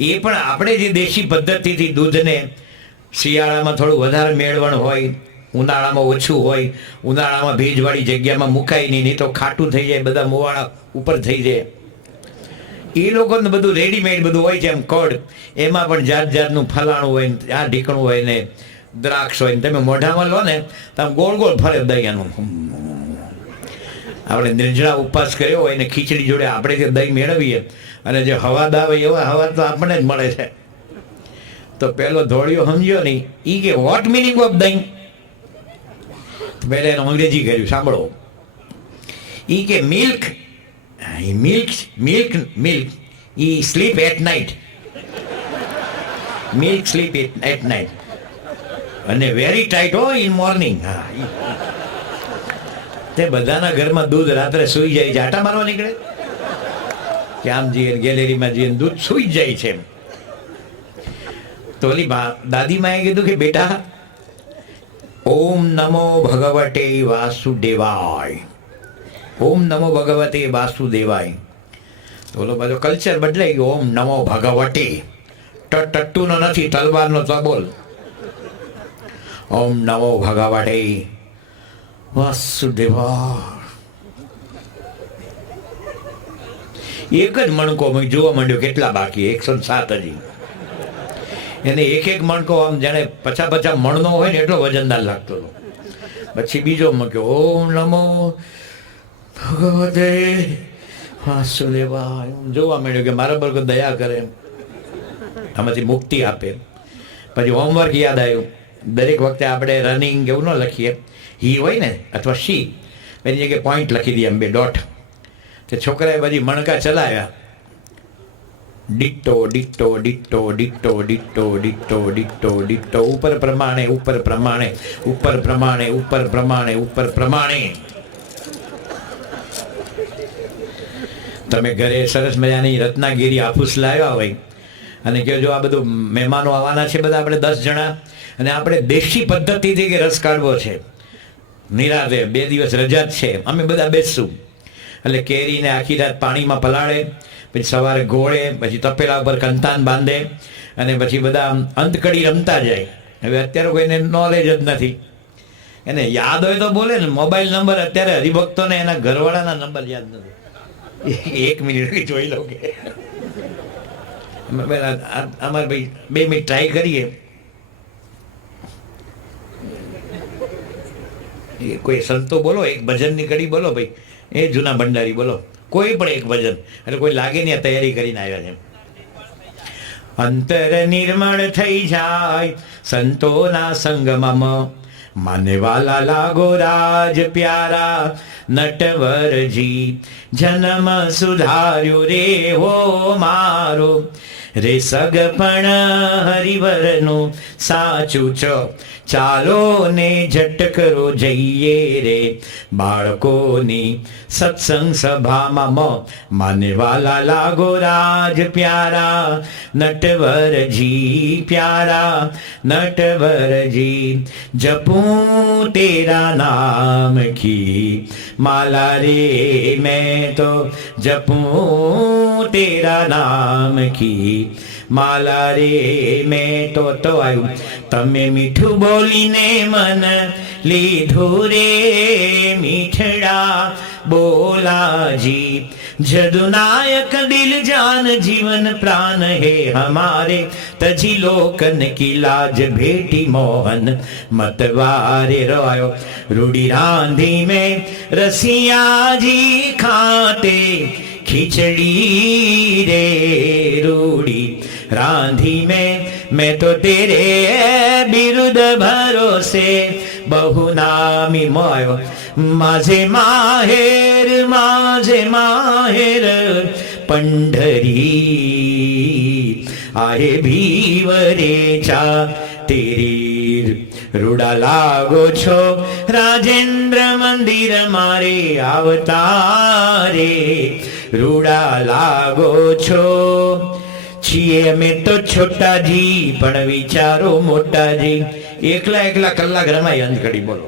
એ પણ આપણે જે દેશી પદ્ધતિથી દૂધને શિયાળામાં થોડું વધારે મેળવણ હોય, ઉનાળામાં ઓછું હોય, ઉનાળામાં ભેજવાળી જગ્યામાં મુકાય નહીં તો ખાટું થઈ જાય, બધા મોવાળા ઉપર થઈ જાય. એ લોકોને બધું રેડીમેડ બધું હોય છે. એમ કડ એમાં પણ જાત જાતનું ફલાણું હોય ને આ ઢીકણું હોય ને દ્રાક્ષ હોય ને તમે મોઢામાં લો ને તો આમ ગોળ ગોળ ફરે દહીંનું. આપણે નિર્જળા ઉપવાસ કર્યો હોય ને ખીચડી જોડે આપણે જે દહીં મેળવીએ અને જે હવાદ આવે એવા હવાદ તો આપણને જ મળે છે. તો પેલો ધોળિયો સમજ્યો નહીં. એ કે વોટ મિનિંગ ઓફ દહીં? પહેલાં એનું અંગ્રેજી કર્યું, સાંભળો. એ કે મિલ્ક, મિલ્ક મિલ્ક મિલ્ક એ sleep at night, milk sleep at night, અને વેરી ટાઈટ હો ઇન મોર્નિંગ. હા, તે બધાના ઘરમાં દૂધ રાત્રે સૂઈ જાય છે, આટા મારવા નીકળે કે આમ જઈએ ગેલેરીમાં જઈએ દૂધ સૂઈ જાય છે. તો ઓલી દાદીમાએ કીધું કે બેટા ઓમ નમો ભગવતે વાસુદેવાય, ઓમ નમો ભગવતે વાસુદેવાય. તો ઓલો બધો કલ્ચર બદલાઈ ગયો. ઓમ નમો ભગવતે, ટટ્ટુનો નથી, તલવારનો તો બોલ. ઓમ નમો ભગવતે વાસુદેવાય. એક જ મણકો જોવા માંડ્યો, કેટલા બાકી? 107 હજી. એને એક એક મણકો આમ જાણે 50 મણનો હોય ને એટલો વજનદાર લાગતો હતો. પછી બીજો મૂક્યો, ઓમ નમો ભગવતે વાસુદેવાય. જોવા માંડ્યો કે મારા પર દયા કરે, આમાંથી મુક્તિ આપે. પછી હોમવર્ક યાદ આવ્યું. દરેક વખતે આપણે રનિંગ એવું ન લખીએ, હી હોય ને અથવા શી, એની જગ્યાએ પોઈન્ટ લખી દઈએ, 2 ડોટ. તે છોકરાએ બધી મણકા ચલાવ્યા, ditto ditto ditto ditto ditto ditto ditto ditto, ઉપર પ્રમાણે ઉપર પ્રમાણે ઉપર પ્રમાણે ઉપર પ્રમાણે ઉપર પ્રમાણે. તમે ઘરે સરસ મજાની રત્નાગીરી હાફૂસ લાવ્યા હોય અને કહો જો આ બધું મહેમાનો આવવાના છે, બધા આપણે 10 જણા, અને આપણે દેશી પદ્ધતિથી કે રસ કાઢવો છે, નિરાતે 2 દિવસ રજા જ છે, અમે બધા બેસશું. એટલે કેરીને આખી રાત પાણીમાં પલાળે, પછી સવારે ગોળે, પછી તપેલા ઉપર કંતાન બાંધે, અને પછી બધા અંતકડી રમતા જાય. હવે અત્યારે કોઈને નોલેજ જ નથી. એને યાદ હોય તો બોલે ને, મોબાઈલ નંબર અત્યારે હરિભક્તોને એના ઘરવાળાના નંબર યાદ નથી. 1 મિનિટ જોઈ લો કે અમારે ભાઈ 2 મિનિટ ટ્રાય કરીએ. કોઈ સંતો બોલો, એક ભજનની કડી બોલો ભાઈ, એ જૂના ભંડારી બોલો, કોઈ પણ એક ભજન, એટલે કોઈ લાગે નહીં આ તૈયારી કરીને આવ્યા છે. અંતર નિર્મળ થઈ જાય સંતોના સંગમમાં, માને વાલા લાગો રાજ પ્યારા નટવરજી, જન્મ સુધાર્યો રે હો મારો, રે સગપણ હરિવરનું સાચું છો, ચાલો ને ઝટ કરો જઈએ રે બાળકોની સત્સંગ સભામાં, માને વાલા લાગો રાજ પ્યારા નટવરજી, પ્યારા નટવરજી, જપું તેરા નામ કી માલા રે મેં તો, જપું તેરા નામ કી માલા રે મેં તો આવ્યું. તમે મીઠું બોલીને મન લીધું રે મીઠડા બોલાજી, જદુનાયક દિલ જાન જીવન પ્રાણ હે હમારે, તજી લોકન કી લાજ ભેટી મોહન मतवारे रोयो, रूड़ी रांधी में रसिया जी खाते खिचड़ी रे, रूड़ी रांधी में मैं तो तेरे बिरुद भरोसे बहु नामी मोयो, माझे माहेर पंढरी आहे भीवरेचा तेरी, रूड़ा लागो छो राजेंद्र मंदिर मारे अवतारे, रूड़ा लागो छो છીએ અમે તો છોટાજી પણ વિચારો મોટાજી. એકલા કલાક રમાય અંધકડી બોલો.